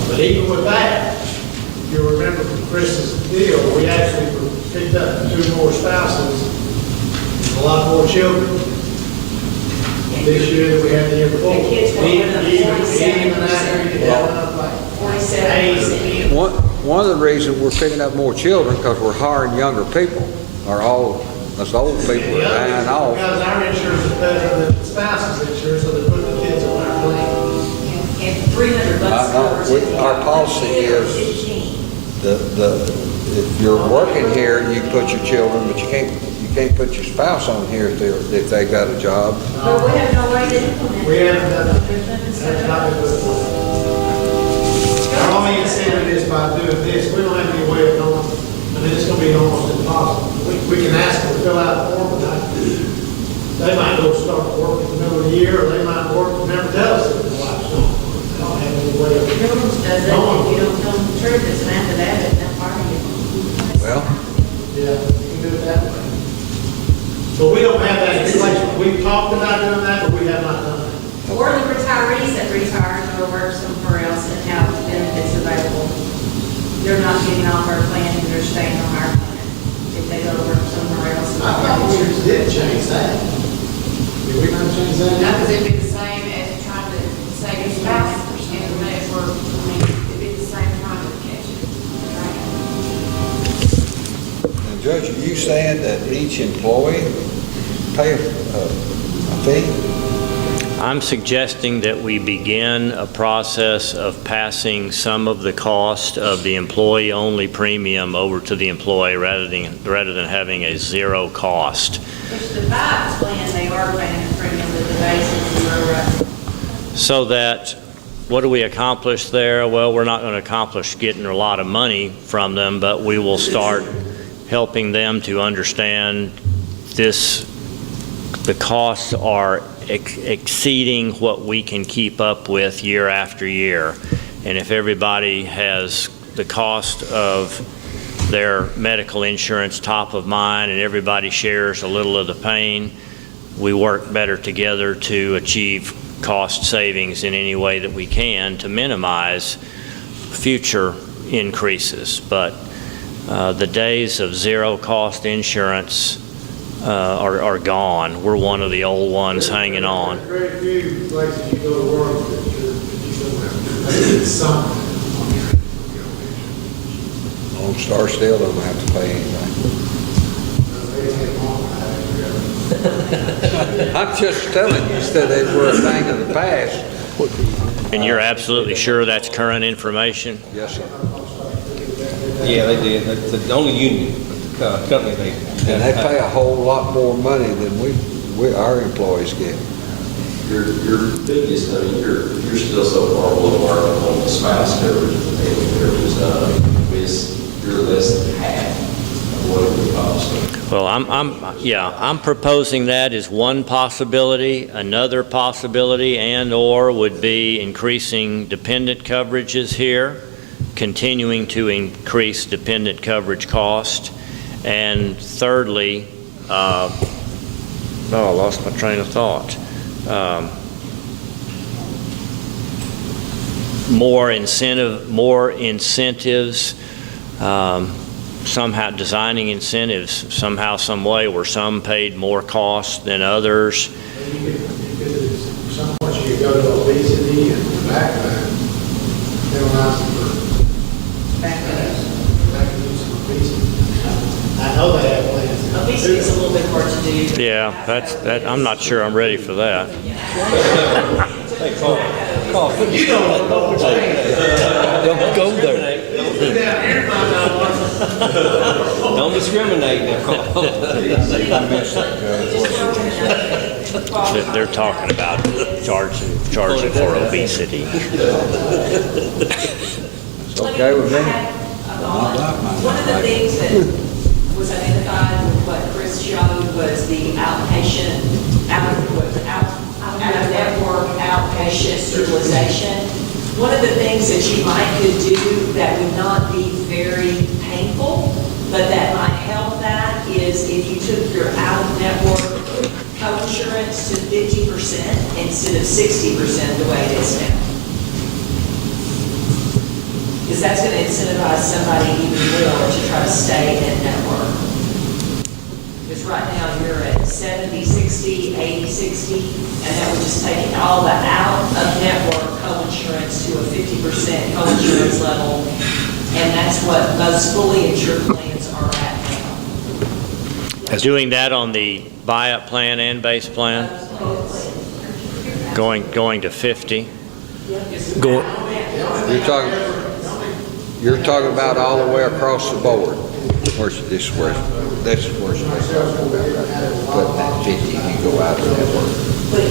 But even with that, if you remember from Chris's deal, we actually picked up 2 more spouses, a lot more children. This year than we had the year before. The kids were Even up after you have enough like 47%. One of the reasons we're picking up more children, because we're hiring younger people, or us old people are dying off. Because our insurance is better than the spouse's insurance, so they put the kids on our plan. And $300 covers it. Our policy is 15. if you're working here, you put your children, but you can't put your spouse on here if they got a job. But we have no way to implement it. We haven't done that. That's not a good one. Our only incentive is by doing this. We don't have any way of knowing. I mean, it's gonna be almost impossible. We can ask them to fill out a form, but they might go start work in the middle of the year, or they might work and never tell us that their wife's gone. They don't have any way of Mills does it, knowing. if you don't tell them the truth, it's an affidavit, they'll fire you. Well, Yeah, we can do it that way. But we don't have that in place. We've talked about doing that, but we have not done that. or the retirees that retire or work somewhere else and have benefits available. They're not getting off our plan and they're staying on our plan. If they go to work somewhere else. I thought we did change that. Did we not change that? Not because it'd be the same as trying to save your spouse and the next work. I mean, it'd be the same trying to catch it. now, Judge, are you saying that each employee pay a fee? I'm suggesting that we begin a process of passing some of the cost of the employee-only premium over to the employee rather than having a zero cost. Which the Biden plan, they are paying a premium with the basic zero. So that, what do we accomplish there? Well, we're not going to accomplish getting a lot of money from them, but we will start helping them to understand the costs are exceeding what we can keep up with year after year. And if everybody has the cost of their medical insurance top of mind and everybody shares a little of the pain, we work better together to achieve cost savings in any way that we can to minimize future increases. But the days of zero cost insurance are gone. We're one of the old ones hanging on. Very few places you go to work that you don't have to pay something on your On Lone Star still don't have to pay anything. I'm just telling you, that they were a thing of the past. And you're absolutely sure that's current information? Yes, sir. Yeah, they did. The only union, company they. And they pay a whole lot more money than our employees get. Your biggest, I mean, you're still so far below market on the spouse coverage, the family coverage is done. You're less than half of what it would cost. Well, I'm proposing that as one possibility. Another possibility and/or would be increasing dependent coverages here, continuing to increase dependent coverage cost. And thirdly, I lost my train of thought. More incentives, somehow designing incentives somehow, some way where some paid more cost than others. Some point you could go to obesity and tobacco, penalize them for some obesity. I know they have plans. Obesity is a little bit hard to do. Yeah, that. I'm not sure I'm ready for that. Hey, Carl, You don't know which way. Don't go there. don't discriminate now, Carl. They're talking about charging for obesity. It's okay with me. One of the things that was identified with what Chris showed was the outpatient, out-of-network outpatient utilization. One of the things that you could do that would not be very painful, but that might help that is if you took your out-of-network co-insurance to 50% instead of 60% the way it is now. Because that's going to incentivize somebody even more to try to stay in network. Because right now you're at 70, 60, 80, 60, and that would just take all the out-of-network co-insurance to a 50% co-insurance level, and that's what most fully insured plans are at now. Doing that on the buy-up plan and base plan, going to 50. You're talking about all the way across the board. This is where it's putting that 50, you go out of network. But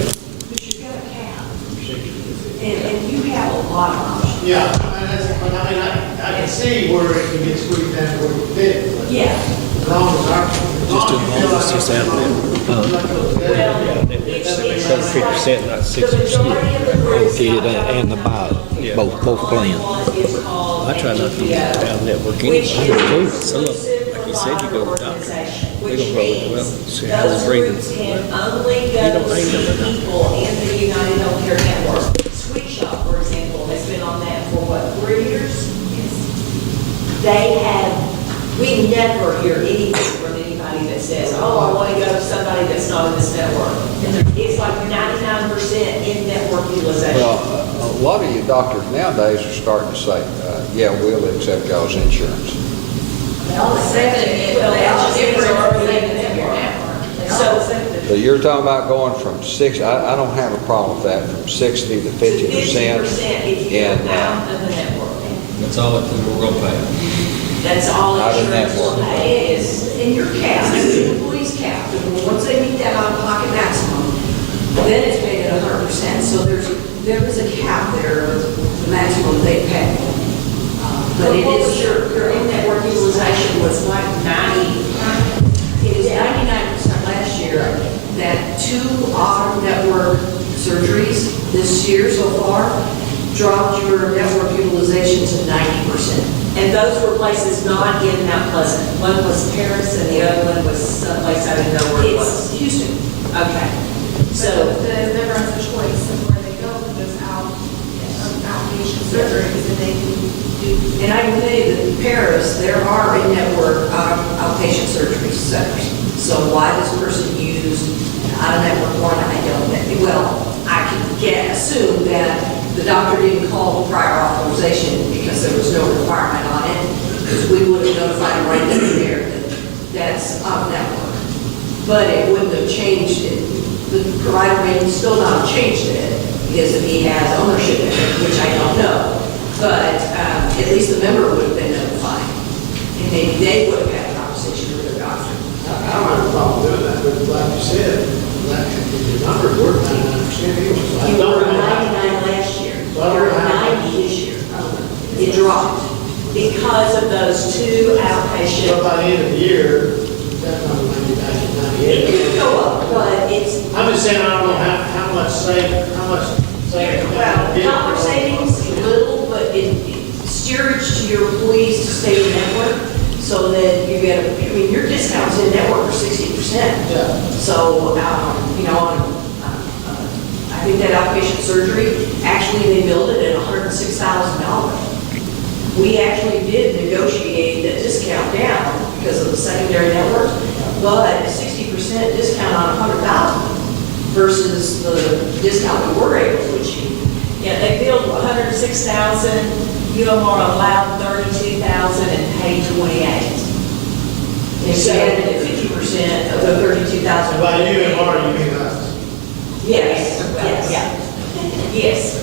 you've got a cap, and you have a lot of options. Yeah, I can see where it can get squeezed down where you fit. But Yeah. as long as our. just out Well, it's 50%, not 60%. Okay, and the buy, both plans. I try not to use out-of-network anyway. Some of them, like you said, you go to the doctor. They're going to roll it well, see how they're breathing. Those groups can only go to see people in the United Healthcare Network. Sweet Shop, for example, has been on that for what, 3 years? We never hear anything from anybody that says, oh, I want to go to somebody that's not in this network. It's like 99% in-network utilization. Well, a lot of you doctors nowadays are starting to say, yeah, we'll accept y'all's insurance. So you're talking about going from 6, I don't have a problem with that, from 60 to 50%. if you And, go out of the network. That's all that we're going to pay. That's all Out of insurance will network. pay is in your cap, the employee's cap. And once they meet that out-of-pocket maximum, then it's paid at 100%. So there is a cap there of the maximum they pay. But it is your in-network utilization was like 90. It was 99% last year. That 2 out-of-network surgeries this year so far dropped your network utilization to 90%. And those were places not in Mount Pleasant. One was Paris and the other one was someplace I didn't know where it was. Houston. Okay. So The member has a choice of where they go for those outpatient surgeries, and they can do. And I can tell you that in Paris, there are in-network outpatient surgery centers. So why this person used out-of-network one, I don't know. Well, I can assume that the doctor didn't call the prior authorization because there was no requirement on it, because we would have that's on network. But it wouldn't have changed it. The provider may still not have changed it, because if he has ownership in it, which I don't know. But at least the member would have been notified. And maybe they would have had a conversation with their doctor. I don't have a problem doing that, but like you said, the numbers were 99% anyway. So I You don't were know how- 99 last year. So I don't You're know how- 90 this year. It dropped because of those two So outpatient. by the end of the year, that number might be back to It 98. could go up, but it's, I'm just saying, I don't know how much savings. well, dollar savings, little, but it steerage to your employees to stay in network so that you get, I mean, your discounts in network are 60%. Yeah. So, you know, I think that outpatient surgery, actually, they billed it at $106,000. We actually did negotiate the discount down because of the secondary network, but 60% discount on 100,000 versus the discount we were able to achieve. Yeah, they billed 106,000, UMR allowed 32,000 and paid 28. If you added at 50% of the 32,000. By you and Marty, you mean us. Yes, yes. Yes.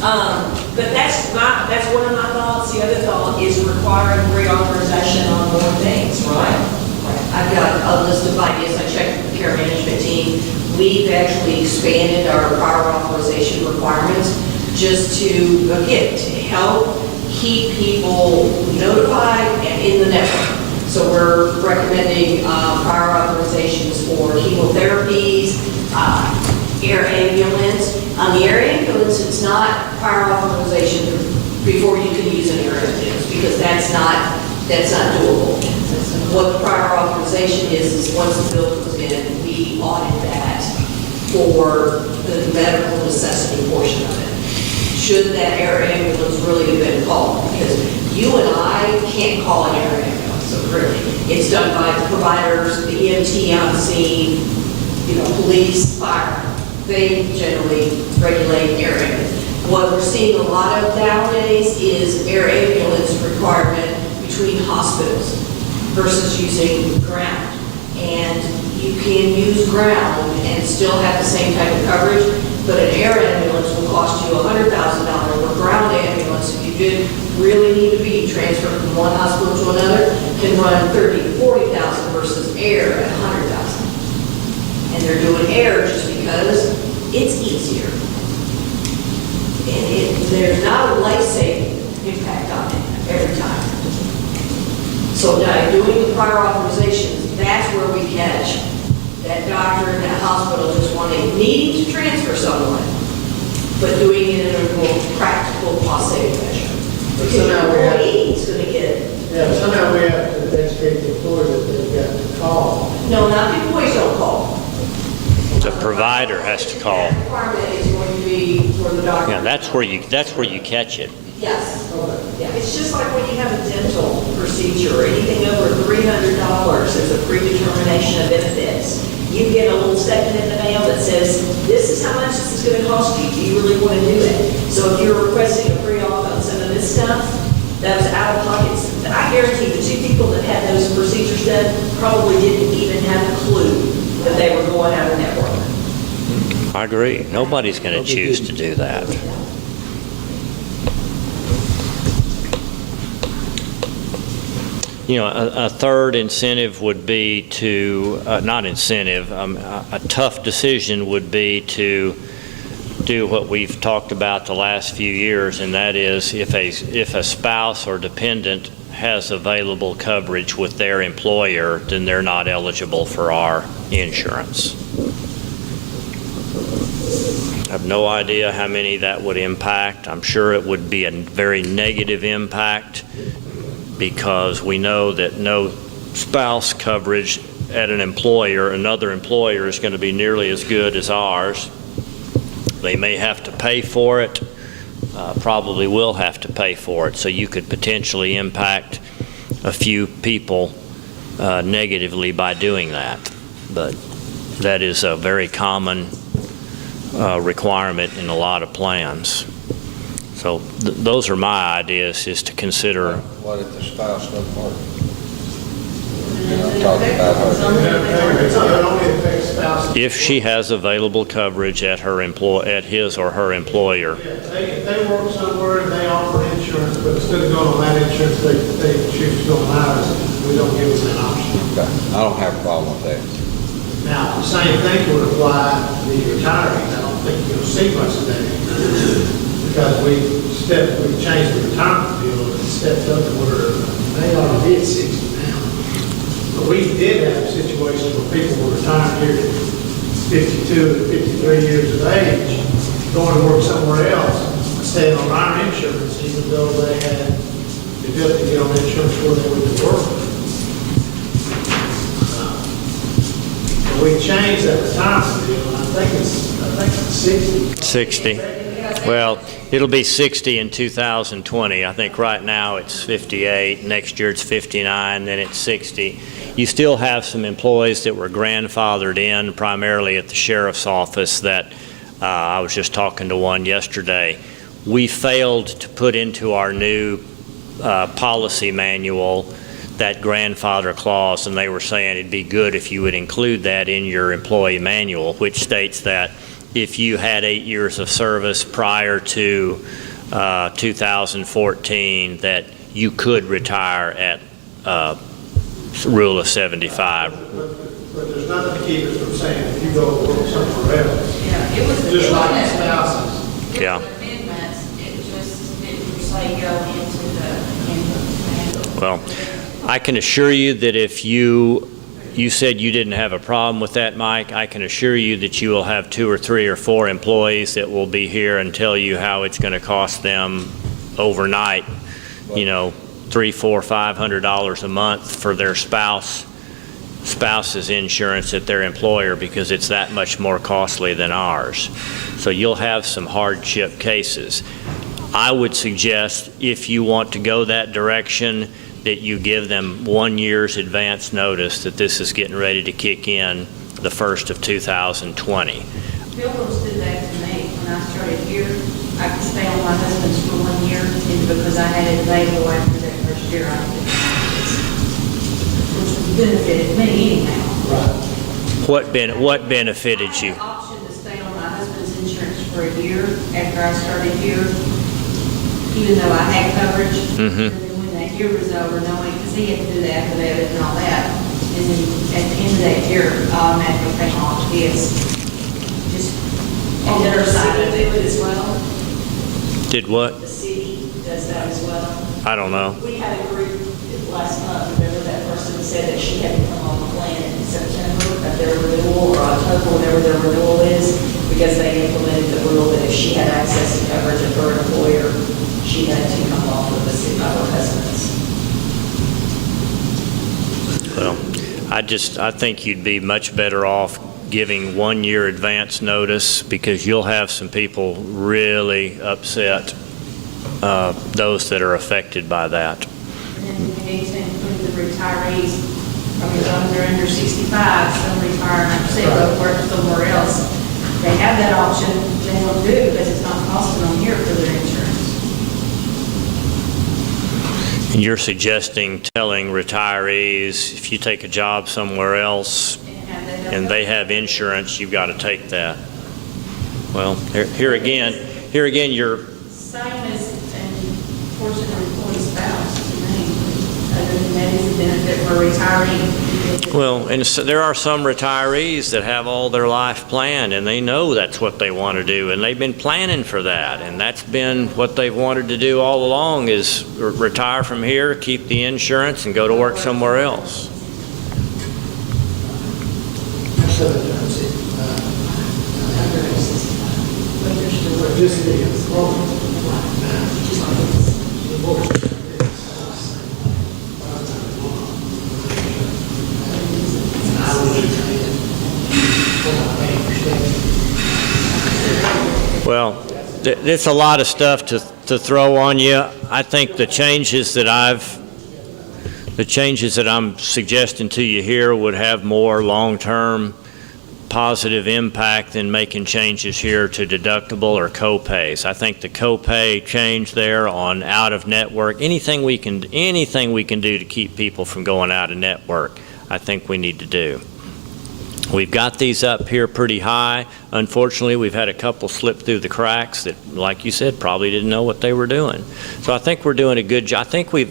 But that's one of my thoughts. The other thought is requiring reauthorization on more things, right? I've got a list of ideas. I checked with the care management team. We've actually expanded our prior authorization requirements just to, again, to help keep people notified and in the network. So we're recommending prior authorizations for chemotherapies, air ambulance. On the air ambulance, it's not prior authorization before you can use an air ambulance, because that's not doable. What the prior authorization is once the bill comes in, we audit that for the medical necessity portion of it. Should that air ambulance really have been called? Because you and I can't call an air ambulance, so really. It's done by the providers, the EMT on scene, you know, police, fire. They generally regulate air ambulance. What we're seeing a lot of nowadays is air ambulance requirement between hospitals versus using ground. And you can use ground and still have the same type of coverage, but an air ambulance will cost you $100,000, where ground ambulance, if you did really need to be transferred from one hospital to another, can run $30,000 to $40,000 versus air at $100,000. And they're doing air just because it's easier. And there's not a life-saving impact on it every time. So by doing the prior authorizations, that's where we catch that doctor and that hospital just needing to transfer someone, but doing it in a more practical cost-saving measure. Because your employee is going to get it. Yeah, somehow we have to educate the employer that they've got to call. No, not the employees don't call. The provider has to call. That requirement is going to be for the doctor. Yeah, that's where you catch it. Yes. Yeah. It's just like when you have a dental procedure, anything over $300, there's a predetermination of benefits. You get a little statement in the mail that says, this is how much this is going to cost you. Do you really want to do it? So if you're requesting a pre-auth on some of this stuff, those out-of-pockets, I guarantee the two people that had those procedures done probably didn't even have a clue that they were going out of network. I agree. Nobody's going to choose to do that. You know, a third incentive would be to, not incentive, a tough decision would be to do what we've talked about the last few years, and that is if a spouse or dependent has available coverage with their employer, then they're not eligible for our insurance. I have no idea how many that would impact. I'm sure it would be a very negative impact, because we know that no spouse coverage at another employer is going to be nearly as good as ours. They may have to pay for it, probably will have to pay for it, so you could potentially impact a few people negatively by doing that. But that is a very common requirement in a lot of plans. So those are my ideas, is to consider. What if the spouse doesn't work? And about her. It only affects spouses. If she has available coverage at his or her employer. Yeah, if they work somewhere and they offer insurance, but instead of going on that insurance, they choose to go on ours, we don't give them that option. Okay. I don't have a problem with that. Now, the same thing would apply to the retirees. I don't think you'll see much of that because we changed the retirement deal and stepped up to where they already did 60 now. But we did have situations where people were retired here at 52 and 53 years of age, going to work somewhere else, staying on our insurance, even though they had the ability to get on insurance where they went to work. We changed that retirement deal, and I think it's 60. 60. Well, it'll be 60 in 2020. I think right now it's 58. Next year it's 59, then it's 60. You still have some employees that were grandfathered in, primarily at the sheriff's office, that I was just talking to one yesterday. We failed to put into our new policy manual that grandfather clause, and they were saying it'd be good if you would include that in your employee manual, which states that if you had 8 years of service prior to 2014, that you could retire at rule of 75. But there's nothing to keep us from saying if you go work somewhere else, Yeah, it was. just like spouses. Yeah. Amendments, it would say go into the manual. Well, I can assure you that if you said you didn't have a problem with that, Mike, I can assure you that you will have 2 or 3 or 4 employees that will be here and tell you how it's going to cost them overnight, $300, $400, $500 a month for their spouse's insurance at their employer, because it's that much more costly than ours. So you'll have some hardship cases. I would suggest, if you want to go that direction, that you give them 1 year's advance notice that this is getting ready to kick in the 1st of 2020. Pilgrims did that to me when I started here. I could stay on my husband's for 1 year, and because I had it available after that first year, I could, which benefited me anyhow. What benefited you? I had the option to stay on my husband's insurance for a year after I started here, even though I had coverage. Mm-hmm. Year was over, knowing, because he had to do the affidavit and all that, and then at the end of that year, I automatically came off his, just on the other side of it as well. Did what? The city does that as well. I don't know. We had a group last month, remember that person said that she had to come on the plan in September at their renewal, or October, whenever their renewal is, because they implemented the rule that if she had access to coverage of her employer, she had to come off of the city of her husband's. Well, I think you'd be much better off giving 1 year advance notice, because you'll have some people really upset, those that are affected by that. And then we need to include the retirees, I mean, as long as they're under 65, some retire, and say go work somewhere else. They have that option, they will do, because it's not costing them here for their insurance. And you're suggesting telling retirees, if you take a job somewhere else and they have insurance, you've got to take that. Well, here again, you're... Same as an portion of employee spouse, to me. Other than that is a benefit for a retiree. Well, and so there are some retirees that have all their life planned, and they know that's what they want to do, and they've been planning for that, and that's been what they've wanted to do all along, is retire from here, keep the insurance, and go to work somewhere else. Well, there's a lot of stuff to throw on you. I think the changes that I'm suggesting to you here would have more long-term positive impact than making changes here to deductible or co-pays. I think the co-pay change there on out of network, anything we can do to keep people from going out of network, I think we need to do. We've got these up here pretty high. Unfortunately, we've had a couple slip through the cracks that, like you said, probably didn't know what they were doing. So I think we're doing a good job. I think we've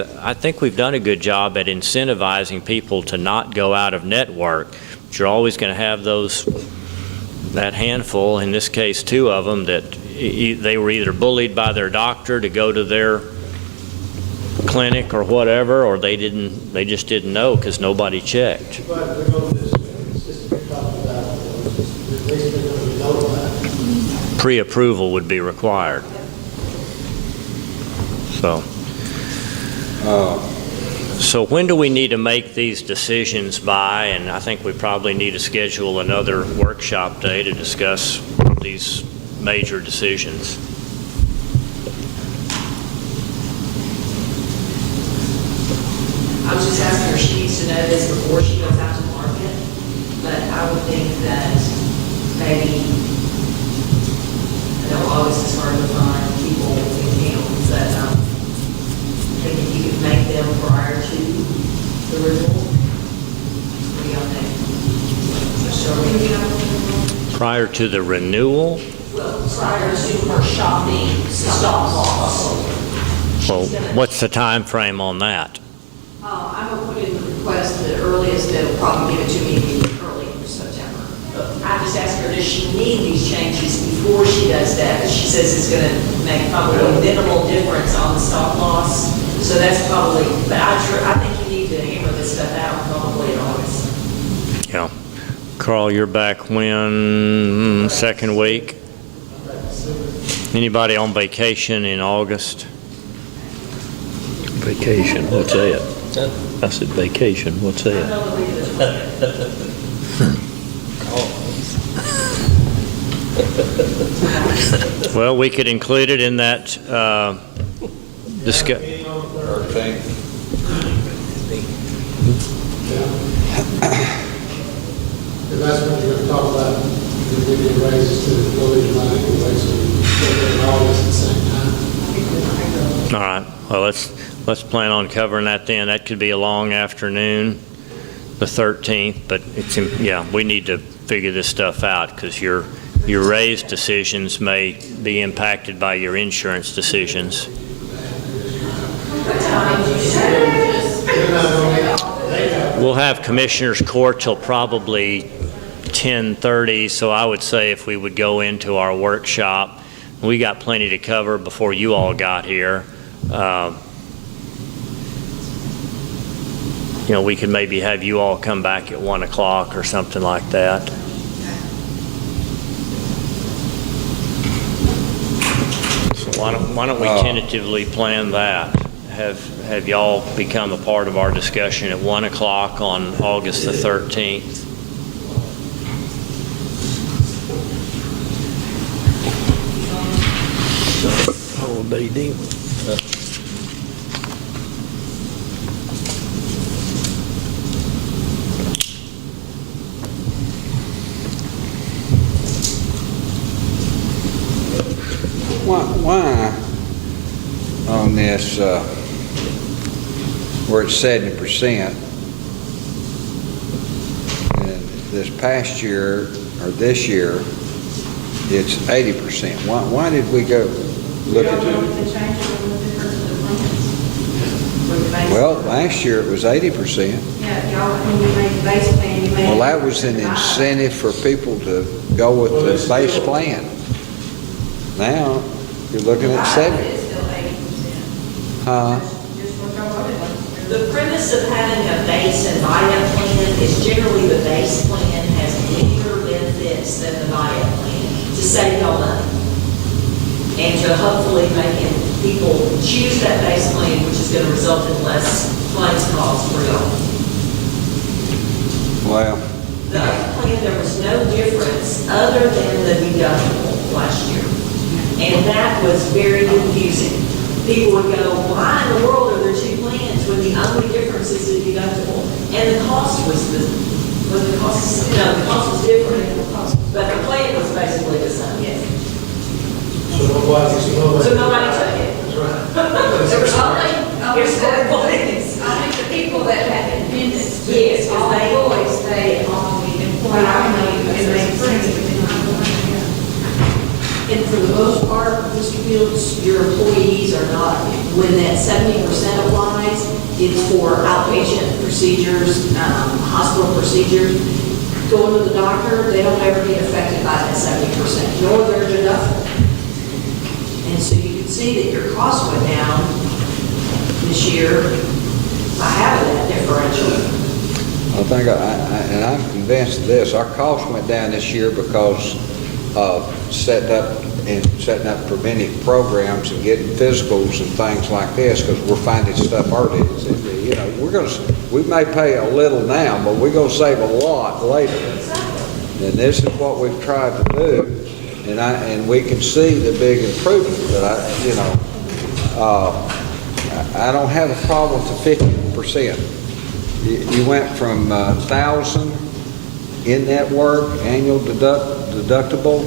done a good job at incentivizing people to not go out of network. But you're always going to have that handful, in this case 2 of them, that they were either bullied by their doctor to go to their clinic or whatever, or they just didn't know because nobody checked. But we know this system you're talking about, at least they're going to be notified. Pre-approval would be required. So when do we need to make these decisions by? And I think we probably need to schedule another workshop day to discuss these major decisions. I was just asking her, she needs to know this before she goes out to market, but I would think that maybe, I know August is hard to find people in towns, but I think if you could make them prior to the renewal, what do y'all think? So, Prior to the renewal? Well, prior to her shopping stop loss. Well, what's the time frame on that? I'm going to put in the request that earliest they'll probably give it to me early in September. I just asked her, does she need these changes before she does that? She says it's going to make probably minimal difference on the stop loss. So that's probably, but I think you need to hammer this stuff out probably in August. Yeah. Carl, you're back when? Second week? Anybody on vacation in August? Vacation, what's that? I said vacation, what's that? Well, we could include it in that discussion. And that's what you're going to talk about, we did raises to the village line, basically, all this at the same time. All right. Well, let's plan on covering that then. That could be a long afternoon, the 13th, but we need to figure this stuff out because your raise decisions may be impacted by your insurance decisions. We'll have Commissioners Court till probably 10:30, so I would say if we would go into our workshop, we got plenty to cover before you all got here. We could maybe have you all come back at 1 o'clock or something like that. So why don't we tentatively plan that? Have y'all become a part of our discussion at 1 o'clock on August the 13th? All day deal. Why on this, where it's 70%, and this past year, or this year, it's 80%? Why did we go look at it? Well, last year it was 80%. Yeah, y'all, when you made the base plan, you made. Well, that was an incentive for people to go with the base plan. Now, you're looking at 70. It's still 80%. Huh? Just what y'all voted on. The premise of having a base and buy-up plan is generally the base plan has bigger benefits than the buy-up plan to save y'all money. And to hopefully making people choose that base plan, which is going to result in less claims costs for y'all. Well, The other plan, there was no difference other than the deductible last year. And that was very confusing. People would go, why in the world are there two plans when the only difference is the deductible? And the cost was the cost was different, but the plan was basically the same. Yes. So nobody took it. That's right. There was only, here's the plans. I think the people that had independence. Yes, because they stay on the employee, And for the most part, Mr. Fields, your employees are not, when that 70% applies, it's for outpatient procedures, hospital procedures. Going to the doctor, they don't ever get affected by that 70%, nor their deductible. And so you can see that your costs went down this year by having that differential. I think, and I'm convinced of this, our costs went down this year because of setting up preventive programs and getting physicals and things like this, because we're finding stuff early. You know, we may pay a little now, but we're gonna save a lot later. And this is what we've tried to do, and we can see the big improvement. But I don't have a problem with the 50%. You went from 1,000 in network annual deductible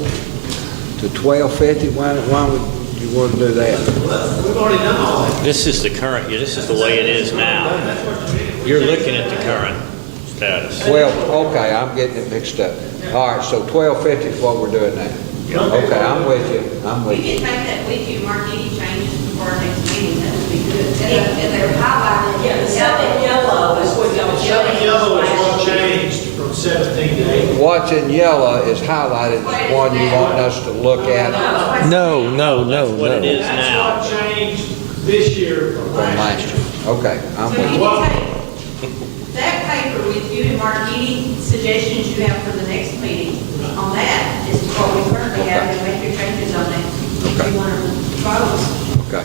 to 1,250. Why would you want to do that? We've already done all that. This is the current, this is the way it is now. You're looking at the current status. Well, okay, I'm getting it mixed up. All right, so 1,250 is what we're doing now. Okay, I'm with you. we can take that with you, mark any changes before our next meeting, that would be good. And they're highlighted. Yeah, the stuff in yellow is what y'all Seven changed. yellow is what changed from 17 to 18. What's in yellow is highlighted as one you want us to look at No, no, no, What it no. is now. That's what changed this year from from last last year. year. Okay, I'm So with you you. can take that paper with you and mark any suggestions you have for the next meeting on that. This is what we currently have, and make your changes on it. If Okay. you want to try those Okay.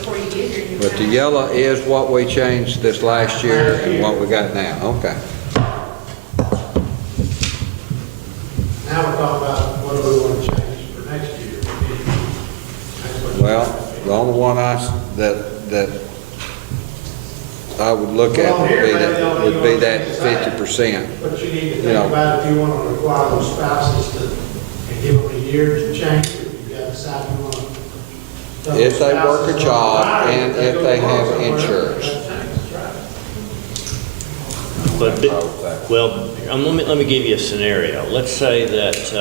before you get here. you But the can- yellow is what we changed this last year and what we got now. Okay. Now we're talking about what do we want to change for next year. That's what- Well, the only one that I would look at would be that 50%. But you need to You think know. about if you want to require those spouses to, and give them a year to change it, you got to decide if you want to. tell those If they work a spouses job on and Friday, if go they to work have somewhere, insurance. that's right. But, well, let me give you a scenario. Let's say that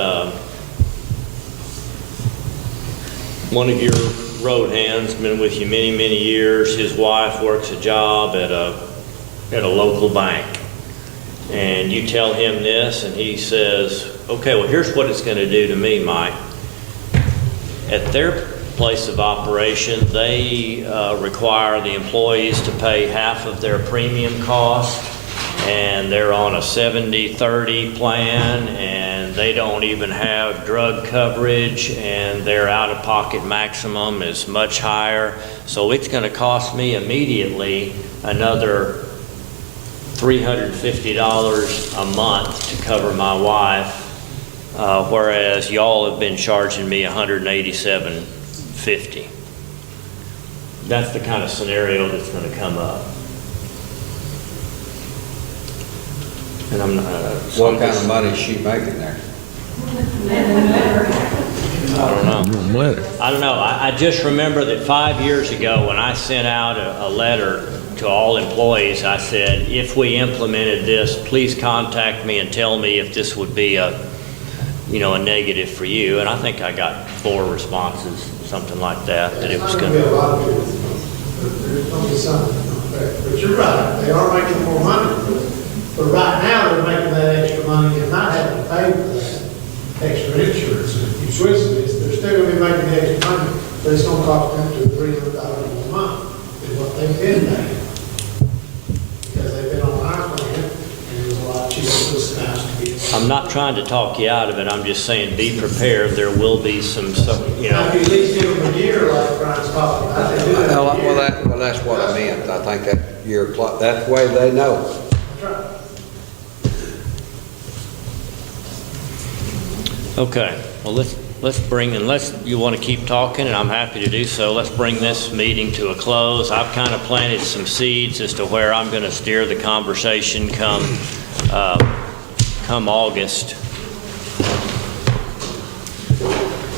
one of your road hands been with you many, many years. His wife works a job at a local bank. And you tell him this, and he says, okay, well, here's what it's going to do to me, Mike. At their place of operation, they require the employees to pay half of their premium cost, and they're on a 70-30 plan, and they don't even have drug coverage, and their out-of-pocket maximum is much higher. So it's going to cost me immediately another $350 a month to cover my wife, whereas y'all have been charging me $187.50. That's the kind of scenario that's going to come up. And I'm not. What kind of money is she making there? I don't know. Letter. I don't know. I just remember that 5 years ago when I sent out a letter to all employees, I said, if we implemented this, please contact me and tell me if this would be a negative for you. And I think I got 4 responses, something like that it was going There's to. a lot of people, there's going to be some, but you're right, they are making more money. But right now, they're making that extra money and not having to pay for that extra insurance. And if you switch this, they're still going to be making the extra money, but it's going to cost them $200 or $300 a month is what they've been paying. Because they've been on our plan, and it was a lot cheaper for the spouse to be. I'm not trying to talk you out of it. I'm just saying be prepared. There will be some Now, if you at least give them a year, like Brian's talking about, they do that. Well, a year. that's what I meant. I think that year clock, that's the way they know. That's right. Okay, well, let's bring, unless you want to keep talking, and I'm happy to do so, let's bring this meeting to a close. I've kind of planted some seeds as to where I'm going to steer the conversation come August.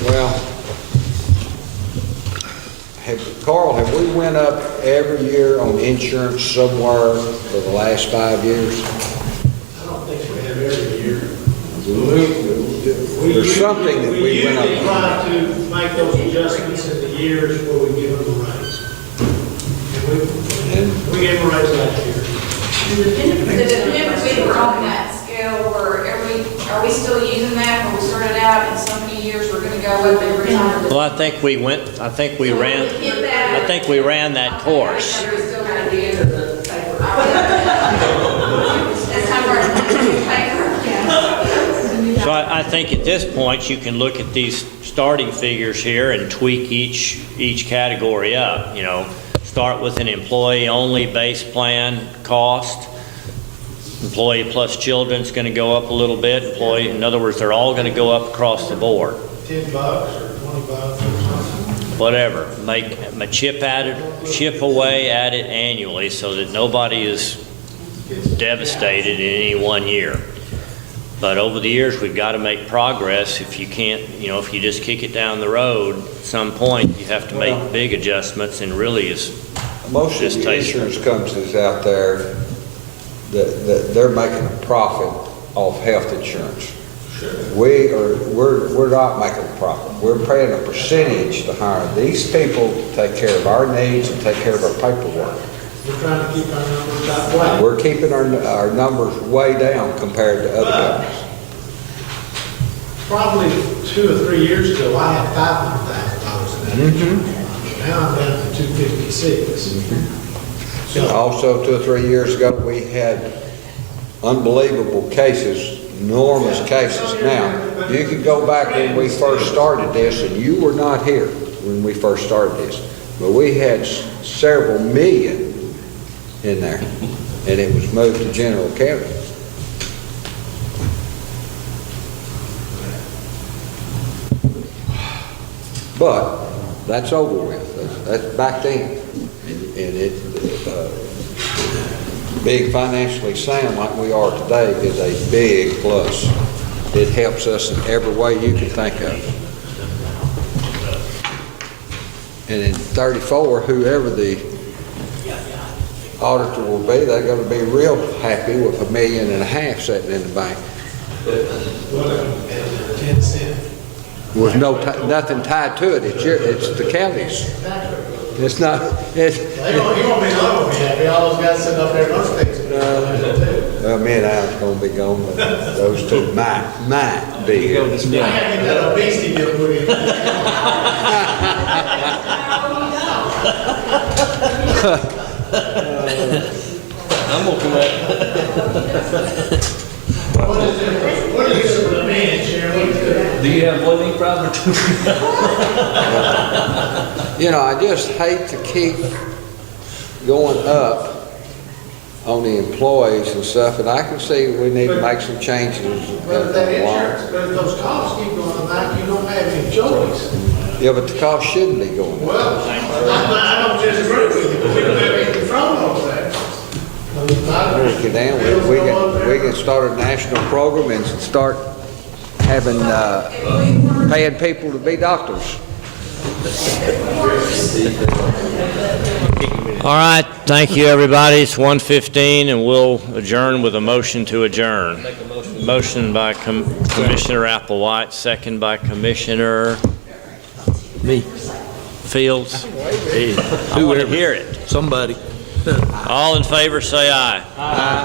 Well, Carl, have we went up every year on insurance somewhere for the last 5 years? I don't think we have every year. There's something that we went usually up. try to make those adjustments in the years where we give them a raise. And we gave them a raise last year. The dependents we were on that scale were are we still using that when we started out in so many years we're gonna go up every time? Well, I think we ran that course. We're still gonna be into the paper. That's how we're in the paper. So I think at this point, you can look at these starting figures here and tweak each category up, you know. Start with an employee-only base plan cost. Employee plus children's going to go up a little bit. Employee, in other words, they're all going to go up across the board. $10 or $20 or something. Whatever. Make a chip away at it annually so that nobody is devastated in any one year. But over the years, we've got to make progress. If you can't, you know, if you just kick it down the road, at some point, you have to make big adjustments, and really is Most of the insurance companies out there, that they're making a profit off health insurance. We're not making a profit. We're paying a percentage to hire these people to take care of our needs and take care of our paperwork. We're trying to keep our numbers that way. We're keeping our numbers way down compared to other companies. Probably 2 or 3 years ago, I had $500,000 in that insurance. Now I'm down to 256. So Also, 2 or 3 years ago, we had unbelievable cases, enormous cases. Now, you can go back when we first started this, and you were not here when we first started this, but we had several million in there, and it was moved to general county. But that's over with. That's back then. And it, being financially sound like we are today is a big plus. It helps us in every way you can think of. And in 34, whoever the auditor will be, they're going to be real happy with $1.5 million sitting in the bank. 10 cents. With nothing tied to it. It's the county's. It's not. He won't be long, happy. All those guys sitting up there in those things. Well, me and Alan's going to be gone, but those two might be here. I gotta get that obesity bill put in. I'm gonna come back. What is it for the man, Sharon? Do you have one knee problem or two? You know, I just hate to keep going up on the employees and stuff, and I can see we need to make some changes. But if that insurance, but if those costs keep going back, you don't have any choice. Yeah, but the cost shouldn't be going up. Well, I don't disagree with you, but we don't have any control over that. Break it down. We can start a national program and start having, paying people to be doctors. All right, thank you, everybody. It's 1:15, and we'll adjourn with a motion to adjourn. Motion by Commissioner Applewhite, second by Commissioner Me. Fields. I want to hear it. Somebody. All in favor, say aye. Aye.